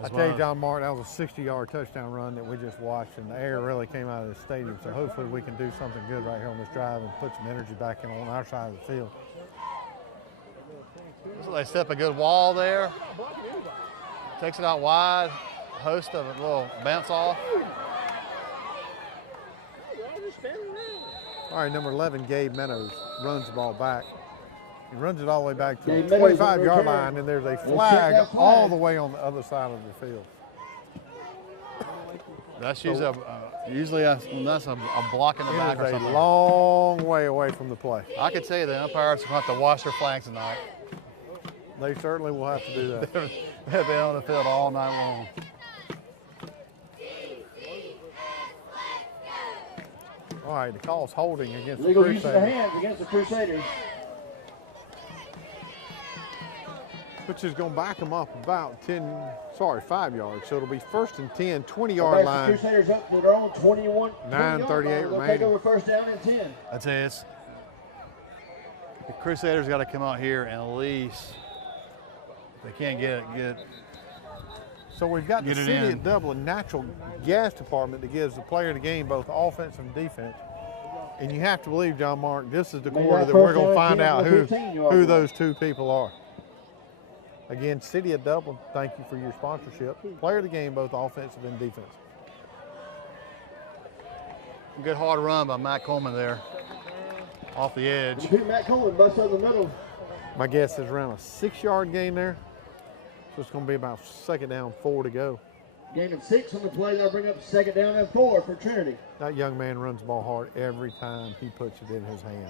I tell you, John Martin, that was a 60-yard touchdown run that we just watched, and the air really came out of the stadium, so hopefully we can do something good right here on this drive and put some energy back in on our side of the field. So they set up a good wall there, takes it out wide, host of a little bounce off. All right, number 11, Gabe Meadows, runs the ball back. He runs it all the way back to the 25-yard line, and there's a flag all the way on the other side of the field. That's usually that's a block in the back or something. It is a long way away from the play. I could tell you the umpires are going to have to wash their flags tonight. They certainly will have to do that. They've been on the field all night long. All right, the call's holding against Legal the use of Crusaders. the hands against the Crusaders. Which is going to back them up about 5 yards. So it'll be 1st and 10, 20-yard line. The Crusaders up to their own 21. 9:38 remaining. Take over 1st down and 10. I tell you, the Crusaders got to come out here and at least, if they can't get it. So we've got the City of Dublin natural gas department that gives the player of the game both offense and defense. And you have to believe, John Mark, this is the quarter that we're going to find out who those two people are. Again, City of Dublin, thank you for your sponsorship. Player of the game, both offensive and defense. Good hard run by Matt Coleman there, off the edge. Matt Coleman busts over the middle. My guess is around a 6-yard gain there. So it's going to be about 2nd down, 4 to go. Gain of 6 on the play. They'll bring up 2nd down and 4 for Trinity. That young man runs the ball hard every time he puts it in his hand.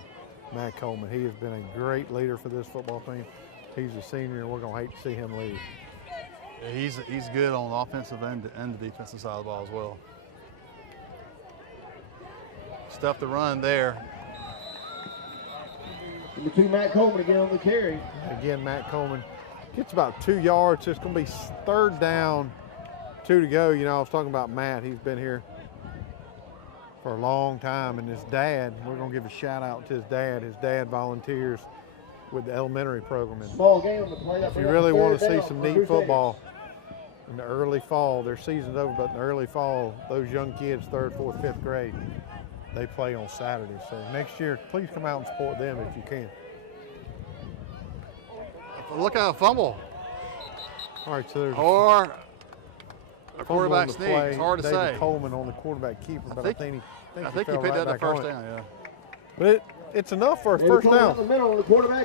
Matt Coleman, he has been a great leader for this football team. He's a senior, and we're going to hate to see him leave. Yeah, he's good on the offensive and the defensive side of the ball as well. Stuff to run there. Number 2, Matt Coleman again on the carry. Again, Matt Coleman gets about 2 yards. So it's going to be 3rd down, 2 to go. You know, I was talking about Matt. He's been here for a long time, and his dad, we're going to give a shout out to his dad. His dad volunteers with the elementary program. And small game on the play. If you really want to see some neat football in the early fall, their season's over, but in the early fall, those young kids, 3rd, 4th, 5th grade, they play on Saturday. So next year, please come out and support them if you can. Look at a fumble. All right, so there's or a quarterback sneak. It's hard to David say. Coleman on the quarterback keeper, but I think he picked right that the back 1st down, yeah. But it's enough for a 1st down.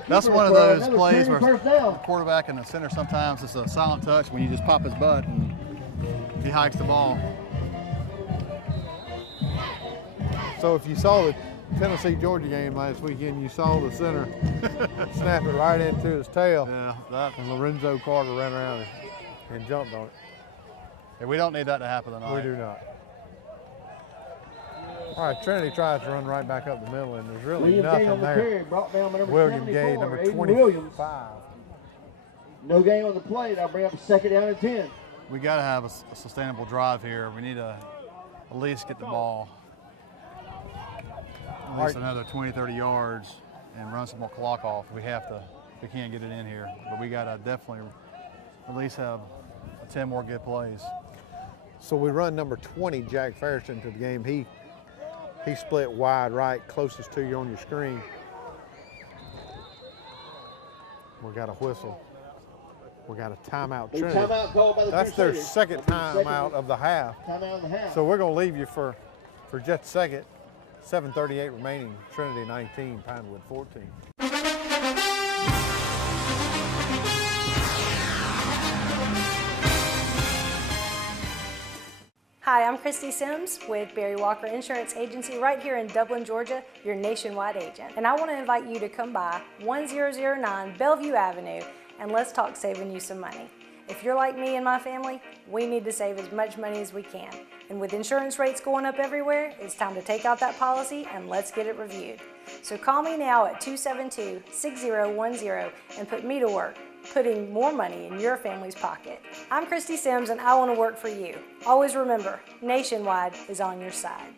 That's one of those plays where the quarterback and the center, sometimes it's a silent touch when you just pop his butt and he hikes the ball. So if you saw the Tennessee-Georgia game last weekend, you saw the center snap it right into his tail. Yeah, and Lorenzo Carter ran around and jumped on it. Yeah, we don't need that to happen tonight. We do not. All right, Trinity tries to run right back up the middle, and there's really nothing there. William Gay, number 25. No gain on the play. That'll bring up 2nd down and 10. We got to have a sustainable drive here. We need to at least get the ball. at least another 20, 30 yards and run some more clock off. We can't get it in here, but we got to definitely at least have 10 more good plays. So we run number 20, Jack Ferris, into the game. He split wide right, closest to you on your screen. We got a whistle. We got a timeout. Trinity. Timeout called by the That's their Crusaders. second timeout of the half. Timeout of the half. So we're going to leave you for just a second. 7:38 remaining. Trinity 19, Pinewood 14. Hi, I'm Christy Sims with Barry Walker Insurance Agency right here in Dublin, Georgia, your nationwide agent. And I want to invite you to come by 1009 Bellevue Avenue and let's talk saving you some money. If you're like me and my family, we need to save as much money as we can. And with insurance rates going up everywhere, it's time to take out that policy and let's get it reviewed. So call me now at 272-6010 and put me to work, putting more money in your family's pocket. I'm Christy Sims and I want to work for you. Always remember, Nationwide is on your side.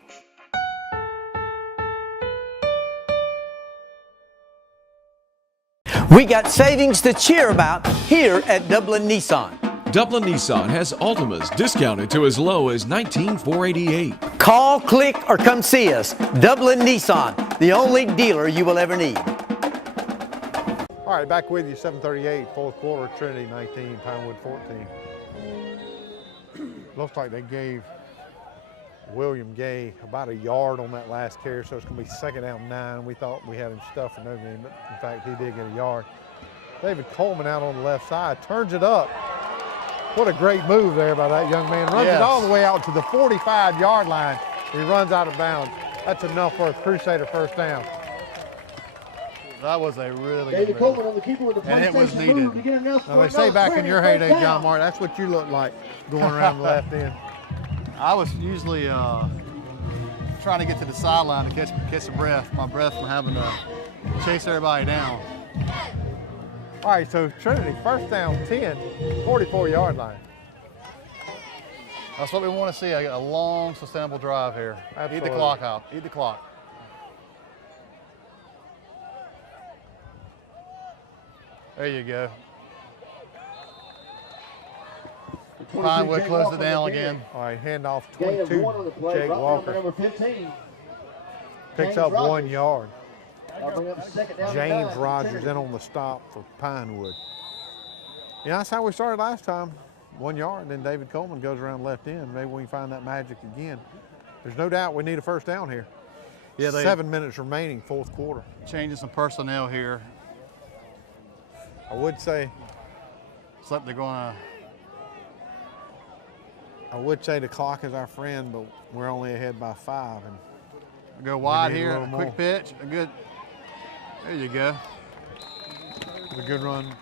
We got savings to cheer about here at Dublin Nissan. Dublin Nissan has Altimas discounted to as low as $19,488. Call, click, or come see us. Dublin Nissan, the only dealer you will ever need. All right, back with you, 7:38, fourth quarter, Trinity 19, Pinewood 14. Looks like they gave William Gay about a yard on that last carry, so it's going to be second down 9. We thought we had him stuffed for no gain, but in fact, he did get a yard. David Coleman out on the left side, turns it up. What a great move there by that young man. Runs it all the way out to the 45-yard line. He runs out of bounds. That's enough for a Crusader first down. That was a really David good Coleman move. on the keeper with the And it was needed. Now, they say back in your heyday, John Martin, that's what you look like going around the left end. I was usually trying to get to the sideline to catch my breath from having to chase everybody down. All right, so Trinity, first down 10, 44-yard line. That's what we want to see, a long, sustainable drive here. Absolutely. Eat the clock out, eat the clock. There you go. Pinewood closed it down again. All right, handoff Gain of 22, one on the play, Jake brought Walker. number 15. Picks James up Rogers. 1 yard. That'll bring up second down and James 9. Rogers in on the stop for Pinewood. Yeah, that's how we started last time. 1 yard, then David Coleman goes around left end. Maybe we can find that magic again. There's no doubt we need a first down here. Yeah, 7 minutes remaining, fourth quarter. Changing some personnel here. I would say They're going the clock is our friend, but we're only ahead by 5. And to go wide need a here, little a more. quick pitch, a good, there you go. A good run.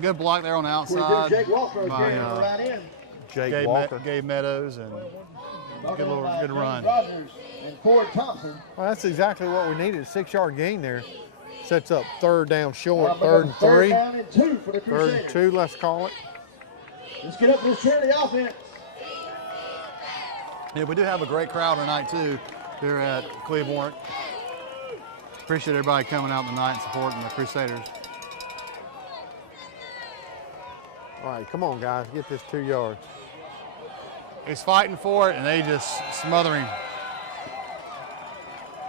Good block there on the outside. Jake Walker by, carrying on the right end. Jake Walker. Gabe Meadows and good run. Rogers and Ford Thompson. Well, that's exactly what we needed. A 6-yard gain there. Sets up third down short, Well, third and 3. Third down and 2 for the Third Crusaders. and 2, let's call it. Let's get up this Trinity offense. Yeah, we do have a great crowd tonight too here at Cleveland. Appreciate everybody coming out tonight and supporting the Crusaders. All right, come on, guys, get this 2 yards. He's fighting for it, and they just smother him.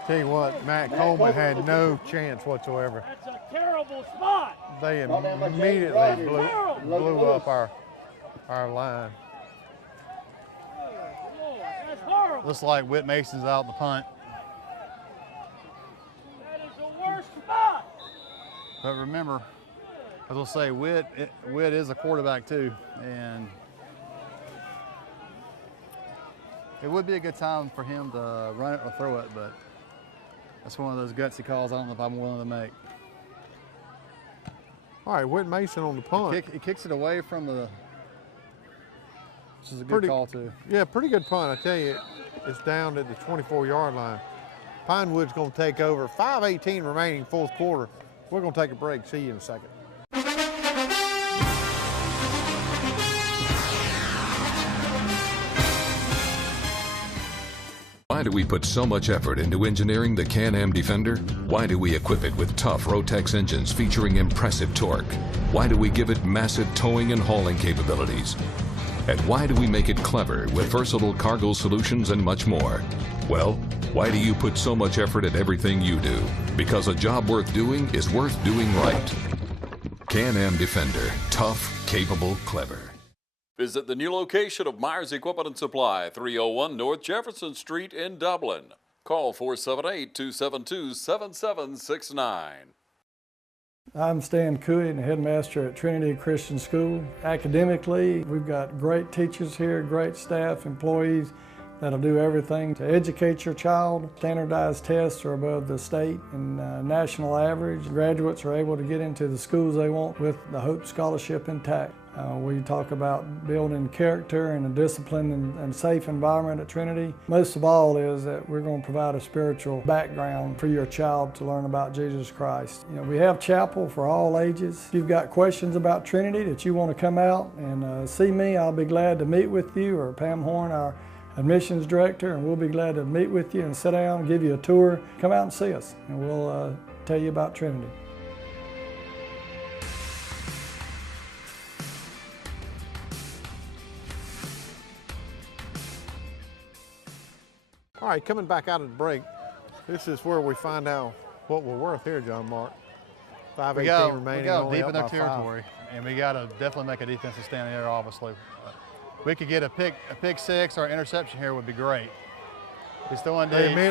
Tell you what, Matt Coleman had no chance whatsoever. That's a terrible spot. They immediately blew up our line. That's horrible. Looks like Whit Mason's out the punt. That is the worst spot. But remember, as I'll say, Whit is a quarterback too, and it would be a good time for him to run it or throw it, but that's one of those gutsy calls I don't know if I'm willing to make. All right, Whit Mason on the punt. He kicks it away from the, which is a good call too. Yeah, pretty good punt. I tell you, it's down at the 24-yard line. Pinewood's going to take over. 5:18 remaining, fourth quarter. We're going to take a break. See you in a second. Why do we put so much effort into engineering the Can-Am Defender? Why do we equip it with tough Rotex engines featuring impressive torque? Why do we give it massive towing and hauling capabilities? And why do we make it clever with versatile cargo solutions and much more? Well, why do you put so much effort at everything you do? Because a job worth doing is worth doing right. Can-Am Defender. Tough, capable, clever. Visit the new location of Myers Equipment and Supply, 301 North Jefferson Street in Dublin. Call 478-272-7769. I'm Stan Cooey, the headmaster at Trinity Christian School. Academically, we've got great teachers here, great staff, employees that'll do everything to educate your child. Standardized tests are above the state and national average. Graduates are able to get into the schools they want with the Hope Scholarship intact. We talk about building character and a disciplined and safe environment at Trinity. Most of all is that we're going to provide a spiritual background for your child to learn about Jesus Christ. You know, we have chapel for all ages. If you've got questions about Trinity that you want to come out and see me, I'll be glad to meet with you, or Pam Horn, our admissions director, and we'll be glad to meet with you and sit down and give you a tour. Come out and see us, and we'll tell you about Trinity. All right, coming back out of the break, this is where we find out what we're worth here, John Mark. 5:18 remaining. We got only deep up in their by 5. territory, and we got to definitely make a defensive stand there, obviously. We could get a pick six or interception here would be great. He's throwing deep. They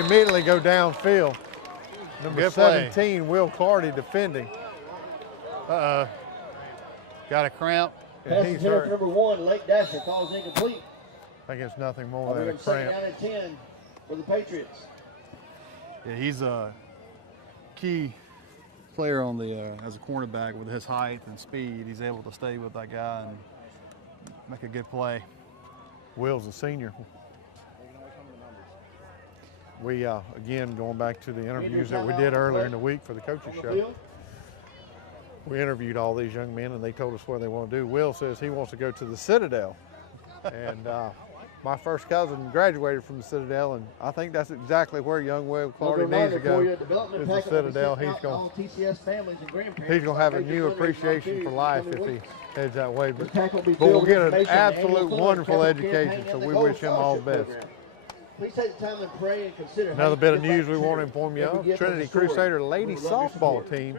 immediately go downfield. Number Good play. 17, Will Clardy defending. Uh-oh. Got a cramp. And he's Hitter hurt. number 1, late dasher, calls incomplete. I think it's nothing more than a Second cramp. down and 10 for the Patriots. Yeah, he's a key player on the as a cornerback with his height and speed. He's able to stay with that guy and make a good play. Will's a senior. We, again, going back to the interviews that we did earlier in the week for the coaches show, we interviewed all these young men and they told us what they want to do. Will says he wants to go to the Citadel. And my first cousin graduated from the Citadel, and I think that's exactly where young Will Clardy needs to go, is the Citadel. He's going to have a new appreciation for life if he heads that way. But we'll get an absolute wonderful education, so we wish him all the best. Please take the time and pray and consider. Another bit of news we want to inform you of, Trinity Crusader ladies softball team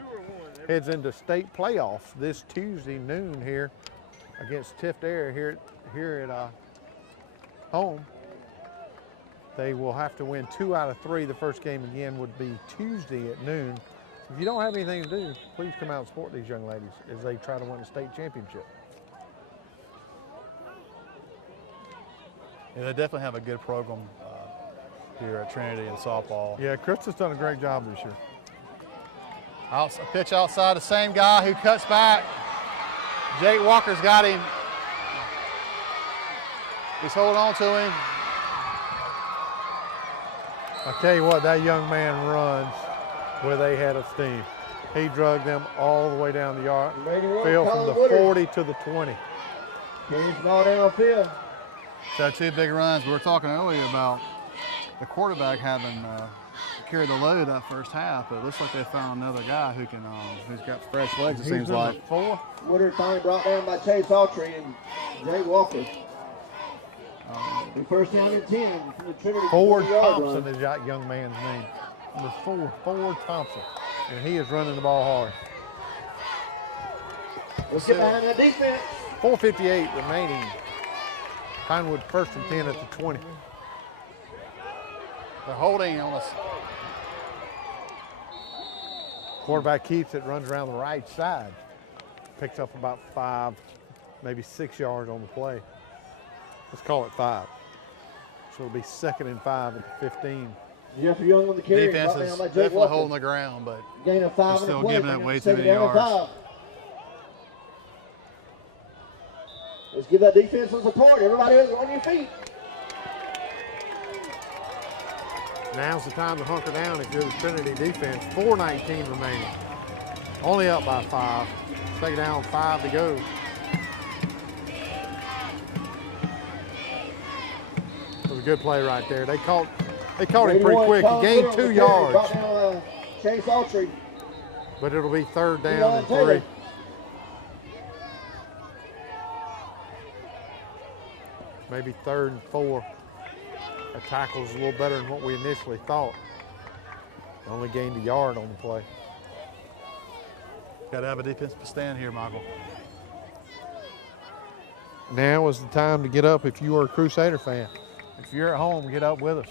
heads into state playoffs this Tuesday noon here against Tift Air here at home. They will have to win 2 out of 3. The first game again would be Tuesday at noon. If you don't have anything to do, please come out and support these young ladies as they try to win a state championship. Yeah, they definitely have a good program here at Trinity in softball. Yeah, Chris has done a great job this year. A pitch outside, the same guy who cuts back. Jake Walker's got him. He's holding on to him. I tell you what, that young man runs with a head of steam. He drug them all the way down the yard, field from the 40 to the 20. Carries the ball downfield. So 2 big runs. We were talking earlier about the quarterback having carried the load that first half, but it looks like they found another guy who can, who's got fresh legs. It seems like. 4. Woodard finally brought down by Chase Autry and Jay Walker. First down and 10 from the Trinity. Ford Thompson is that young man's name. Number 4, Ford Thompson, and he is running the ball hard. Let's get behind that defense. 4:58 remaining. Pinewood first and 10 at the 20. They're holding on us. Quarterback keeps it, runs around the right side. Picks up about 5, maybe 6 yards on the play. Let's call it 5. So it'll be 2nd and 5 at the 15. Jeffrey Young on the carry. Defense is definitely holding the ground, but gain of 5 still and a play, giving up way too many yards. 5. Let's give that defense some support. Everybody on your feet. Now's the time to hunker down if you're the Trinity defense. 4:19 remaining. Only up by 5. Second down, 5 to go. a good play right there. They caught him pretty quick. He gained 2 yards. Brought down Chase Autry. But it'll be 3rd down and 3. Maybe 3rd and 4. That tackle's a little better than what we initially thought. Only gained a yard on the play. Got to have a defensive stand here, Michael. Now is the time to get up if you are a Crusader fan. If you're at home, get up with us.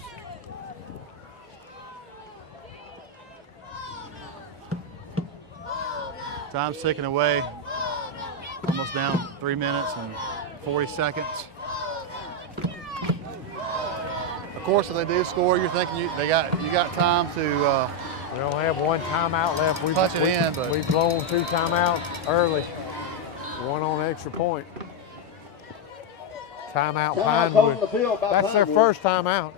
Time's ticking away. Almost down 3 minutes and 40 seconds. Of course, if they do score, you're thinking you got time to. We don't have one timeout left. Punch it in, but we've blown 2 timeouts early. 1 on extra point. Timeout Pinewood. That's their first timeout.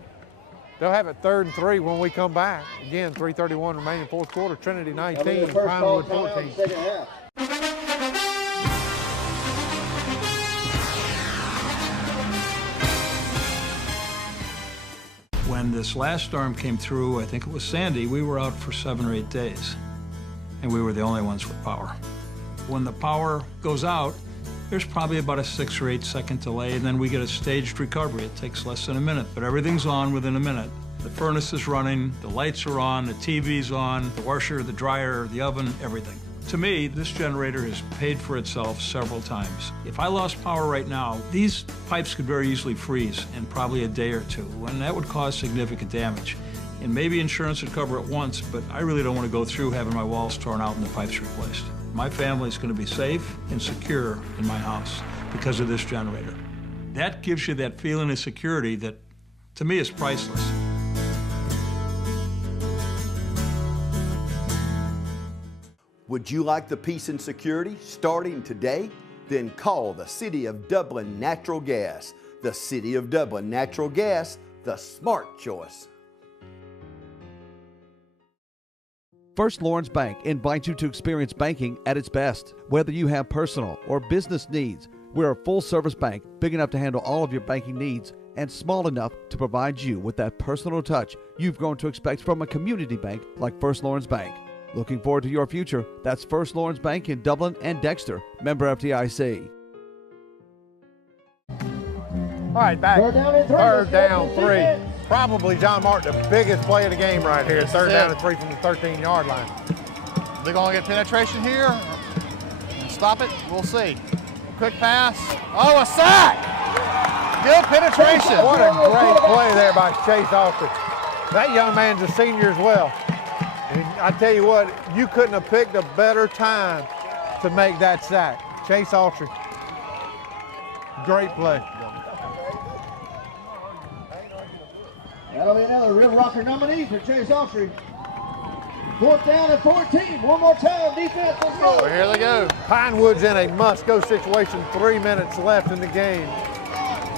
They'll have it 3rd and 3 when we come back. Again, 3:31 remaining 4th quarter. Trinity 19, Pinewood 14. When this last storm came through, I think it was Sandy, we were out for 7 or 8 days, and we were the only ones with power. When the power goes out, there's probably about a 6 or 8 second delay, and then we get a staged recovery. It takes less than a minute, but everything's on within a minute. The furnace is running, the lights are on, the TV's on, the washer, the dryer, the oven, everything. To me, this generator has paid for itself several times. If I lost power right now, these pipes could very easily freeze in probably a day or 2, and that would cause significant damage. And maybe insurance would cover it once, but I really don't want to go through having my walls torn out and the pipes replaced. My family's going to be safe and secure in my house because of this generator. That gives you that feeling of security that, to me, is priceless. Would you like the peace and security starting today? Then call the City of Dublin Natural Gas. The City of Dublin Natural Gas, the smart choice. First Lawrence Bank invites you to experience banking at its best. Whether you have personal or business needs, we're a full-service bank big enough to handle all of your banking needs and small enough to provide you with that personal touch you've grown to expect from a community bank like First Lawrence Bank. Looking forward to your future. That's First Lawrence Bank in Dublin and Dexter. Member FDIC. All right, back. 3rd down 3. Probably, John Martin, the biggest play of the game right here. 3rd down and 3 from the 13-yard line. They're going to get penetration here and stop it. We'll see. Quick pass. Oh, a sack! Good penetration. What a great play there by Chase Autry. That young man's a senior as well. And I tell you what, you couldn't have picked a better time to make that sack. Chase Autry. Great play. That'll be another Rim Rocker nominee for Chase Autry. 4th down and 14. One more time, defense, let's go. Well, here they go. Pinewood's in a must-go situation. 3 minutes left in the game.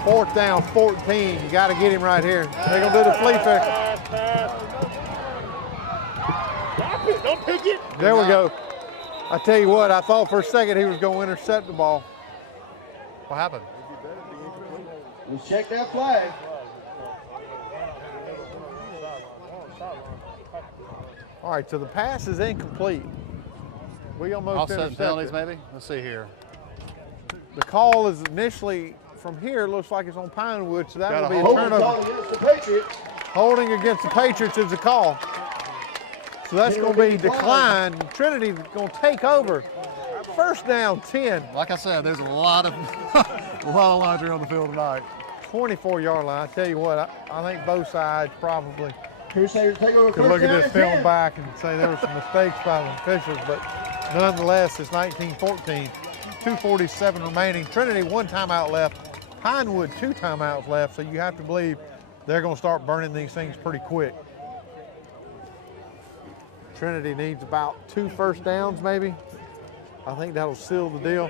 4th down, 14. You got to get him right here. They're going to do the flea flicker. Don't pick it. There we go. I tell you what, I thought for a second he was going to intercept the ball. What happened? Let's check that flag. All right, so the pass is incomplete. We almost Offset penalties, maybe? Let's see here. The call is initially from here. It looks like it's on Pinewood, so that will be a turnover. Holding against the Patriots is the call. So that's going to be declined. Trinity is going to take over. 1st down, 10. Like I said, there's a lot of laundry on the field tonight. 24-yard line. I tell you what, I think both sides probably Crusaders take over. could look at this film back and say there were some mistakes by the officials, but nonetheless, it's 19-14. 2:47 remaining. Trinity 1 timeout left. Pinewood 2 timeouts left, so you have to believe they're going to start burning these things pretty quick. Trinity needs about 2 first downs, maybe. I think that'll seal the deal.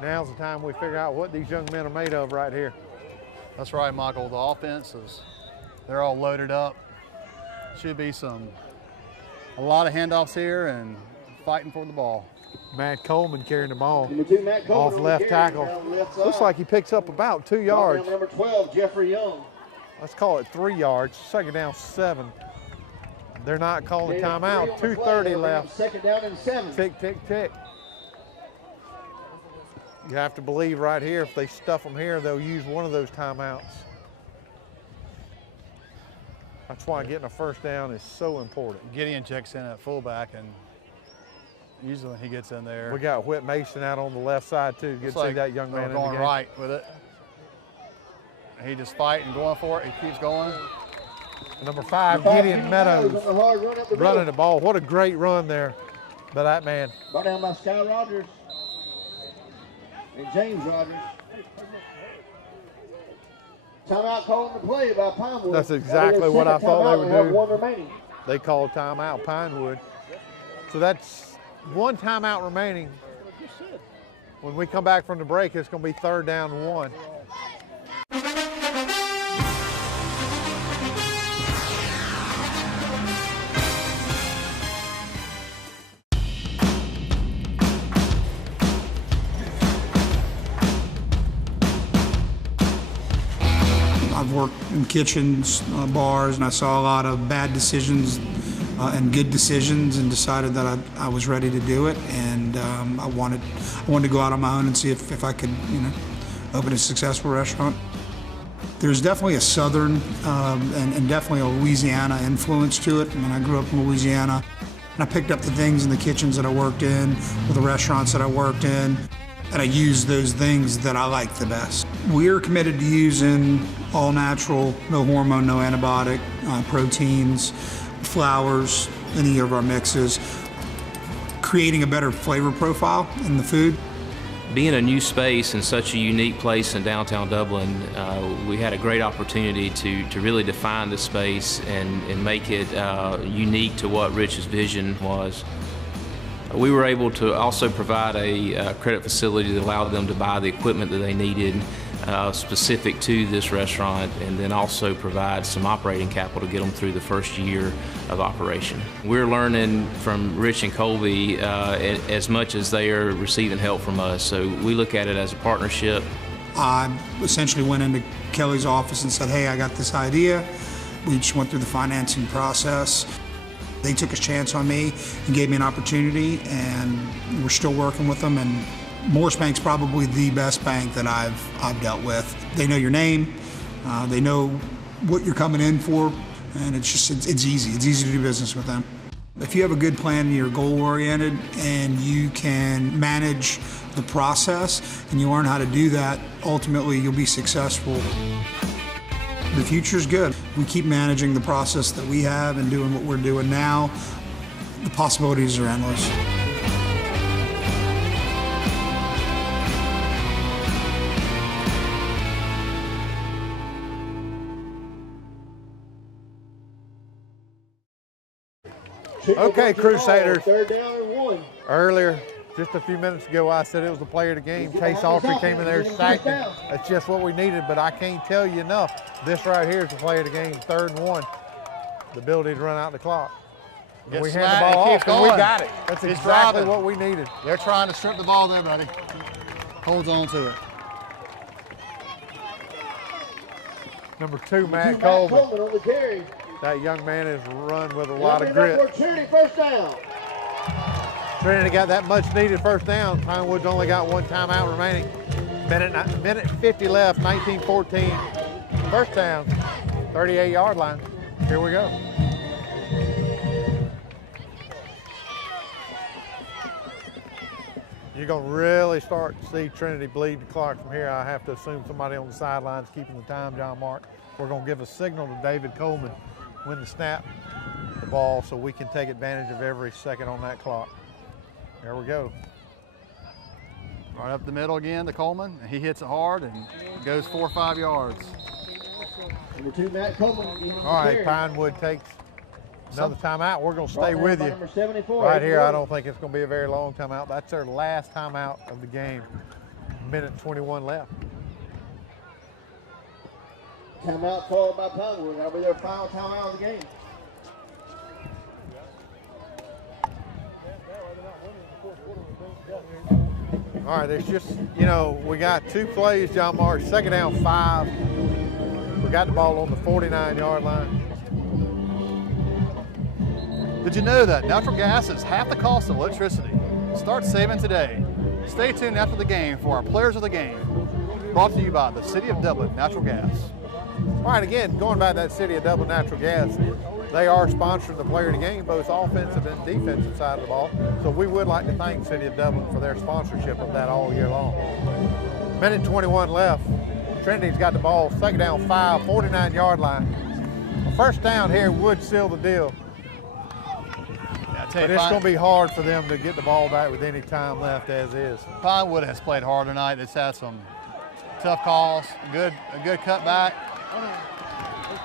Now's the time we figure out what these young men are made of right here. That's right, Michael. The offense they're all loaded up. Should be a lot of handoffs here and fighting for the ball. Matt Coleman carrying the ball Number 2, Matt Coleman off on the left carry tackle. down the left side. Looks like he picks up about 2 yards. Number 12, Jeffrey Young. Let's call it 3 yards. Second down, 7. They're not calling timeout. 2:30 left. Second down and 7. Tick, tick, tick. You have to believe right here, if they stuff them here, they'll use one of those timeouts. That's why getting a first down is so important. Gideon checks in at fullback, and usually when he gets in there, We got Whit Mason out on the left side too. Good to see that young man in the going game. right with it. He just fighting, going for it. He keeps going. Number 5, Gideon Meadows, running the ball. What a great run there by that man. Brought down by Sky Rogers and James Rogers. Timeout called in the play by Pinewood. That's exactly what I thought they would do. 1 remaining. They called timeout, Pinewood. So that's 1 timeout remaining. When we come back from the break, it's going to be 3rd down and 1. I've worked in kitchens, bars, and I saw a lot of bad decisions and good decisions, and decided that I was ready to do it. And I wanted to go out on my own and see if I could, open a successful restaurant. There's definitely a Southern and definitely a Louisiana influence to it. I mean, I grew up in Louisiana, and I picked up the things in the kitchens that I worked in, or the restaurants that I worked in, and I used those things that I like the best. We're committed to using all natural, no hormone, no antibiotic, proteins, flours, any of our mixes, creating a better flavor profile in the food. Being a new space in such a unique place in downtown Dublin, we had a great opportunity to really define the space and make it unique to what Rich's vision was. We were able to also provide a credit facility that allowed them to buy the equipment that they needed specific to this restaurant, and then also provide some operating capital to get them through the first year of operation. We're learning from Rich and Colby as much as they are receiving help from us, so we look at it as a partnership. I essentially went into Kelly's office and said, hey, I got this idea. We just went through the financing process. They took a chance on me and gave me an opportunity, and we're still working with them. And Morris Bank's probably the best bank that I've dealt with. They know your name, they know what you're coming in for, and it's easy. It's easy to do business with them. If you have a good plan and you're goal-oriented and you can manage the process and you learn how to do that, ultimately you'll be successful. The future's good. We keep managing the process that we have and doing what we're doing now. The possibilities are endless. Okay, Crusaders. 3rd down and 1. Earlier, just a few minutes ago, I said it was the player of the game. Case Autry came in there and sacked him. That's just what we needed, but I can't tell you enough. This right here is the player of the game, 3rd and 1. The ability to run out the clock. And we hand the ball off, and we got it. That's exactly what we needed. They're trying to strip the ball there, buddy. Holds on to it. Number 2, Matt Coleman. On the carry. That young man has run with a lot of grit. Trinity, 1st down. Trinity got that much needed 1st down. Pinewood's only got 1 timeout remaining. Minute 50 left, 19-14. 1st down, 38-yard line. Here we go. You're going to really start to see Trinity bleed the clock from here. I have to assume somebody on the sidelines keeping the time, John Mark. We're going to give a signal to David Coleman when to snap the ball so we can take advantage of every second on that clock. There we go. Right up the middle again to Coleman. He hits it hard and goes 4 or 5 yards. Number 2, Matt Coleman. All right, Pinewood takes another timeout. We're going to stay with you. Number 74, right here, I don't think it's going to be a very long timeout. That's their last timeout of the game. Minute 21 left. Timeout called by Pinewood. That'll be their final timeout of the game. All right, there's just, you know, we got 2 plays, John Mark, 2nd down 5. We got the ball on the 49-yard line. Did you know that natural gas is half the cost of electricity? Start saving today. Stay tuned after the game for our Players of the Game. Brought to you by the City of Dublin Natural Gas. All right, again, going by that City of Dublin Natural Gas, they are sponsoring the Player of the Game, both offensive and defensive side of the ball. So we would like to thank City of Dublin for their sponsorship of that all year long. 1:21 left. Trinity's got the ball, 2nd down 5, 49-yard line. A first down here would seal the deal. But it's going to be hard for them to get the ball back with any time left as is. Pinewood has played hard tonight. It's had some tough calls, a good cutback.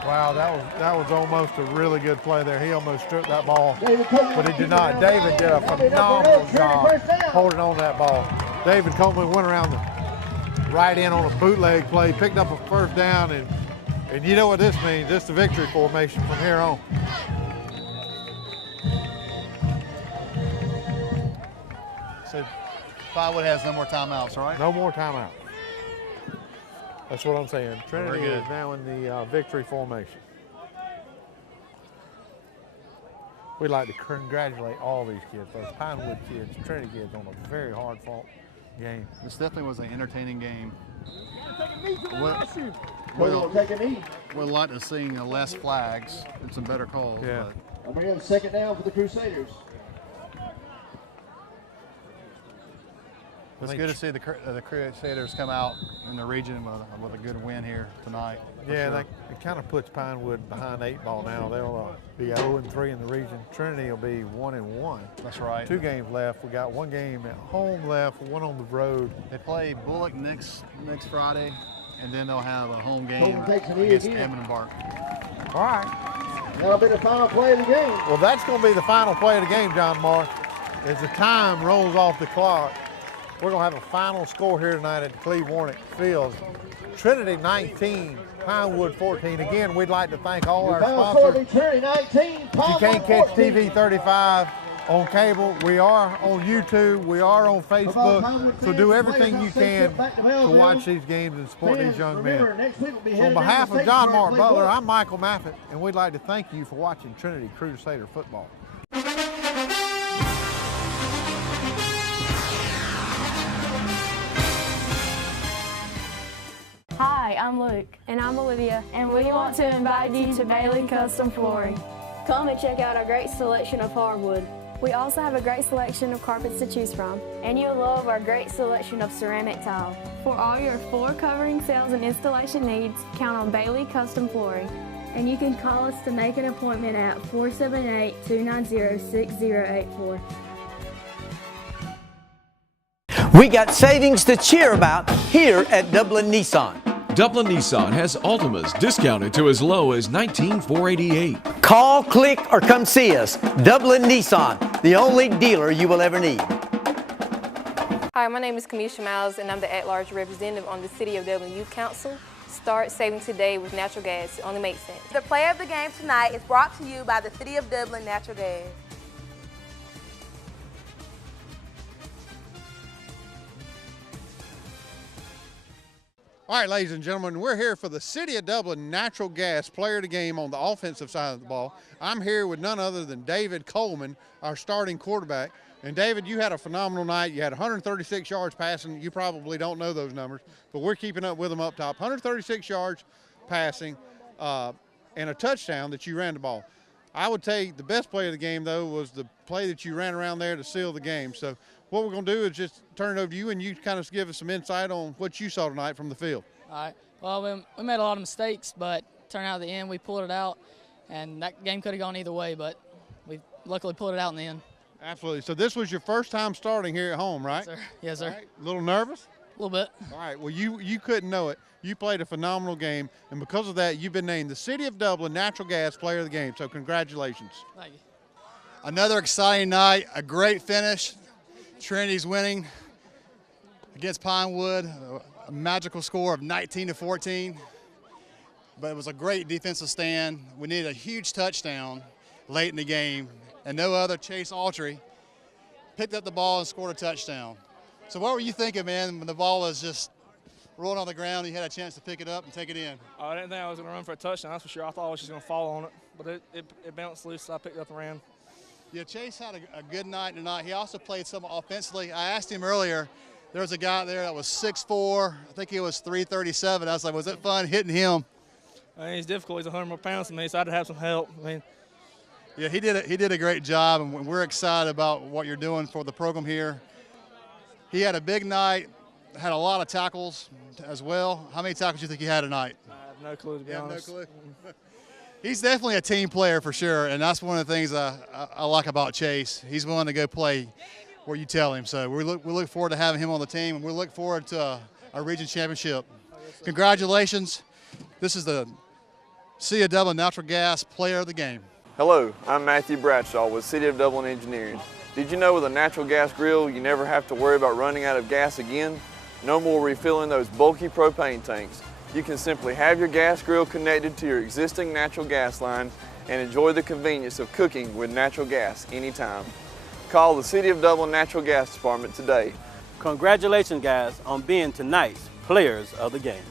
Wow, that was almost a really good play there. He almost stripped that ball, but he did not. David did a phenomenal job holding on that ball. David Coleman went around the right end on a bootleg play, picked up a first down, and you know what this means. It's the victory formation from here on. So Pinewood has no more timeouts, right? No more timeouts. That's what I'm saying. Trinity good. is now in the victory formation. We'd like to congratulate all these kids, those Pinewood kids, Trinity kids, on a very hard-fought game. This definitely was an entertaining game. We'd like to see less flags and some better calls. Yeah. I'm bringing 2nd down for the Crusaders. It's good to see the Crusaders come out in the region with a good win here tonight. Yeah, sure. It kind of puts Pinewood behind 8 ball now. They'll be 0-3 in the region. Trinity will be 1-1. That's right. 2 games left. We got 1 game at home left, 1 on the road. They play Bullock next Friday, and then they'll have a home game takes an against again. Edmund Park. All right. That'll be the final play of the game. Well, that's going to be the final play of the game, John Mark. As the time rolls off the clock, we're going to have a final score here tonight at the Cleve Warnick Field. Trinity 19, Pinewood 14. Again, wed like to thank all our sponsors. Trinity 19, If you can't catch TV 35 on cable, we are on YouTube, we are on Facebook, so do everything you can to watch these games and support these young men. So on behalf of John Mark Butler, I'm Michael Maffett, and we'd like to thank you for watching Trinity Crusader football. Hi, I'm Luke. And I'm Olivia. And we want to invite you to Bailey Custom Flooring. Come and check out our great selection of hardwood. We also have a great selection of carpets to choose from. And you'll love our great selection of ceramic tile. For all your floor covering, sales, and installation needs, count on Bailey Custom Flooring. And you can call us to make an appointment at 478-290-6084. We got savings to cheer about here at Dublin Nissan. Dublin Nissan has Altimas discounted to as low as $19,488. Call, click, or come see us. Dublin Nissan, the only dealer you will ever need. Hi, my name is Kamisha Miles, and I'm the at-large representative on the City of Dublin Youth Council. Start saving today with natural gas. It only makes sense. The play of the game tonight is brought to you by the City of Dublin Natural Gas. All right, ladies and gentlemen, we're here for the City of Dublin Natural Gas Player of the Game on the offensive side of the ball. I'm here with none other than David Coleman, our starting quarterback. And David, you had a phenomenal night. You had 136 yards passing. You probably don't know those numbers, but we're keeping up with them up top. 136 yards passing and a touchdown that you ran the ball. I would say the best play of the game, though, was the play that you ran around there to seal the game. So what we're going to do is just turn it over to you, and you kind of give us some insight on what you saw tonight from the field. All right. Well, we made a lot of mistakes, but turned out at the end we pulled it out, and that game could have gone either way, but we luckily pulled it out in the end. Absolutely. So this was your first time starting here at home, right? Yes, sir. Yes, sir. All right. A little nervous? A little bit. All right. Well, you couldn't know it. You played a phenomenal game, and because of that, you've been named the City of Dublin Natural Gas Player of the Game. So congratulations. Thank you. Another exciting night, a great finish. Trinity's winning against Pinewood, a magical score of 19-14. But it was a great defensive stand. We needed a huge touchdown late in the game, and no other Chase Autry picked up the ball and scored a touchdown. So what were you thinking, man, when the ball was just rolling on the ground and you had a chance to pick it up and take it in? I didn't think I was going to run for a touchdown, that's for sure. I thought I was just going to fall on it, but it bounced loose, so I picked it up and ran. Yeah, Chase had a good night tonight. He also played some offensively. I asked him earlier, there was a guy out there that was 6'4", I think he was 337. I was like, was it fun hitting him? I mean, he's difficult. He's 100 more pounds than me, so I had to have some help. I mean, yeah, he did a great job, and we're excited about what you're doing for the program here. He had a big night, had a lot of tackles as well. How many tackles do you think he had tonight? I have no clue, to be honest. No clue. He's definitely a team player for sure, and that's one of the things I like about Chase. He's willing to go play where you tell him. So we look forward to having him on the team, and we look forward to a region championship. Congratulations. This is the City of Dublin Natural Gas Player of the Game. Hello, I'm Matthew Bradshaw with City of Dublin Engineering. Did you know with a natural gas grill, you never have to worry about running out of gas again? No more refilling those bulky propane tanks. You can simply have your gas grill connected to your existing natural gas line and enjoy the convenience of cooking with natural gas anytime. Call the City of Dublin Natural Gas Department today. Congratulations, guys, on being tonight's Players of the Game.